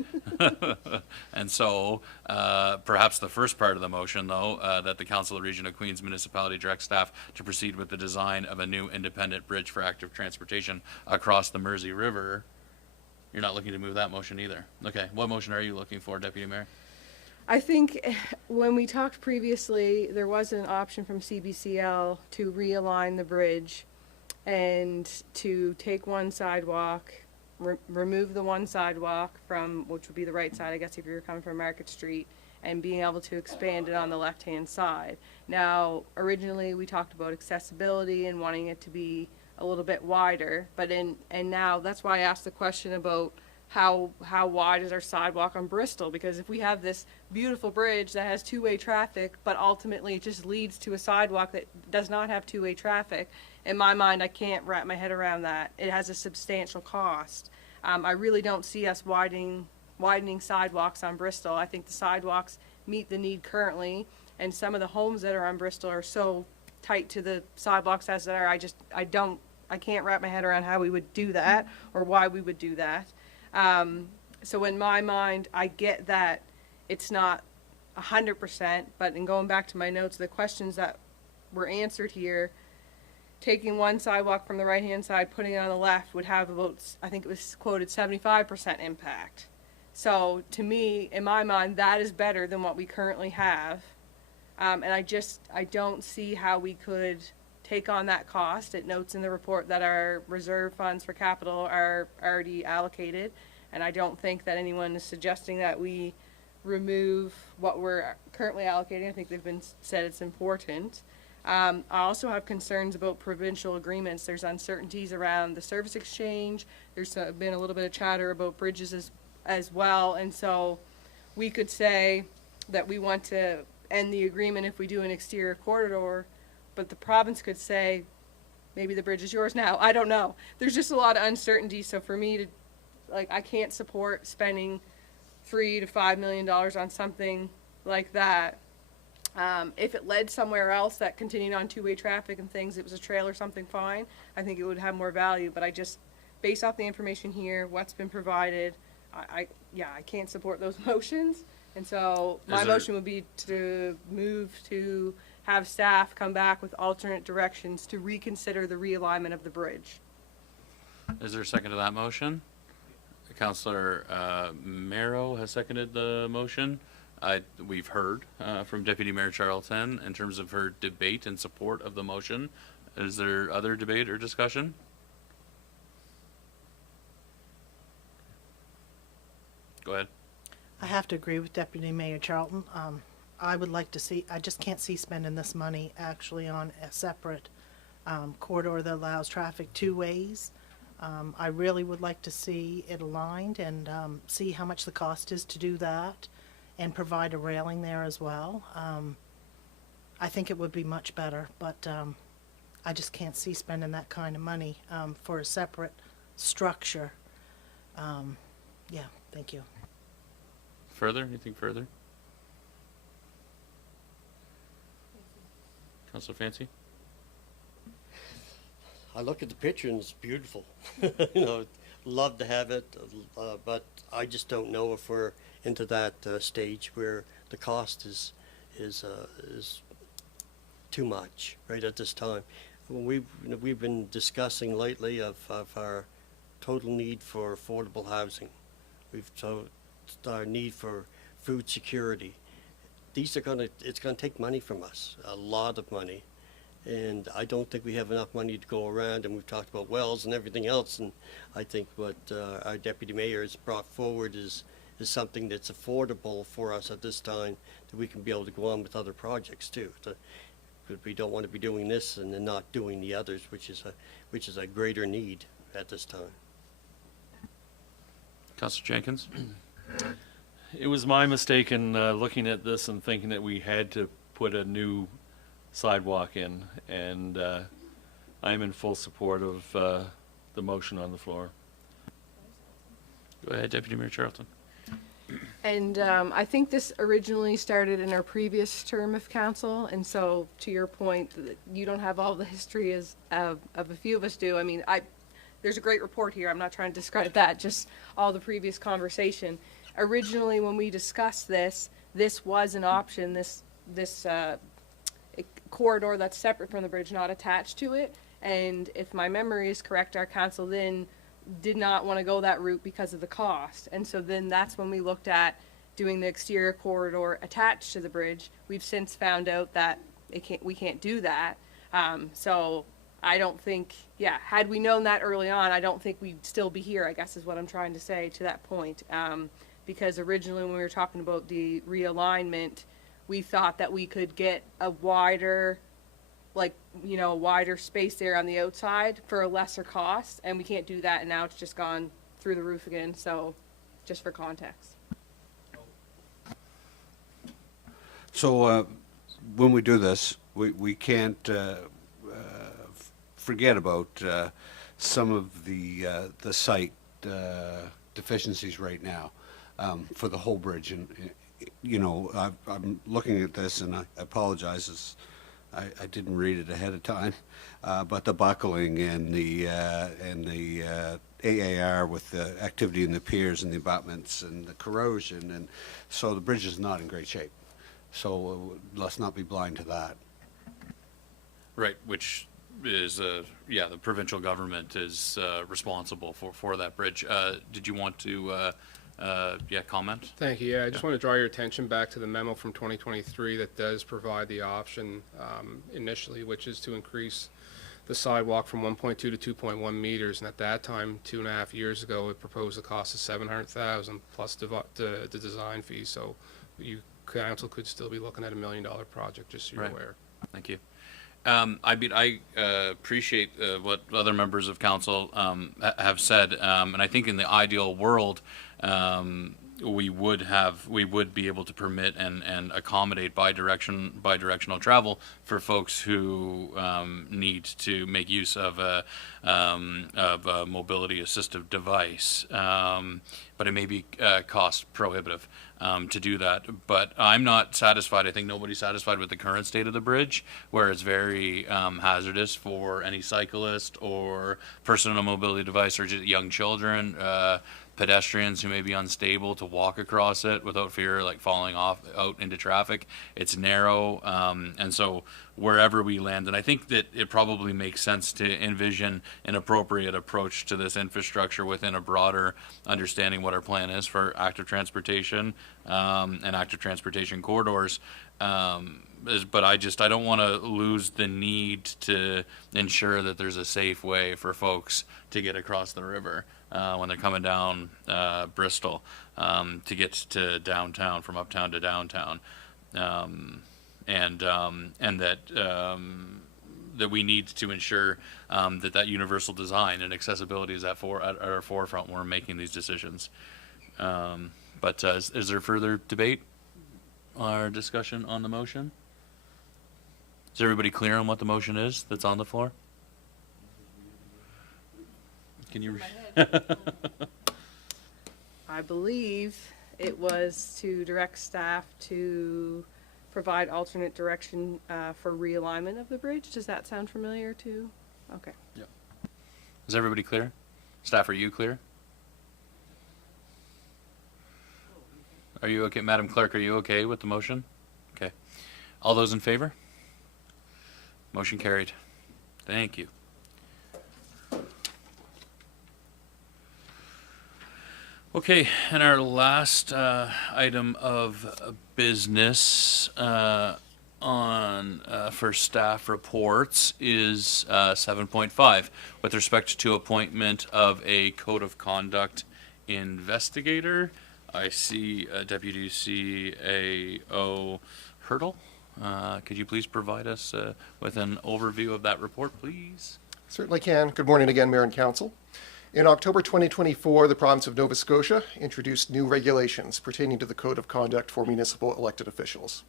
And so, perhaps the first part of the motion, though, that the Council of Region of Queens Municipality directs staff to proceed with the design of a new independent bridge for active transportation across the Mersey River. You're not looking to move that motion either. Okay. What motion are you looking for, Deputy Mayor? I think when we talked previously, there was an option from CBCL to realign the bridge and to take one sidewalk, remove the one sidewalk from, which would be the right side, I guess, if you're coming from Market Street, and being able to expand it on the left-hand side. Now, originally we talked about accessibility and wanting it to be a little bit wider, and now that's why I asked the question about how wide is our sidewalk on Bristol, because if we have this beautiful bridge that has two-way traffic, but ultimately it just leads to a sidewalk that does not have two-way traffic, in my mind, I can't wrap my head around that. It has a substantial cost. I really don't see us widening sidewalks on Bristol. I think the sidewalks meet the need currently, and some of the homes that are on Bristol are so tight to the sidewalks as they are. I can't wrap my head around how we would do that or why we would do that. So in my mind, I get that it's not 100%, but in going back to my notes, the questions that were answered here, taking one sidewalk from the right-hand side, putting it on the left would have about, I think it was quoted, 75% impact. So to me, in my mind, that is better than what we currently have. And I don't see how we could take on that cost. It notes in the report that our reserve funds for capital are already allocated, and I don't think that anyone is suggesting that we remove what we're currently allocating. I think they've been said it's important. I also have concerns about provincial agreements. There's uncertainties around the service exchange. There's been a little bit of chatter about bridges as well, and so we could say that we want to end the agreement if we do an exterior corridor, but the province could say, maybe the bridge is yours now. I don't know. There's just a lot of uncertainty. So for me to, I can't support spending $3 to $5 million on something like that. If it led somewhere else that continued on two-way traffic and things, it was a trail or something, fine. I think it would have more value. But I just, based off the information here, what's been provided, I can't support those motions. And so my motion would be to move to have staff come back with alternate directions to reconsider the realignment of the bridge. Is there a second to that motion? Councillor Marrow has seconded the motion. We've heard from Deputy Mayor Charlton in terms of her debate and support of the motion. Is there other debate or discussion? Go ahead. I have to agree with Deputy Mayor Charlton. I would like to see, I just can't see spending this money actually on a separate corridor that allows traffic two ways. I really would like to see it aligned and see how much the cost is to do that and provide a railing there as well. I think it would be much better, but I just can't see spending that kind of money for a separate structure. Yeah, thank you. Further? Anything further? Councillor Fancy? I look at the picture and it's beautiful. Love to have it, but I just don't know if we're into that stage where the cost is too much right at this time. We've been discussing lately of our total need for affordable housing. Our need for food security. It's going to take money from us, a lot of money. And I don't think we have enough money to go around, and we've talked about wells and everything else, and I think what our deputy mayor has brought forward is something that's affordable for us at this time, that we can be able to go on with other projects too. Because we don't want to be doing this and then not doing the others, which is a greater need at this time. Councillor Jenkins? It was my mistake in looking at this and thinking that we had to put a new sidewalk in, and I'm in full support of the motion on the floor. Go ahead, Deputy Mayor Charlton. And I think this originally started in our previous term of council, and so to your point, you don't have all the history as of a few of us do. I mean, there's a great report here. I'm not trying to discredit that, just all the previous conversation. Originally, when we discussed this was an option, this corridor that's separate from the bridge, not attached to it. And if my memory is correct, our council then did not want to go that route because of the cost. And so then that's when we looked at doing the exterior corridor attached to the bridge. We've since found out that we can't do that. So I don't think, had we known that early on, I don't think we'd still be here, I guess is what I'm trying to say to that point. Because originally when we were talking about the realignment, we thought that we could get a wider, like, a wider space there on the outside for a lesser cost, and we can't do that, and now it's just gone through the roof again, so just for context. So when we do this, we can't forget about some of the site deficiencies right now for the whole bridge. And I'm looking at this, and I apologize, as I didn't read it ahead of time, but the buckling and the AAR with the activity in the piers and the abutments and the corrosion, and so the bridge is not in great shape. So let's not be blind to that. Right, which is, the provincial government is responsible for that bridge. Did you want to, comment? Thank you. Yeah, I just want to draw your attention back to the memo from 2023 that does provide the option initially, which is to increase the sidewalk from 1.2 to 2.1 meters. And at that time, 2.5 years ago, it proposed a cost of $700,000 plus the design fee. So council could still be looking at $1 million project, just so you're aware. Thank you. I appreciate what other members of council have said, and I think in the ideal world, we would be able to permit and accommodate bidirectional travel for folks who need to make use of a mobility assistive device, but it may be cost prohibitive to do that. But I'm not satisfied. I think nobody's satisfied with the current state of the bridge, where it's very hazardous for any cyclist or person on a mobility device, or just young children, pedestrians who may be unstable to walk across it without fear like falling out into traffic. It's narrow, and so wherever we land, and I think that it probably makes sense to envision an appropriate approach to this infrastructure within a broader understanding what our plan is for active transportation and active transportation corridors. But I don't want to lose the need to ensure that there's a safe way for folks to get across the river when they're coming down Bristol to get to downtown, from uptown to downtown, and that that we need to ensure that universal design and accessibility is at our forefront when we're making these decisions. But is there further debate or discussion on the motion? Is everybody clear on what the motion is that's on the floor? Can you? I believe it was to direct staff to provide alternate direction for realignment of the bridge. Does that sound familiar to? Okay. Yeah. Is everybody clear? Staff, are you clear? Are you okay, Madam Clerk? Are you okay with the motion? Okay. All those in favor? Motion carried. Thank you. Okay, and our last item of business for staff reports is 7.5 with respect to appointment of a code of conduct investigator. I see Deputy CAO Hurdle. Could you please provide us with an overview of that report, please? Certainly can. Good morning again, Mayor and Council. In October 2024, the province of Nova Scotia introduced new regulations pertaining to the Code of Conduct for municipal elected officials.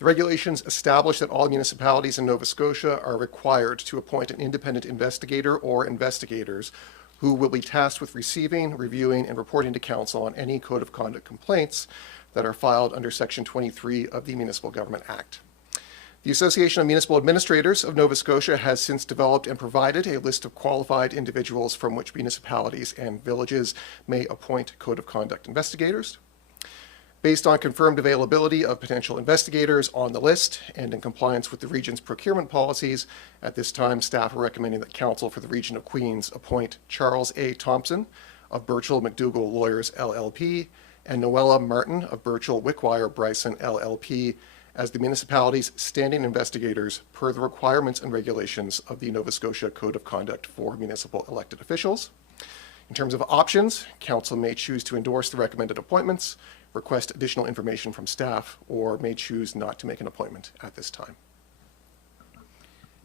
The regulations establish that all municipalities in Nova Scotia are required to appoint an independent investigator or investigators who will be tasked with receiving, reviewing, and reporting to council on any code of conduct complaints that are filed under Section 23 of the Municipal Government Act. The Association of Municipal Administrators of Nova Scotia has since developed and provided a list of qualified individuals from which municipalities and villages may appoint code of conduct investigators. Based on confirmed availability of potential investigators on the list and in compliance with the region's procurement policies, at this time staff are recommending that Council for the Region of Queens appoint Charles A. Thompson of Birchall McDougall Lawyers LLP and Noella Martin of Birchall Wickwire Bryson LLP as the municipality's standing investigators per the requirements and regulations of the Nova Scotia Code of Conduct for municipal elected officials. In terms of options, Council may choose to endorse the recommended appointments, request additional information from staff, or may choose not to make an appointment at this time.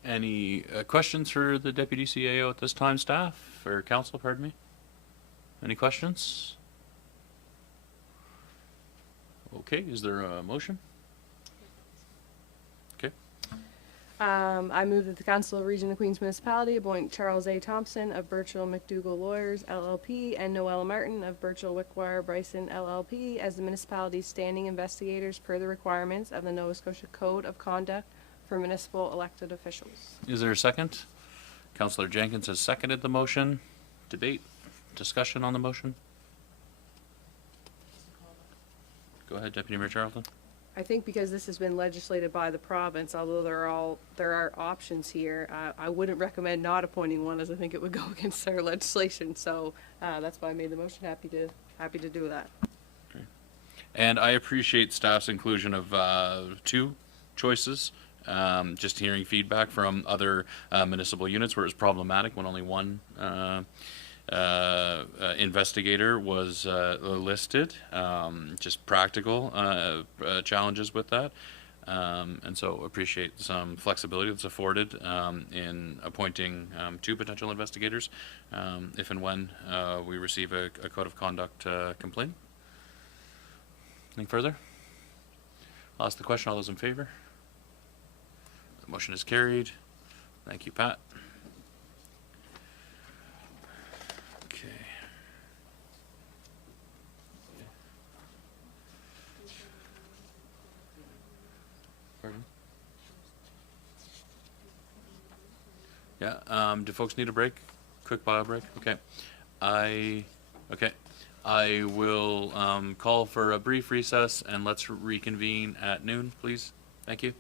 Any questions for the Deputy CAO at this time, staff, or council, pardon me? Any questions? Okay, is there a motion? Okay. I move that the Council of Region of Queens Municipality appoint Charles A. Thompson of Birchall McDougall Lawyers LLP and Noel Martin of Birchall Wickwire Bryson LLP as the municipality's standing investigators per the requirements of the Nova Scotia Code of Conduct for municipal elected officials. Is there a second? Councillor Jenkins has seconded the motion. Debate, discussion on the motion? Go ahead, Deputy Mayor Charlton. I think because this has been legislated by the province, although there are options here, I wouldn't recommend not appointing one, as I think it would go against our legislation. So that's why I made the motion. Happy to do that. Okay. And I appreciate staff's inclusion of 2 choices. Just hearing feedback from other municipal units where it was problematic when only one investigator was listed. Just practical challenges with that. And so appreciate some flexibility that's afforded in appointing 2 potential investigators if and when we receive a code of conduct complaint. Anything further? I'll ask the question. All those in favor? The motion is carried. Thank you, Pat. Okay. Pardon? Yeah, do folks need a break? Quick bio break? Okay. I will call for a brief recess and let's reconvene at noon, please. Thank you.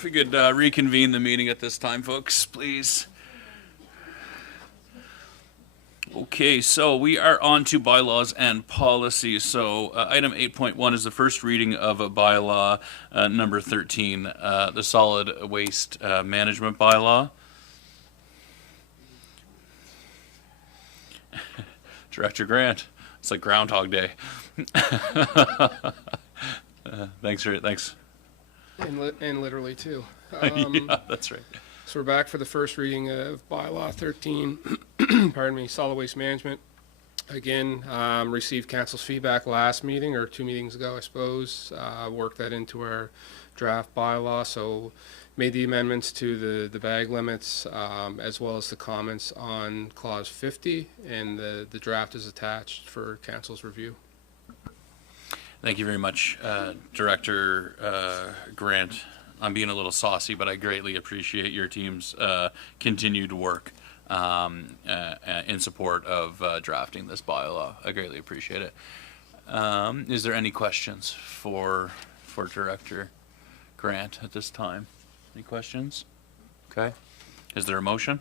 If we could reconvene the meeting at this time, folks, please. Okay, so we are on to bylaws and policies. So item 8.1 is the first reading of a bylaw number 13, the solid waste management bylaw. Director Grant, it's like Groundhog Day. Thanks. And literally too. Yeah, that's right. So we're back for the first reading of bylaw 13, pardon me, solid waste management. Again, received council's feedback last meeting, or 2 meetings ago, I suppose. Worked that into our draft bylaw, so made the amendments to the bag limits, as well as the comments on clause 50, and the draft is attached for council's review. Thank you very much, Director Grant. I'm being a little saucy, but I greatly appreciate your team's continued work in support of drafting this bylaw. I greatly appreciate it. Is there any questions for Director Grant at this time? Any questions? Okay. Is there a motion?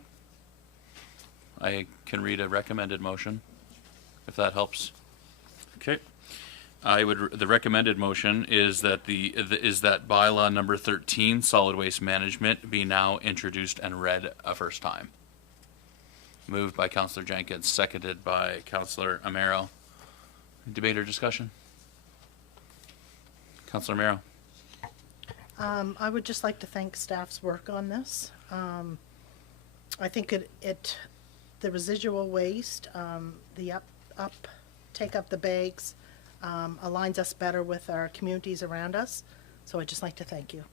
I can read a recommended motion, if that helps. Okay. The recommended motion is that that bylaw number 13, solid waste management, be now introduced and read a first time. Moved by Councillor Jenkins, seconded by Councillor Amaro. Debate or discussion? Councillor Amaro. I would just like to thank staff's work on this. I think the residual waste, the take up the bags, aligns us better with our communities around us. So I'd just like to thank you.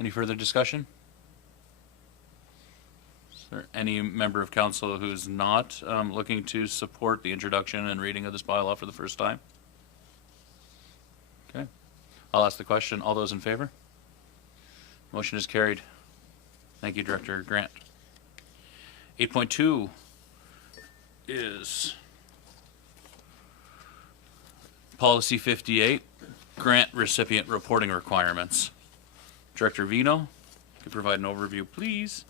Any further discussion? Is there any member of council who's not looking to support the introduction and reading of this bylaw for the first time? Okay. I'll ask the question. All those in favor? Motion is carried. Thank you, Director Grant. 8.2 is Policy 58, grant recipient reporting requirements. Director Vino, could provide an overview, please.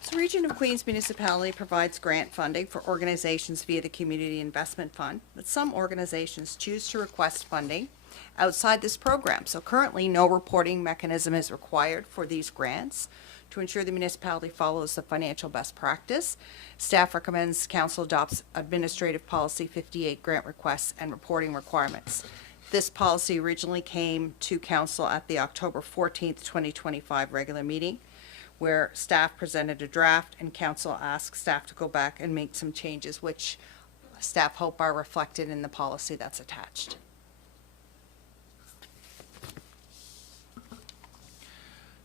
So Region of Queens Municipality provides grant funding for organizations via the Community Investment Fund, but some organizations choose to request funding outside this program. So currently, no reporting mechanism is required for these grants. To ensure the municipality follows the financial best practice, staff recommends council adopts Administrative Policy 58 grant requests and reporting requirements. This policy originally came to council at the October 14th, 2025 regular meeting, where staff presented a draft and council asked staff to go back and make some changes, which staff hope are reflected in the policy that's attached.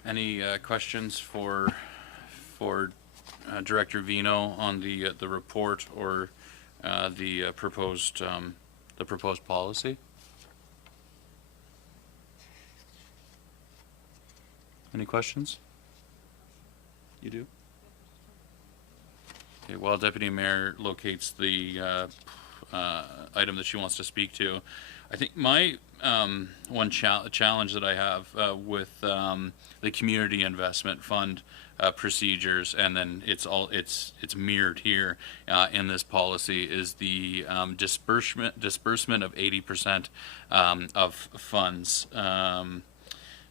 Any questions for Director Vino on the report or the proposed policy? Any questions? You do? Okay, while Deputy Mayor locates the item that she wants to speak to, I think my one challenge that I have with the Community Investment Fund procedures, and then it's mirrored here in this policy, is the disbursement of 80% of funds.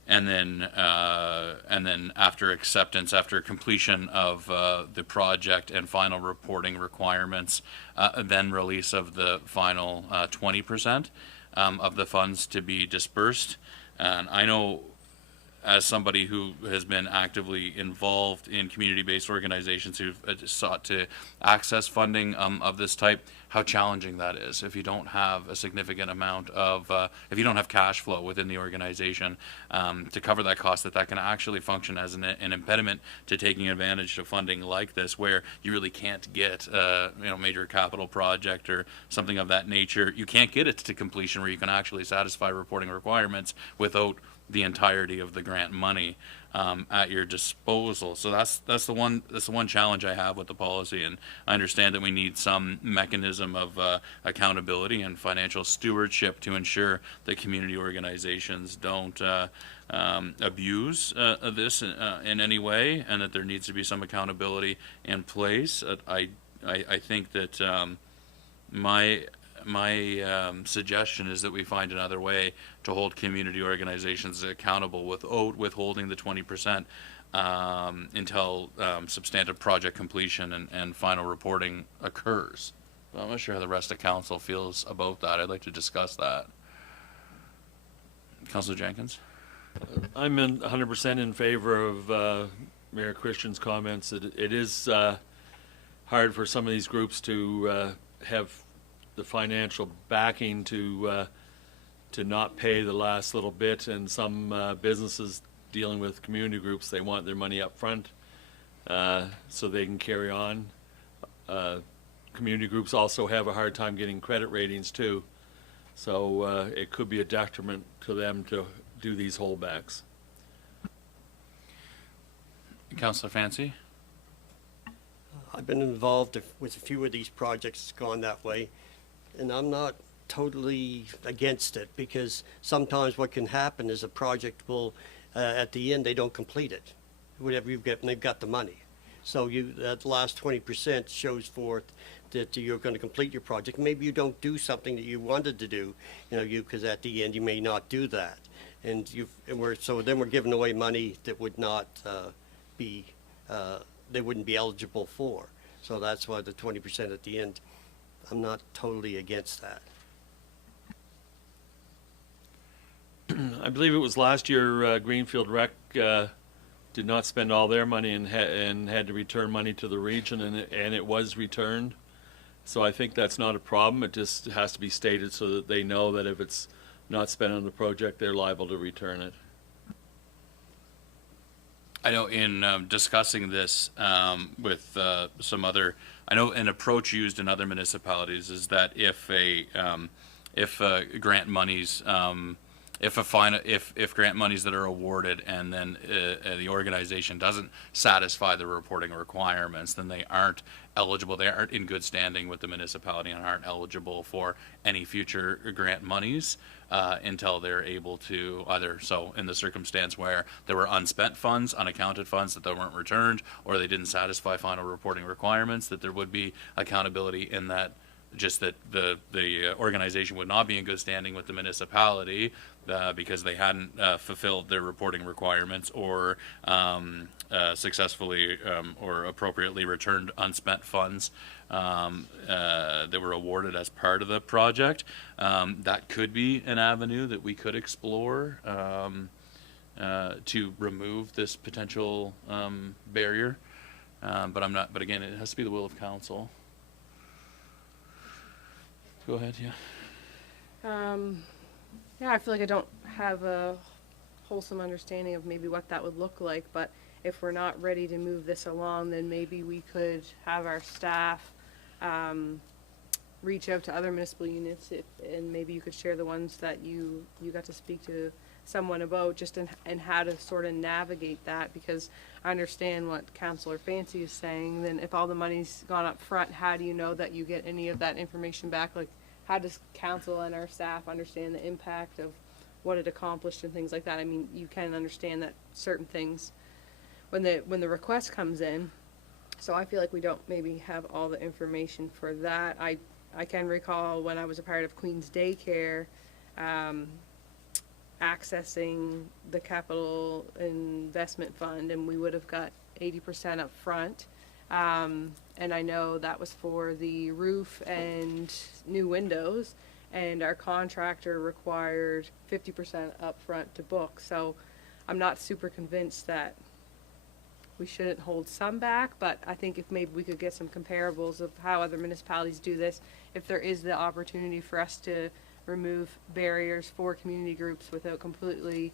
And then after acceptance, after completion of the project and final reporting requirements, then release of the final 20% of the funds to be dispersed. And I know as somebody who has been actively involved in community-based organizations who've sought to access funding of this type, how challenging that is if you don't have a significant amount of, if you don't have cash flow within the organization to cover that cost, that can actually function as an impediment to taking advantage of funding like this, where you really can't get major capital project or something of that nature. You can't get it to completion where you can actually satisfy reporting requirements without the entirety of the grant money at your disposal. So that's the one challenge I have with the policy, and I understand that we need some mechanism of accountability and financial stewardship to ensure that community organizations don't abuse this in any way, and that there needs to be some accountability in place. I think that my suggestion is that we find another way to hold community organizations accountable without withholding the 20% until substantive project completion and final reporting occurs. Well, I'm not sure how the rest of council feels about that. I'd like to discuss that. Councillor Jenkins? I'm 100% in favor of Mayor Christian's comments. It is hard for some of these groups to have the financial backing to not pay the last little bit, and some businesses dealing with community groups, they want their money up front so they can carry on. Community groups also have a hard time getting credit ratings too, so it could be a detriment to them to do these holdbacks. Councillor Fancy? I've been involved with a few of these projects gone that way, and I'm not totally against it, because sometimes what can happen is a project will, at the end, they don't complete it, whatever you've got, and they've got the money. So that last 20% shows forth that you're going to complete your project. Maybe you don't do something that you wanted to do, because at the end you may not do that, and then we're giving away money that would not be, they wouldn't be eligible for. So that's why the 20% at the end, I'm not totally against that. I believe it was last year Greenfield Rec did not spend all their money and had to return money to the region, and it was returned. So I think that's not a problem. It just has to be stated so that they know that if it's not spent on the project, they're liable to return it. I know in discussing this with some other, I know an approach used in other municipalities is that if grant monies, if grant monies that are awarded and then the organization doesn't satisfy the reporting requirements, then they aren't eligible. They aren't in good standing with the municipality and aren't eligible for any future grant monies until they're able to either, so in the circumstance where there were unspent funds, unaccounted funds that weren't returned, or they didn't satisfy final reporting requirements, that there would be accountability in that, just that the organization would not be in good standing with the municipality because they hadn't fulfilled their reporting requirements or successfully or appropriately returned unspent funds that were awarded as part of the project. That could be an avenue that we could explore to remove this potential barrier. But again, it has to be the will of council. Go ahead, yeah. Yeah, I feel like I don't have a wholesome understanding of maybe what that would look like, but if we're not ready to move this along, then maybe we could have our staff reach out to other municipal units, and maybe you could share the ones that you got to speak to someone about, just and how to sort of navigate that, because I understand what Councillor Fancy is saying. Then if all the money's gone up front, how do you know that you get any of that information back? Like, how does council and our staff understand the impact of what it accomplished and things like that? I mean, you can understand that certain things when the request comes in. So I feel like we don't maybe have all the information for that. I can recall when I was a part of Queen's Daycare, accessing the capital investment fund, and we would have got 80% up front. And I know that was for the roof and new windows, and our contractor required 50% up front to book. So I'm not super convinced that we shouldn't hold some back, but I think if maybe we could get some comparables of how other municipalities do this, if there is the opportunity for us to remove barriers for community groups without completely,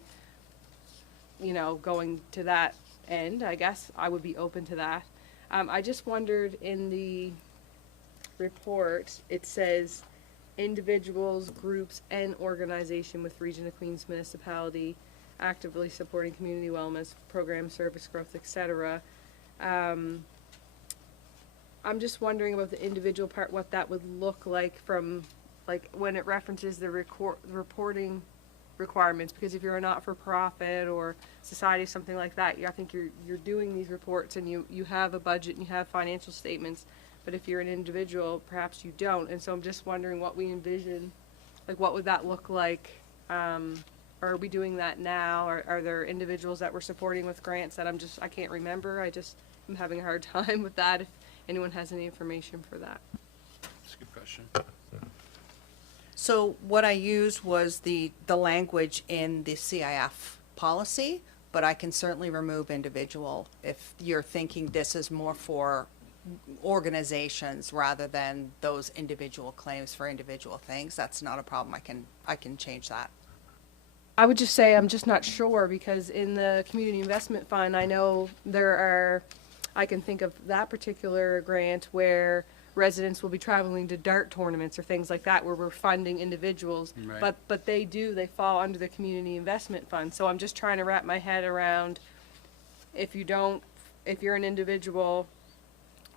you know, going to that end, I guess I would be open to that. I just wondered, in the report, it says individuals, groups, and organization with Region of Queens Municipality actively supporting community wellness program, service growth, etc. I'm just wondering about the individual part, what that would look like from, like, when it references the reporting requirements, because if you're a not-for-profit or society, something like that, I think you're doing these reports and you have a budget and you have financial statements, but if you're an individual, perhaps you don't. And so I'm just wondering what we envision, like, what would that look like? Or are we doing that now? Or are there individuals that we're supporting with grants that I can't remember? I'm having a hard time with that, if anyone has any information for that. That's a good question. So what I used was the language in the CIF policy, but I can certainly remove individual if you're thinking this is more for organizations rather than those individual claims for individual things. That's not a problem. I can change that. I would just say I'm just not sure, because in the community investment fund, I know I can think of that particular grant where residents will be traveling to dart tournaments or things like that, where we're funding individuals. Right. But they fall under the community investment fund. So I'm just trying to wrap my head around, if you're an individual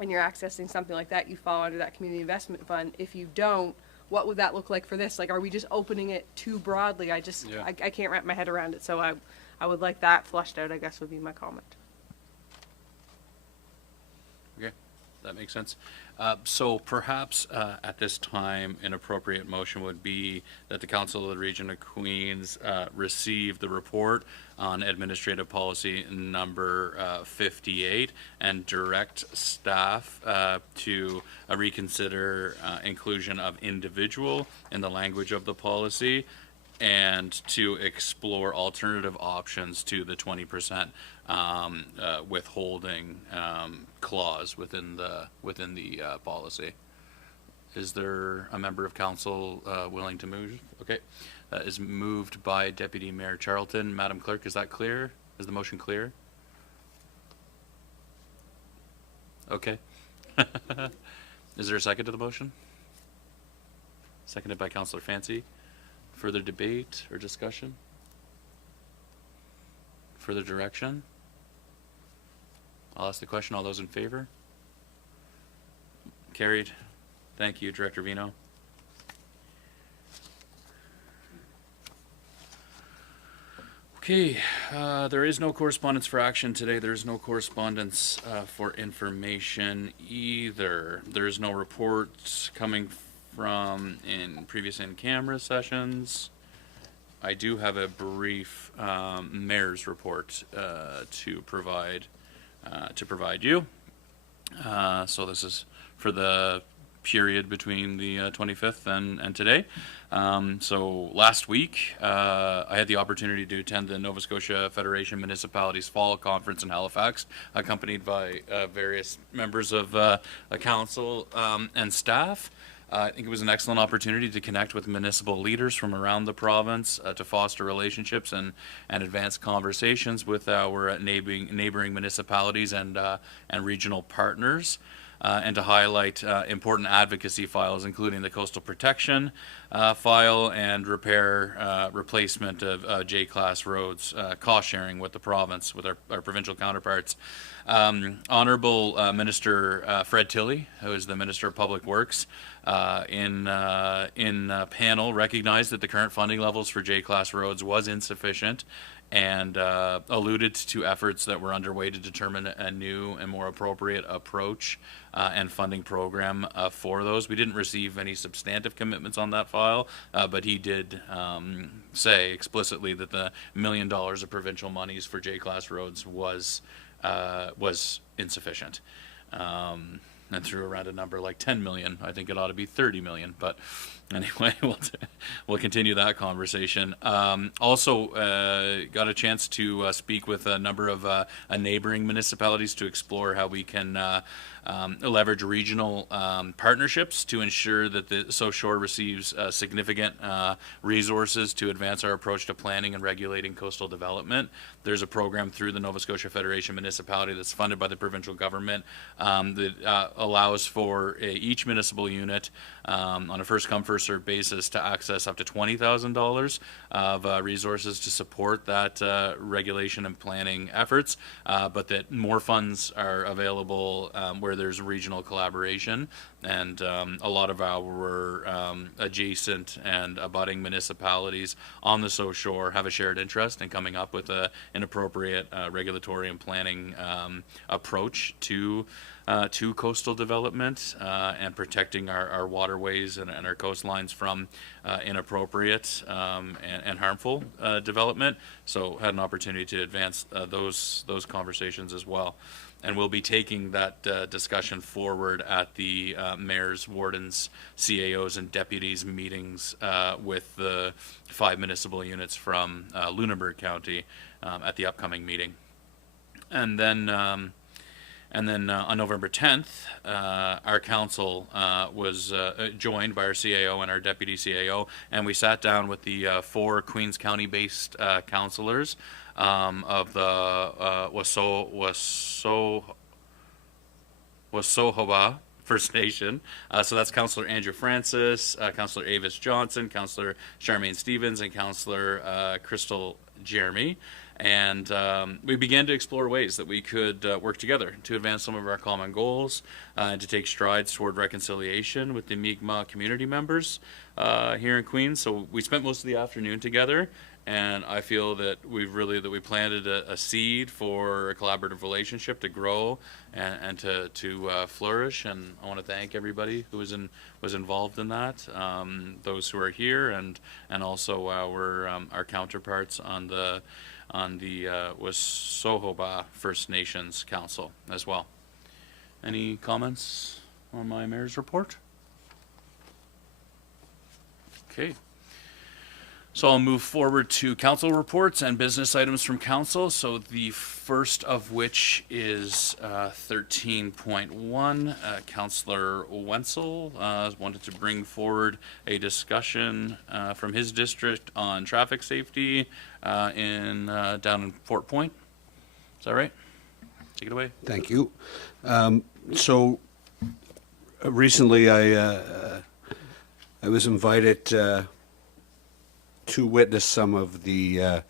and you're accessing something like that, you fall under that community investment fund. If you don't, what would that look like for this? Like, are we just opening it too broadly? I can't wrap my head around it. So I would like that flushed out, I guess, would be my comment. Okay, that makes sense. So perhaps at this time, an appropriate motion would be that the Council of the Region of Queens receive the report on administrative policy number 58 and direct staff to reconsider inclusion of individual in the language of the policy, and to explore alternative options to the 20% withholding clause within the policy. Is there a member of council willing to move? Okay, that is moved by Deputy Mayor Charlton. Madam Clerk, is that clear? Is the motion clear? Okay. Is there a second to the motion? Seconded by Councillor Fancy. Further debate or discussion? Further direction? I'll ask the question. All those in favor? Carried. Thank you, Director Vino. Okay, there is no correspondence for action today. There is no correspondence for information either. There is no reports coming from in previous in-camera sessions. I do have a brief mayor's report to provide you. So this is for the period between the 25th and today. So last week, I had the opportunity to attend the Nova Scotia Federation Municipalities Fall Conference in Halifax, accompanied by various members of council and staff. I think it was an excellent opportunity to connect with municipal leaders from around the province, to foster relationships and advance conversations with our neighboring municipalities and regional partners, and to highlight important advocacy files, including the coastal protection file and replacement of J-class roads, cost sharing with the province, with our provincial counterparts. Honorable Minister Fred Tilley, who is the Minister of Public Works, in panel recognized that the current funding levels for J-class roads was insufficient, and alluded to efforts that were underway to determine a new and more appropriate approach and funding program for those. We didn't receive any substantive commitments on that file, but he did say explicitly that the $1 million of provincial monies for J-class roads was insufficient. And threw around a number like 10 million. I think it ought to be 30 million, but Anyway, we'll continue that conversation. Also, got a chance to speak with a number of neighboring municipalities to explore how we can leverage regional partnerships to ensure that the South Shore receives significant resources to advance our approach to planning and regulating coastal development. There's a program through the Nova Scotia Federation Municipality that's funded by the provincial government that allows for each municipal unit on a first-come, first-served basis to access up to $20,000 of resources to support that regulation and planning efforts, but that more funds are available where there's regional collaboration. And a lot of our adjacent and abutting municipalities on the South Shore have a shared interest in coming up with an appropriate regulatory and planning approach to coastal development and protecting our waterways and our coastlines from inappropriate and harmful development. So had an opportunity to advance those conversations as well. And we'll be taking that discussion forward at the mayors, wardens, CAOs, and deputies meetings with the 5 municipal units from Lunenburg County at the upcoming meeting. And then on November 10th, our council was joined by our CAO and our deputy CAO, and we sat down with the 4 Queens County-based councillors of the Wassohoba First Nation. So that's Councillor Andrew Francis, Councillor Avis Johnson, Councillor Charmaine Stevens, and Councillor Crystal Jeremy. And we began to explore ways that we could work together to advance some of our common goals and to take strides toward reconciliation with the Mi'kmaq community members here in Queens. So we spent most of the afternoon together, and I feel that we planted a seed for a collaborative relationship to grow and to flourish. And I want to thank everybody who was involved in that, those who are here, and also our counterparts on the Wassohoba First Nations Council as well. Any comments on my mayor's report? Okay. So I'll move forward to council reports and business items from council. So the first of which is 13.1. Councillor Wenzel wanted to bring forward a discussion from his district on traffic safety down in Fort Point. Is that right? Take it away. Thank you. So recently I was invited to witness some of the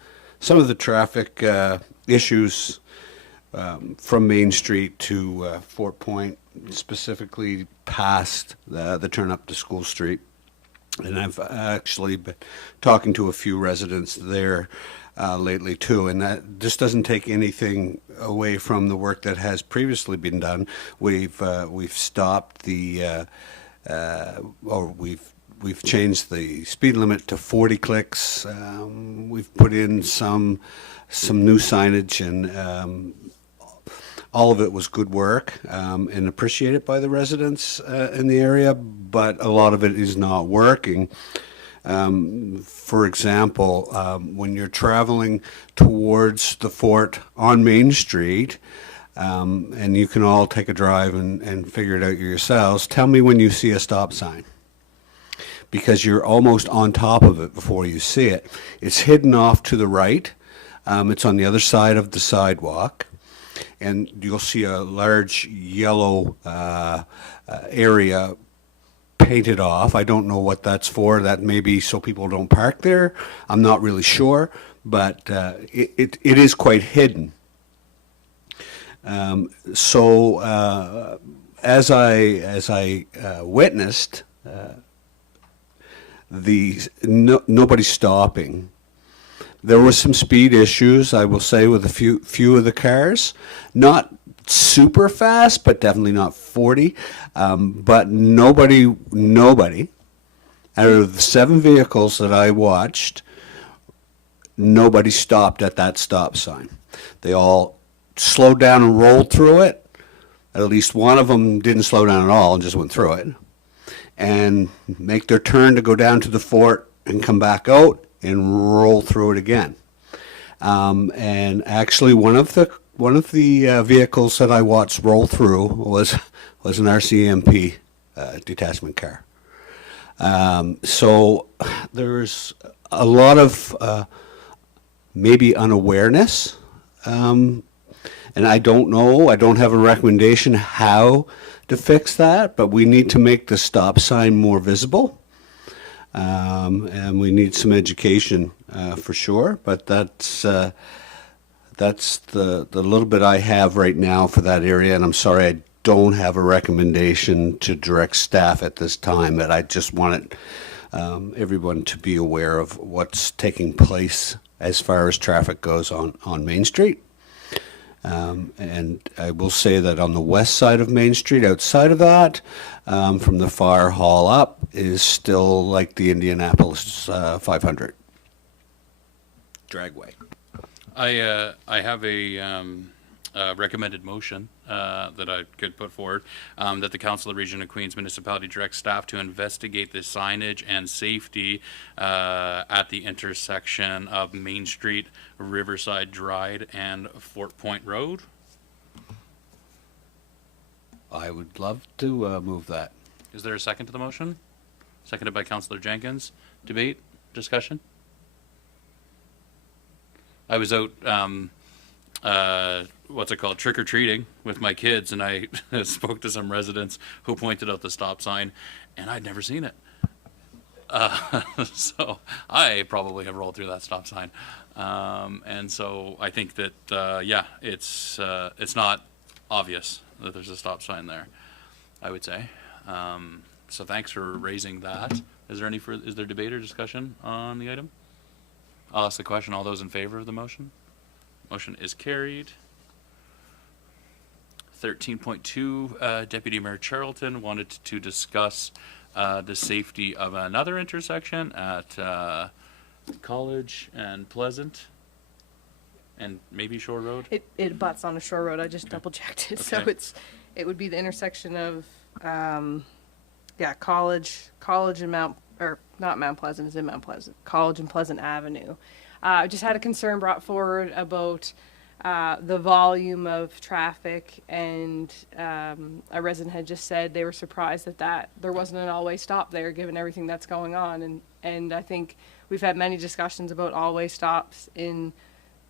traffic issues from Main Street to Fort Point, specifically past the turn up to School Street. And I've actually been talking to a few residents there lately too, and that just doesn't take anything away from the work that has previously been done. We've stopped We've changed the speed limit to 40 clicks. We've put in some new signage, and all of it was good work and appreciated by the residents in the area, but a lot of it is not working. For example, when you're traveling towards the fort on Main Street, and you can all take a drive and figure it out yourselves, tell me when you see a stop sign, because you're almost on top of it before you see it. It's hidden off to the right. It's on the other side of the sidewalk, and you'll see a large yellow area painted off. I don't know what that's for. That may be so people don't park there. I'm not really sure, but it is quite hidden. So as I witnessed, nobody's stopping. There were some speed issues, I will say, with a few of the cars. Not super fast, but definitely not 40. But nobody, out of the 7 vehicles that I watched, nobody stopped at that stop sign. They all slowed down and rolled through it. At least one of them didn't slow down at all and just went through it. and make their turn to go down to the fort and come back out and roll through it again. And actually, one of the vehicles that I watched roll through was an RCMP detachment car. So there's a lot of maybe unawareness, and I don't know. I don't have a recommendation how to fix that, but we need to make the stop sign more visible. And we need some education for sure, but that's the little bit I have right now for that area, and I'm sorry I don't have a recommendation to direct staff at this time, but I just wanted everyone to be aware of what's taking place as far as traffic goes on Main Street. And I will say that on the west side of Main Street, outside of that, from the fire hall up, is still like the Indianapolis 500 dragway. I have a recommended motion that I could put forward, that the Council of the Region of Queens Municipality directs staff to investigate the signage and safety at the intersection of Main Street, Riverside Drive, and Fort Point Road. I would love to move that. Is there a second to the motion? Seconded by Councillor Jenkins. Debate? Discussion? I was out trick-or-treating with my kids, and I spoke to some residents who pointed out the stop sign, and I'd never seen it. So I probably have rolled through that stop sign. And so I think that, it's not obvious that there's a stop sign there, I would say. So thanks for raising that. Is there debate or discussion on the item? I'll ask the question. All those in favor of the motion? Motion is carried. 13.2, Deputy Mayor Charlton wanted to discuss the safety of another intersection at College and Pleasant, and maybe Shore Road. It butts on a Shore Road. I just double checked it. So Okay. it would be the intersection of College and not Mount Pleasant, is in Mount Pleasant. College and Pleasant Avenue. I just had a concern brought forward about the volume of traffic, and a resident had just said they were surprised that there wasn't an all-way stop there given everything that's going on. And I think we've had many discussions about all-way stops in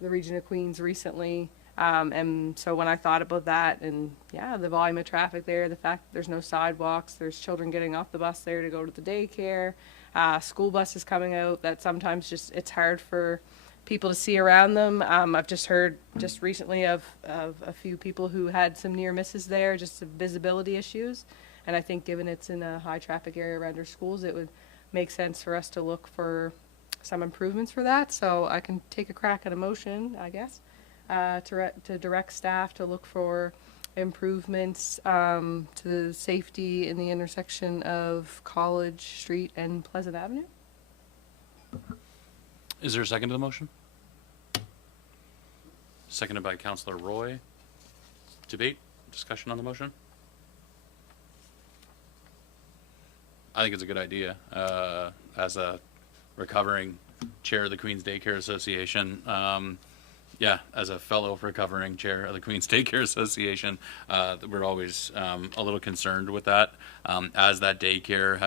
the region of Queens recently. And so when I thought about that, and the volume of traffic there, the fact that there's no sidewalks, there's children getting off the bus there to go to the daycare, school buses coming out, that sometimes it's hard for people to see around them. I've just heard just recently of a few people who had some near misses there, just some visibility issues. And I think given it's in a high traffic area around our schools, it would make sense for us to look for some improvements for that. So I can take a crack at a motion, I guess, to direct staff to look for improvements to the safety in the intersection of College Street and Pleasant Avenue. Is there a second to the motion? Seconded by Councillor Roy. Debate? Discussion on the motion? I think it's a good idea. As a recovering chair of the Queen's Daycare Association, as a fellow recovering chair of the Queen's Daycare Association, we're always a little concerned with that. As that daycare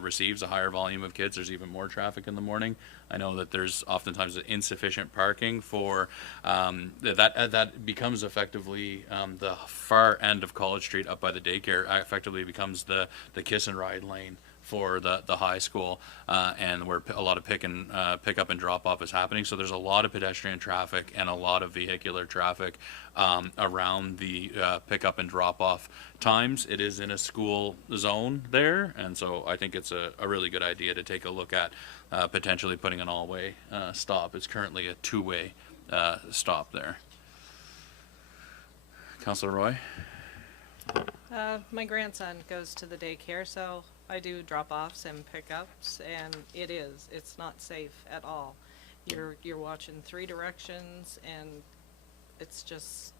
receives a higher volume of kids, there's even more traffic in the morning. I know that there's oftentimes insufficient parking for that becomes effectively the far end of College Street up by the daycare effectively becomes the kiss and ride lane for the high school, and where a lot of pick up and drop off is happening. So there's a lot of pedestrian traffic and a lot of vehicular traffic around the pick up and drop off times. It is in a school zone there, and so I think it's a really good idea to take a look at potentially putting an all-way stop. It's currently a two-way stop there. Councillor Roy? My grandson goes to the daycare, so I do drop-offs and pickups, and it's not safe at all. You're watching three directions, and it's just,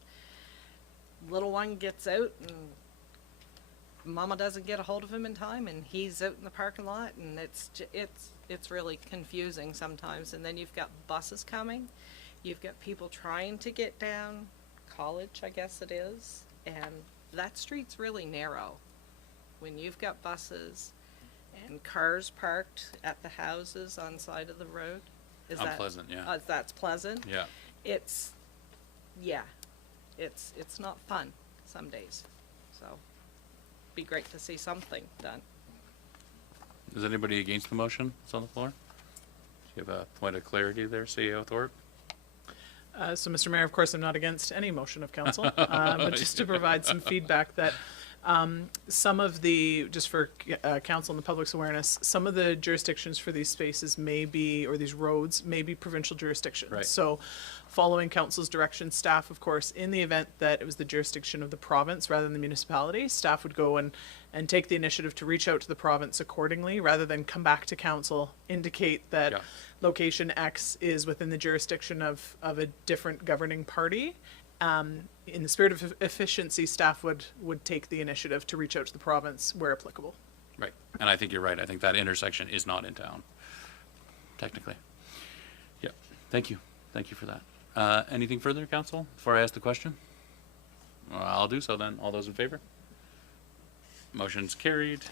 little one gets out and Mama doesn't get a hold of him in time, and he's out in the parking lot, and it's really confusing sometimes. And then you've got buses coming, you've got people trying to get down College, I guess it is, and that street's really narrow. When you've got buses and cars parked at the houses on side of the road, is that Unpleasant, yeah. That's pleasant. Yeah. It's not fun some days. So, be great to see something done. Is anybody against the motion that's on the floor? Do you have a point of clarity there, CEO Thorpe? So, Mr. Mayor, of course, I'm not against any motion of council, but just to provide some feedback that some of the, just for council and the public's awareness, some of the jurisdictions for these spaces may be, or these roads may be provincial jurisdictions. Right. So, following council's direction, staff, of course, in the event that it was the jurisdiction of the province rather than the municipality, staff would go and take the initiative to reach out to the province accordingly, rather than come back to council, indicate that Yeah. location X is within the jurisdiction of a different governing party. In the spirit of efficiency, staff would take the initiative to reach out to the province where applicable. Right. And I think you're right. I think that intersection is not in town, technically. Yep. Thank you. Thank you for that. Anything further, council, before I ask the question? Well, I'll do so then. All those in favor? Motion's carried.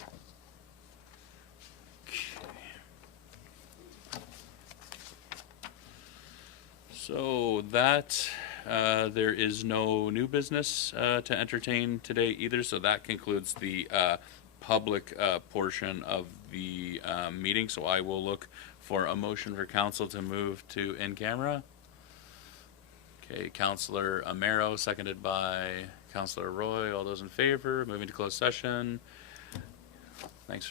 So that, there is no new business to entertain today either, so that concludes the public portion of the meeting. So I will look for a motion for council to move to in camera. Okay, Councillor Amaro, seconded by Councillor Roy. All those in favor, moving to closed session.